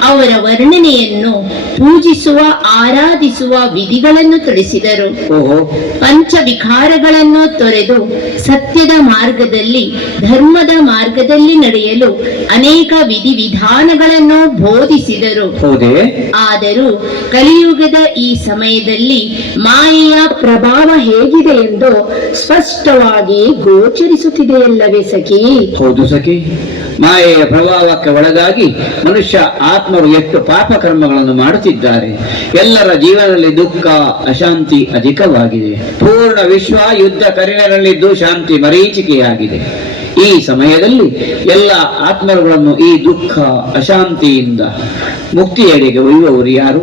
ಅವರ ವರ್ಣನೆಯನ್ನು ಪೂಜಿಸುವ ಆರಾಧಿಸುವ ವಿಧಿಗಳನ್ನು ತಿಳಿಸಿದರು. ಓಹೋ, ಪಂಚವಿಕಾರಗಳನ್ನು ತೊರೆದು ಸತ್ಯದ ಮಾರ್ಗದಲ್ಲಿ ಧರ್ಮದ ಮಾರ್ಗದಲ್ಲಿ ನಡೆಯಲು ಅನೇಕ ವಿಧಿವಿಧಾನಗಳನ್ನು ಬೋಧಿಸಿದರು. ಹೌದೇ? ಆದರೂ ಕಲಿಯುಗದ ಈ ಸಮಯದಲ್ಲಿ ಮಾಯೆಯ ಪ್ರಭಾವ ಹೇಗಿದೆ ಎಂದು ಸ್ಪಷ್ಟವಾಗಿ ಗೋಚರಿಸುತ್ತಿದೆಯಲ್ಲವೇ ಸಖಿ? ಹೌದು ಸಖಿ, ಮಾಯೆಯ ಪ್ರಭಾವಕ್ಕೆ ಒಳಗಾಗಿ ಮನುಷ್ಯ ಆತ್ಮರು ಎಷ್ಟು ಪಾಪ ಕರ್ಮಗಳನ್ನು ಮಾಡುತ್ತಿದ್ದಾರೆ. ಎಲ್ಲರ ಜೀವನದಲ್ಲಿ ದುಃಖ ಅಶಾಂತಿ ಅಧಿಕವಾಗಿದೆ. ಪೂರ್ಣ ವಿಶ್ವ ಯುದ್ಧ ಕರಿನರಲ್ಲಿದ್ದು ಶಾಂತಿ ಮರೀಚಿಕೆಯಾಗಿದೆ. ಈ ಸಮಯದಲ್ಲಿ ಎಲ್ಲ ಆತ್ಮರುಗಳನ್ನು ಈ ದುಃಖ ಅಶಾಂತಿಯಿಂದ ಮುಕ್ತಿಯೆಡೆಗೆ ಒಯ್ಯುವವರು ಯಾರು?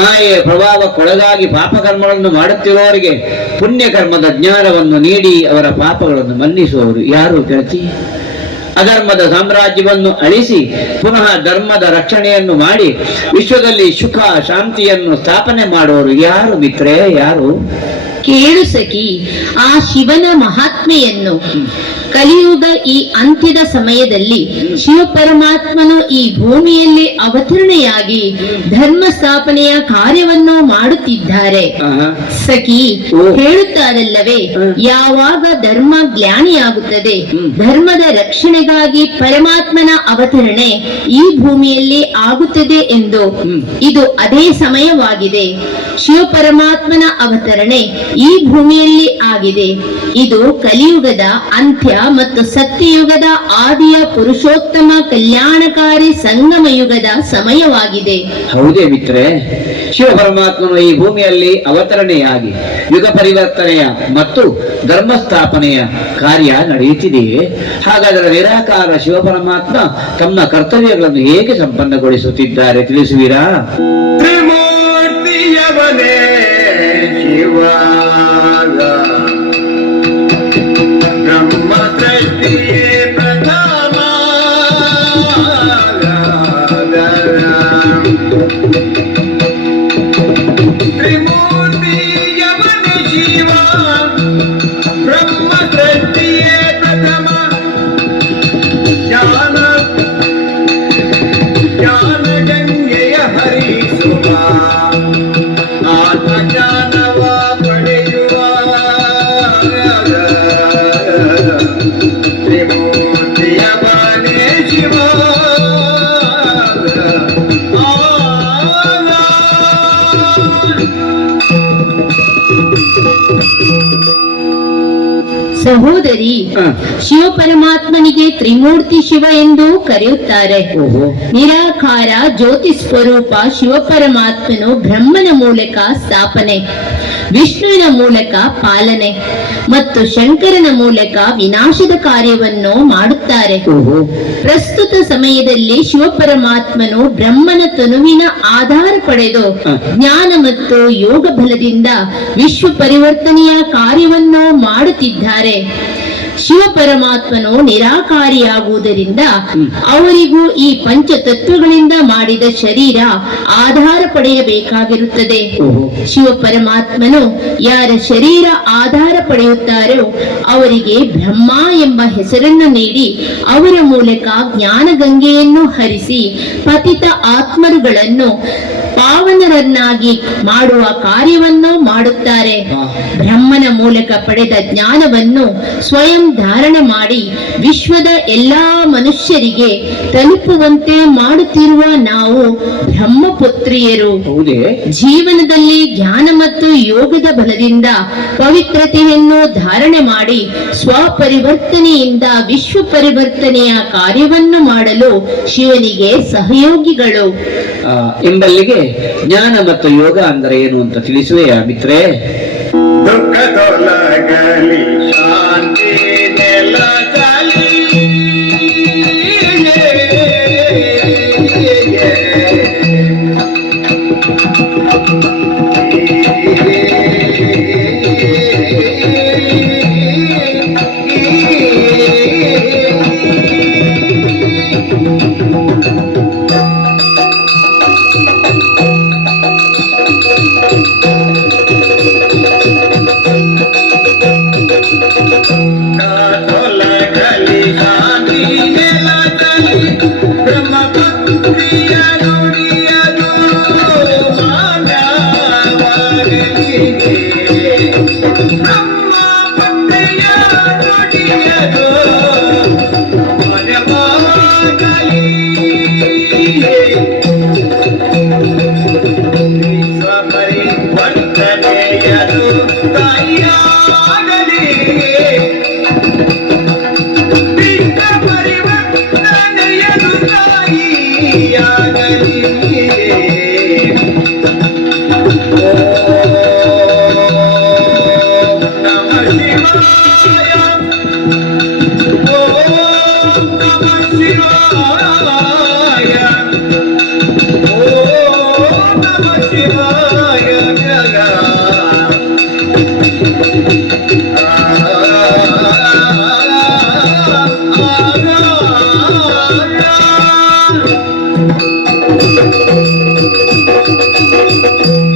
ಮಾಯೆಯ ಪ್ರಭಾವಕ್ಕೊಳಗಾಗಿ ಪಾಪಕರ್ಮಗಳನ್ನು ಮಾಡುತ್ತಿರುವವರಿಗೆ ಪುಣ್ಯಕರ್ಮದ ಜ್ಞಾನವನ್ನು ನೀಡಿ ಅವರ ಪಾಪಗಳನ್ನು ಮನ್ನಿಸುವವರು ಯಾರು ಗೆಳತಿ? ಅಧರ್ಮದ ಸಾಮ್ರಾಜ್ಯವನ್ನು ಅಳಿಸಿ ಪುನಃ ಧರ್ಮದ ರಕ್ಷಣೆಯನ್ನು ಮಾಡಿ ವಿಶ್ವದಲ್ಲಿ ಸುಖ ಶಾಂತಿಯನ್ನು ಸ್ಥಾಪನೆ ಮಾಡುವವರು ಯಾರು ಮಿತ್ರೇ? ಯಾರು? ಕೇಳು ಸಖಿ, ಆ ಶಿವನ ಮಹಾತ್ಮೆಯನ್ನು. ಕಲಿಯುಗ ಈ ಅಂತ್ಯದ ಸಮಯದಲ್ಲಿ ಶಿವ ಪರಮಾತ್ಮನು ಈ ಭೂಮಿಯಲ್ಲಿ ಅವತರಣೆಯಾಗಿ ಧರ್ಮ ಸ್ಥಾಪನೆಯ ಕಾರ್ಯವನ್ನು ಮಾಡುತ್ತಿದ್ದಾರೆ. ಸಖಿ, ಹೇಳುತ್ತಾರಲ್ಲವೇ, ಯಾವಾಗ ಧರ್ಮ ಜ್ಞಾನಿಯಾಗುತ್ತದೆ, ಧರ್ಮದ ರಕ್ಷಣೆಗಾಗಿ ಪರಮಾತ್ಮನ ಅವತರಣೆ ಈ ಭೂಮಿಯಲ್ಲಿ ಆಗುತ್ತದೆ ಎಂದು. ಇದು ಅದೇ ಸಮಯವಾಗಿದೆ. ಶಿವ ಪರಮಾತ್ಮನ ಅವತರಣೆ ಈ ಭೂಮಿಯಲ್ಲಿ ಆಗಿದೆ. ಇದು ಕಲಿಯುಗದ ಅಂತ್ಯ ಮತ್ತು ಸತ್ಯಯುಗದ ಆದಿಯ ಪುರುಷೋತ್ತಮ ಕಲ್ಯಾಣಕಾರಿ ಸಂಗಮ ಯುಗದ ಸಮಯವಾಗಿದೆ. ಹೌದೇ ಮಿತ್ರೇ? ಶಿವ ಪರಮಾತ್ಮನು ಈ ಭೂಮಿಯಲ್ಲಿ ಅವತರಣೆಯಾಗಿ ಯುಗ ಪರಿವರ್ತನೆಯ ಮತ್ತು ಧರ್ಮ ಸ್ಥಾಪನೆಯ ಕಾರ್ಯ ನಡೆಯುತ್ತಿದೆಯೇ? ಹಾಗಾದರೆ ನಿರಾಕಾರ ಶಿವ ಪರಮಾತ್ಮ ತಮ್ಮ ಕರ್ತವ್ಯಗಳನ್ನು ಹೇಗೆ ಸಂಪನ್ನಗೊಳಿಸುತ್ತಿದ್ದಾರೆ ತಿಳಿಸುವಿರಾ? ತ್ರಿಮೂರ್ತಿಯವನೇ ಶಿವ ಬ್ರಹ್ಮ ಸೃಷ್ಟಿಯೇ ಪ್ರಥಮ ತ್ರಿಮೂರ್ತಿಯವನೇ ಶಿವ ಬ್ರಹ್ಮ ಸೃಷ್ಟಿಯೇ ಪ್ರಥಮ ಜ್ಞಾನ ಗಂಗೆಯ ಹರಿಸುವ ಆತ್ಮಜ್ಞಾನವ ಪಡೆಯುವ ತ್ರಿಮೂರ್ತಿಯವನೇ ಶಿವ ಸಹೋದರಿ, ಶಿವ ಪರಮಾತ್ಮನಿಗೆ ತ್ರಿಮೂರ್ತಿ ಶಿವ ಎಂದು ಕರೆಯುತ್ತಾರೆ. ನಿರಾಕಾರ ಜ್ಯೋತಿ ಸ್ವರೂಪ ಶಿವ ಪರಮಾತ್ಮನು ಬ್ರಹ್ಮನ ಮೂಲಕ ಸ್ಥಾಪನೆ, ವಿಷ್ಣುವಿನ ಮೂಲಕ ಪಾಲನೆ ಮತ್ತು ಶಂಕರನ ಮೂಲಕ ವಿನಾಶದ ಕಾರ್ಯವನ್ನು ಮಾಡುತ್ತಾರೆ. ಪ್ರಸ್ತುತ ಸಮಯದಲ್ಲಿ ಶಿವ ಪರಮಾತ್ಮನು ಬ್ರಹ್ಮನ ತನುವಿನ ಆಧಾರ ಪಡೆದು ಜ್ಞಾನ ಮತ್ತು ಯೋಗ ಬಲದಿಂದ ವಿಶ್ವ ಪರಿವರ್ತನೆಯ ಕಾರ್ಯವನ್ನು ಮಾಡುತ್ತಿದ್ದಾರೆ. ಶಿವ ಪರಮಾತ್ಮನು ನಿರಾಕಾರಿಯಾಗುವುದರಿಂದ ಅವರಿಗೂ ಈ ಪಂಚತತ್ವಗಳಿಂದ ಮಾಡಿದ ಶರೀರ ಆಧಾರ ಪಡೆಯಬೇಕಾಗಿರುತ್ತದೆ. ಶಿವ ಪರಮಾತ್ಮನು ಯಾರ ಶರೀರ ಆಧಾರ ಪಡೆಯುತ್ತಾರೋ ಅವರಿಗೆ ಬ್ರಹ್ಮ ಎಂಬ ಹೆಸರನ್ನು ನೀಡಿ ಅವರ ಮೂಲಕ ಜ್ಞಾನ ಗಂಗೆಯನ್ನು ಹರಿಸಿ ಪತಿತ ಆತ್ಮರುಗಳನ್ನು ಪಾವನರನ್ನಾಗಿ ಮಾಡುವ ಕಾರ್ಯವನ್ನು ಮಾಡುತ್ತಾರೆ. ಬ್ರಹ್ಮನ ಮೂಲಕ ಪಡೆದ ಜ್ಞಾನವನ್ನು ಸ್ವಯಂ ಧಾರಣ ಮಾಡಿ ವಿಶ್ವದ ಎಲ್ಲಾ ಮನುಷ್ಯರಿಗೆ ತಲುಪುವಂತೆ ಮಾಡುತ್ತಿರುವ ನಾವು ಬ್ರಹ್ಮಪುತ್ರಿಯರು. ಜೀವನದಲ್ಲಿ ಜ್ಞಾನ ಮತ್ತು ಯೋಗದ ಬಲದಿಂದ ಪವಿತ್ರತೆಯನ್ನು ಧಾರಣೆ ಮಾಡಿ ಸ್ವಪರಿವರ್ತನೆಯಿಂದ ವಿಶ್ವ ಪರಿವರ್ತನೆಯ ಕಾರ್ಯವನ್ನು ಮಾಡಲು ಶಿವನಿಗೆ ಸಹಯೋಗಿಗಳು. ಎಂಬಲ್ಲಿಗೆ ಜ್ಞಾನ ಮತ್ತು ಯೋಗ ಅಂದರೆ ಏನು ಅಂತ ತಿಳಿಸುವೆಯಾ ಮಿತ್ರೇ? ದುಃಖ ತೊಲಗಲಿ ಶಾಂತಿ ನೆಲಗಲಿ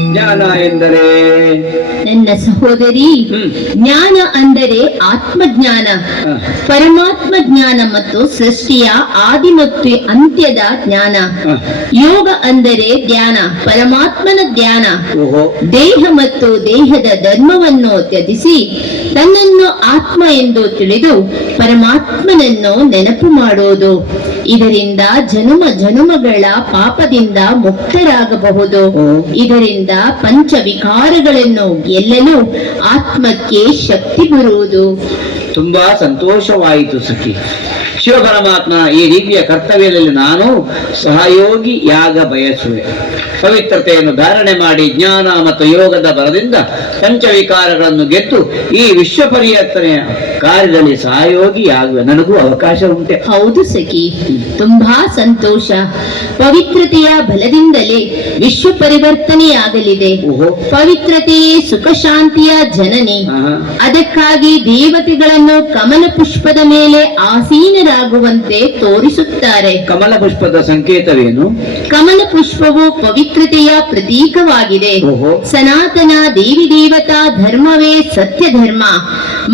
ಜ್ಞಾನ ಎಂದರೆ ನನ್ನ ಸಹೋದರಿ, ಜ್ಞಾನ ಅಂದರೆ ಆತ್ಮಜ್ಞಾನ, ಪರಮಾತ್ಮ ಜ್ಞಾನ ಮತ್ತು ಸೃಷ್ಟಿಯ ಆದಿ ಮತ್ತು ಅಂತ್ಯದ ಜ್ಞಾನ. ಯೋಗ ಅಂದರೆ ಧ್ಯಾನ, ಪರಮಾತ್ಮನ ಧ್ಯಾನ. ಓಹೋ, ದೇಹ ಮತ್ತು ದೇಹದ ಧರ್ಮವನ್ನು ತ್ಯಜಿಸಿ ತನ್ನನ್ನು ಆತ್ಮ ಎಂದು ತಿಳಿದು ಪರಮಾತ್ಮನನ್ನು ನೆನಪು ಮಾಡುವುದು. ಇದರಿಂದ ಜನುಮ ಜನುಮಗಳ ಪಾಪದಿಂದ ಮುಕ್ತರಾಗಬಹುದು. ಇದರಿಂದ ಪಂಚವಿಕಾರಗಳನ್ನು ಗೆಲ್ಲಲು ಆತ್ಮಕ್ಕೆ ಶಕ್ತಿ ಬರುವುದು. ತುಂಬಾ ಸಂತೋಷವಾಯಿತು ಸಖಿ. ಶಿವಪರಮಾತ್ಮನ ಈ ದಿವ್ಯ ಕರ್ತವ್ಯದಲ್ಲಿ ನಾನು ಸಹಯೋಗಿಯಾಗ ಬಯಸುವೆ. ಪವಿತ್ರತೆಯನ್ನು ಧಾರಣೆ ಮಾಡಿ ಜ್ಞಾನ ಮತ್ತು ಯೋಗದ ಬಲದಿಂದ ಪಂಚವಿಕಾರಗಳನ್ನು ಗೆದ್ದು ಈ ವಿಶ್ವ ಪರಿವರ್ತನೆಯ ಕಾರ್ಯದಲ್ಲಿ ಸಹಯೋಗಿಯಾಗುವೆ. ನನಗೂ ಅವಕಾಶ ಉಂಟೆ. ಹೌದು ಸಖಿ, ತುಂಬಾ ಸಂತೋಷ. ಪವಿತ್ರತೆಯ ಬಲದಿಂದಲೇ ವಿಶ್ವ ಪರಿವರ್ತನೆಯಾಗಲಿದೆ. ಓಹೋ. ಪವಿತ್ರತೆಯೇ ಸುಖ ಶಾಂತಿಯ ಜನನಿ. ಅದಕ್ಕಾಗಿ ದೇವತೆಗಳನ್ನು ಕಮಲ ಪುಷ್ಪದ ಮೇಲೆ ಆಸೀನರಾಗುವಂತೆ ತೋರಿಸುತ್ತಾರೆ. ಕಮಲ ಪುಷ್ಪದ ಸಂಕೇತವೇನು? ಕಮಲ ಪುಷ್ಪವು ಪವಿತ್ರತೆಯ ಪ್ರತೀಕವಾಗಿದೆ. ಓಹೋ. ಸನಾತನ ದೇವಿ ದೇವತಾ ಧರ್ಮವೇ ಸತ್ಯ ಧರ್ಮ.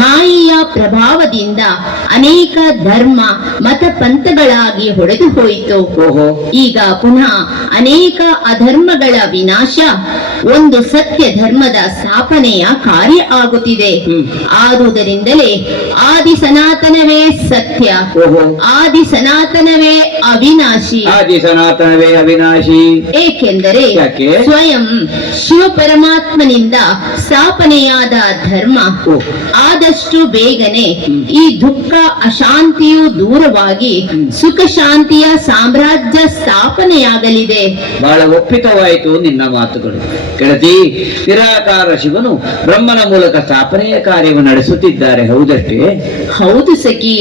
ಮಾಯೆಯ ಪ್ರಭಾವದಿಂದ ಅನೇಕ ಧರ್ಮ ಮತ ಪಂಥಗಳಾಗಿ ಹೊಡೆದು ಹೋಯಿತು. ಓಹೋ. ಈಗ ಪುನಃ ಅನೇಕ ಅಧರ್ಮಗಳ ವಿನಾಶ, ಒಂದು ಸತ್ಯ ಧರ್ಮದ ಸ್ಥಾಪನೆಯ ಕಾರ್ಯ ಆಗುತ್ತಿದೆ. ಆದುದರಿಂದಲೇ ಆದಿ ಸನಾತನವೇ ಸತ್ಯ, ಓಹೋ. ಆದಿ ಸನಾತನವೇ ಅವಿನಾಶಿ. ಆದಿ ಸನಾತನವೇ ಅವಿನಾಶಿ. ಏಕೆಂದರೆ ಯಾಕೆ? ಸ್ವಯಂ ಶಿವ ಪರಮಾತ್ಮನಿಂದ ಸ್ಥಾಪನೆಯಾದ ಧರ್ಮ ಆದಷ್ಟು ಬೇಗನೆ ಈ ದುಃಖ ಅಶಾಂತಿಯು ದೂರವಾಗಿ ಸುಖ ಶಾಂತಿಯ ಸಾಮ್ರಾಜ್ಯ ಸ್ಥಾಪನೆಯಾಗಲಿದೆ. ಬಹಳ ಒಪ್ಪಿತವಾಯಿತು ನಿನ್ನ ಮಾತುಗಳು. ಗೆಳತಿ, ನಿರಾಕಾರ ಶಿವನು ಬ್ರಹ್ಮನ ಮೂಲಕ ಸ್ಥಾಪನೆಯ ಕಾರ್ಯವನ್ನು ನಡೆಸುತ್ತಿದ್ದಾರೆ, ಹೌದಷ್ಟೇ? ಹೌದು ಸಖಿ.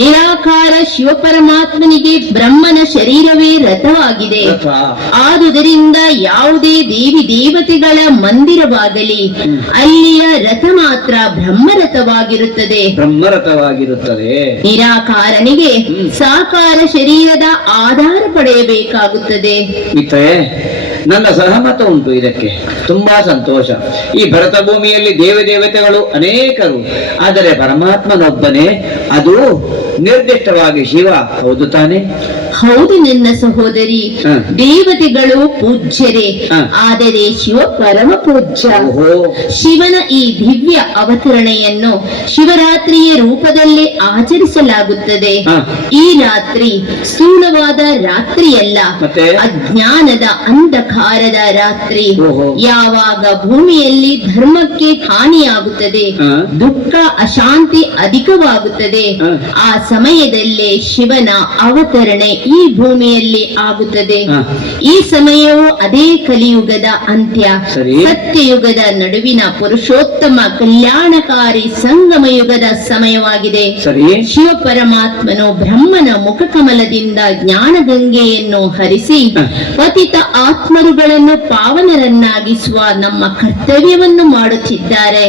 ನಿರಾಕಾರ ಶಿವ ಪರಮಾತ್ಮನಿಗೆ ಬ್ರಹ್ಮನ ಶರೀರವೇ ರಥವಾಗಿದೆ. ಆದುದರಿಂದ ಯಾವುದೇ ದೇವಿ ದೇವತೆಗಳ ಮಂದಿರವಾಗಲಿ ಅಲ್ಲಿಯ ರಥ ಮಾತ್ರ ಬ್ರಹ್ಮರಥವಾಗಿರುತ್ತದೆ. ಬ್ರಹ್ಮರಥವಾಗಿರುತ್ತದೆ. ನಿರಾಕಾರನಿಗೆ ಸಾಕಾರ ಶರೀರದ ಆಧಾರ ಪಡೆಯಬೇಕಾಗುತ್ತದೆ. ಮಿತ್ರೇ, ನನ್ನ ಸಹಮತ ಉಂಟು ಇದಕ್ಕೆ. ತುಂಬಾ ಸಂತೋಷ. ಈ ಭರತ ಭೂಮಿಯಲ್ಲಿ ದೇವತೆಗಳು ಅನೇಕರು, ಆದರೆ ಪರಮಾತ್ಮನೊಬ್ಬನೇ, ಅದು ನಿರ್ದಿಷ್ಟವಾಗಿ ಶಿವ, ಹೌದು ತಾನೆ? ಹೌದು ನನ್ನ ಸಹೋದರಿ. ದೇವತೆಗಳು ಪೂಜ್ಯರೇ, ಆದರೆ ಶಿವ ಪರಮ ಪೂಜ್ಯ. ಶಿವನ ಈ ದಿವ್ಯ ಅವತರಣೆಯನ್ನು ಶಿವರಾತ್ರಿಯ ರೂಪದಲ್ಲಿ ಆಚರಿಸಲಾಗುತ್ತದೆ. ಈ ರಾತ್ರಿ ಸ್ಥೂಲವಾದ ರಾತ್ರಿಯಲ್ಲ, ಅಜ್ಞಾನದ ಅಂಧಕಾರದ ರಾತ್ರಿ. ಯಾವಾಗ ಭೂಮಿಯಲ್ಲಿ ಧರ್ಮಕ್ಕೆ ಹಾನಿಯಾಗುತ್ತದೆ, ದುಃಖ ಅಶಾಂತಿ ಅಧಿಕವಾಗುತ್ತದೆ, ಆ ಸಮಯದಲ್ಲೇ ಶಿವನ ಅವತರಣೆ ಈ ಭೂಮಿಯಲ್ಲಿ ಆಗುತ್ತದೆ. ಈ ಸಮಯವು ಅದೇ ಕಲಿಯುಗದ ಅಂತ್ಯ, ಸತ್ಯಯುಗದ ನಡುವಿನ ಪುರುಷೋತ್ತಮ ಕಲ್ಯಾಣಕಾರಿ ಸಂಗಮ ಯುಗದ ಸಮಯವಾಗಿದೆ. ಶಿವ ಪರಮಾತ್ಮನು ಬ್ರಹ್ಮನ ಮುಖಕಮಲದಿಂದ ಜ್ಞಾನಗಂಗೆಯನ್ನು ಹರಿಸಿ ಪತಿತ ಆತ್ಮರುಗಳನ್ನು ಪಾವನರನ್ನಾಗಿಸುವ ನಮ್ಮ ಕರ್ತವ್ಯವನ್ನು ಮಾಡುತ್ತಿದ್ದಾರೆ.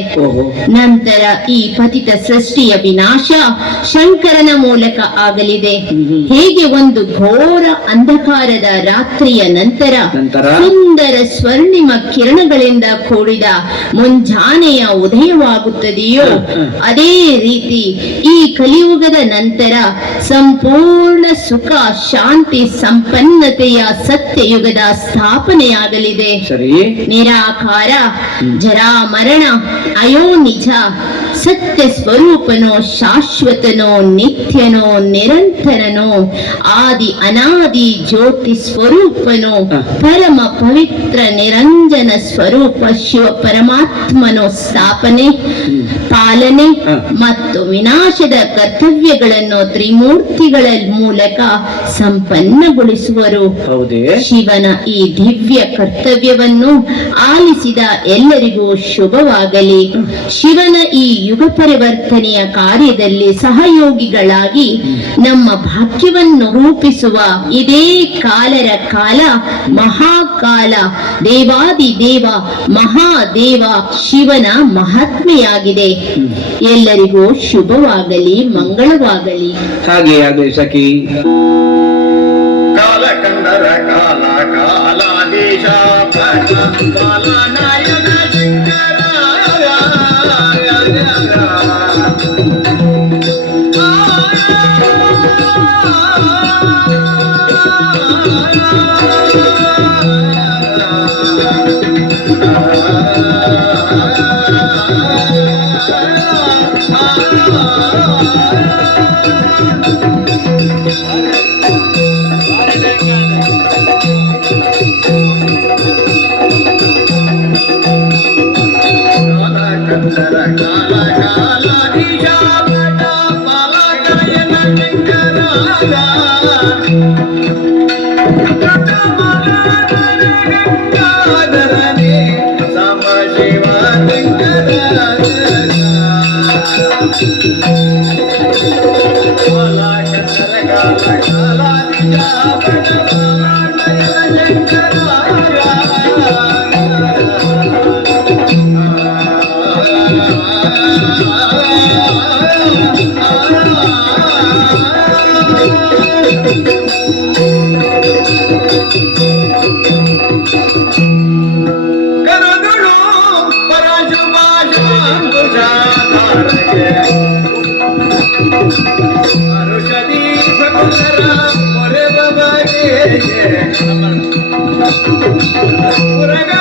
ನಂತರ ಈ ಪತಿತ ಸೃಷ್ಟಿಯ ವಿನಾಶ ಶಂಕರನ ಮೂಲಕ ಆಗಲಿದೆ. ಹೇಗೆ ಒಂದು ಘೋರ ಅಂಧಕಾರದ ರಾತ್ರಿಯ ನಂತರ ಸುಂದರ ಸ್ವರ್ಣಿಮ ಕಿರಣಗಳಿಂದ ಕೂಡಿದ ಮುಂಜಾನೆಯ ಉದಯವಾಗುತ್ತದೆಯೋ, ಅದೇ ರೀತಿ ಈ ಕಲಿಯುಗದ ನಂತರ ಸಂಪೂರ್ಣ ಸುಖ ಶಾಂತಿ ಸಂಪನ್ನತೆಯ ಸತ್ಯಯುಗದ ಸ್ಥಾಪನೆಯಾಗಲಿದೆ. ನಿರಾಕಾರ, ಜರಾಮರಣ, ಅಯೋನಿಜ, ಸತ್ಯ ಸ್ವರೂಪನೋ, ಶಾಶ್ವತನೋ, ನಿತ್ಯನೋ, ನಿರಂತರನೋ, ಆದಿ ಅನಾದಿ ಜ್ಯೋತಿ ಸ್ವರೂಪನೋ, ಪರಮ ಪವಿತ್ರ ನಿರಂಜನ ಸ್ವರೂಪ ಶಿವ ಪರಮಾತ್ಮನೋ ಸ್ಥಾಪನೆ, ಪಾಲನೆ ಮತ್ತು ವಿನಾಶದ ಕರ್ತವ್ಯಗಳನ್ನು ತ್ರಿಮೂರ್ತಿಗಳ ಮೂಲಕ ಸಂಪನ್ನಗೊಳಿಸುವರು. ಶಿವನ ಈ ದಿವ್ಯ ಕರ್ತವ್ಯವನ್ನು ಆಲಿಸಿದ ಎಲ್ಲರಿಗೂ ಶುಭವಾಗಲಿ. ಶಿವನ ಈ ಯುಗ ಪರಿವರ್ತನೆಯ ಕಾರ್ಯದಲ್ಲಿ ಸಹಯೋಗಿಗಳಾಗಿ ನಮ್ಮ ಭಾಗ್ಯವನ್ನು ರೂಪ ರೂಪಿಸುವ ಇದೇ ಕಾಲರ ಕಾಲ ಮಹಾಕಾಲ ದೇವಾದಿದೇವ ಮಹಾದೇವ ಶಿವನ ಮಹಾತ್ಮೆಯಾಗಿದೆ. ಎಲ್ಲರಿಗೂ ಶುಭವಾಗಲಿ, ಮಂಗಳವಾಗಲಿ. ಹಾಗೆ ಆಗಲಿ ಸಖಿ. ಕಾಲ ಕಂಡರ ಕಾಲ ಕಾಲಾಧೀಶ ಬಾಲನಾಯಕ ಶಂಕರ ಪುರಗ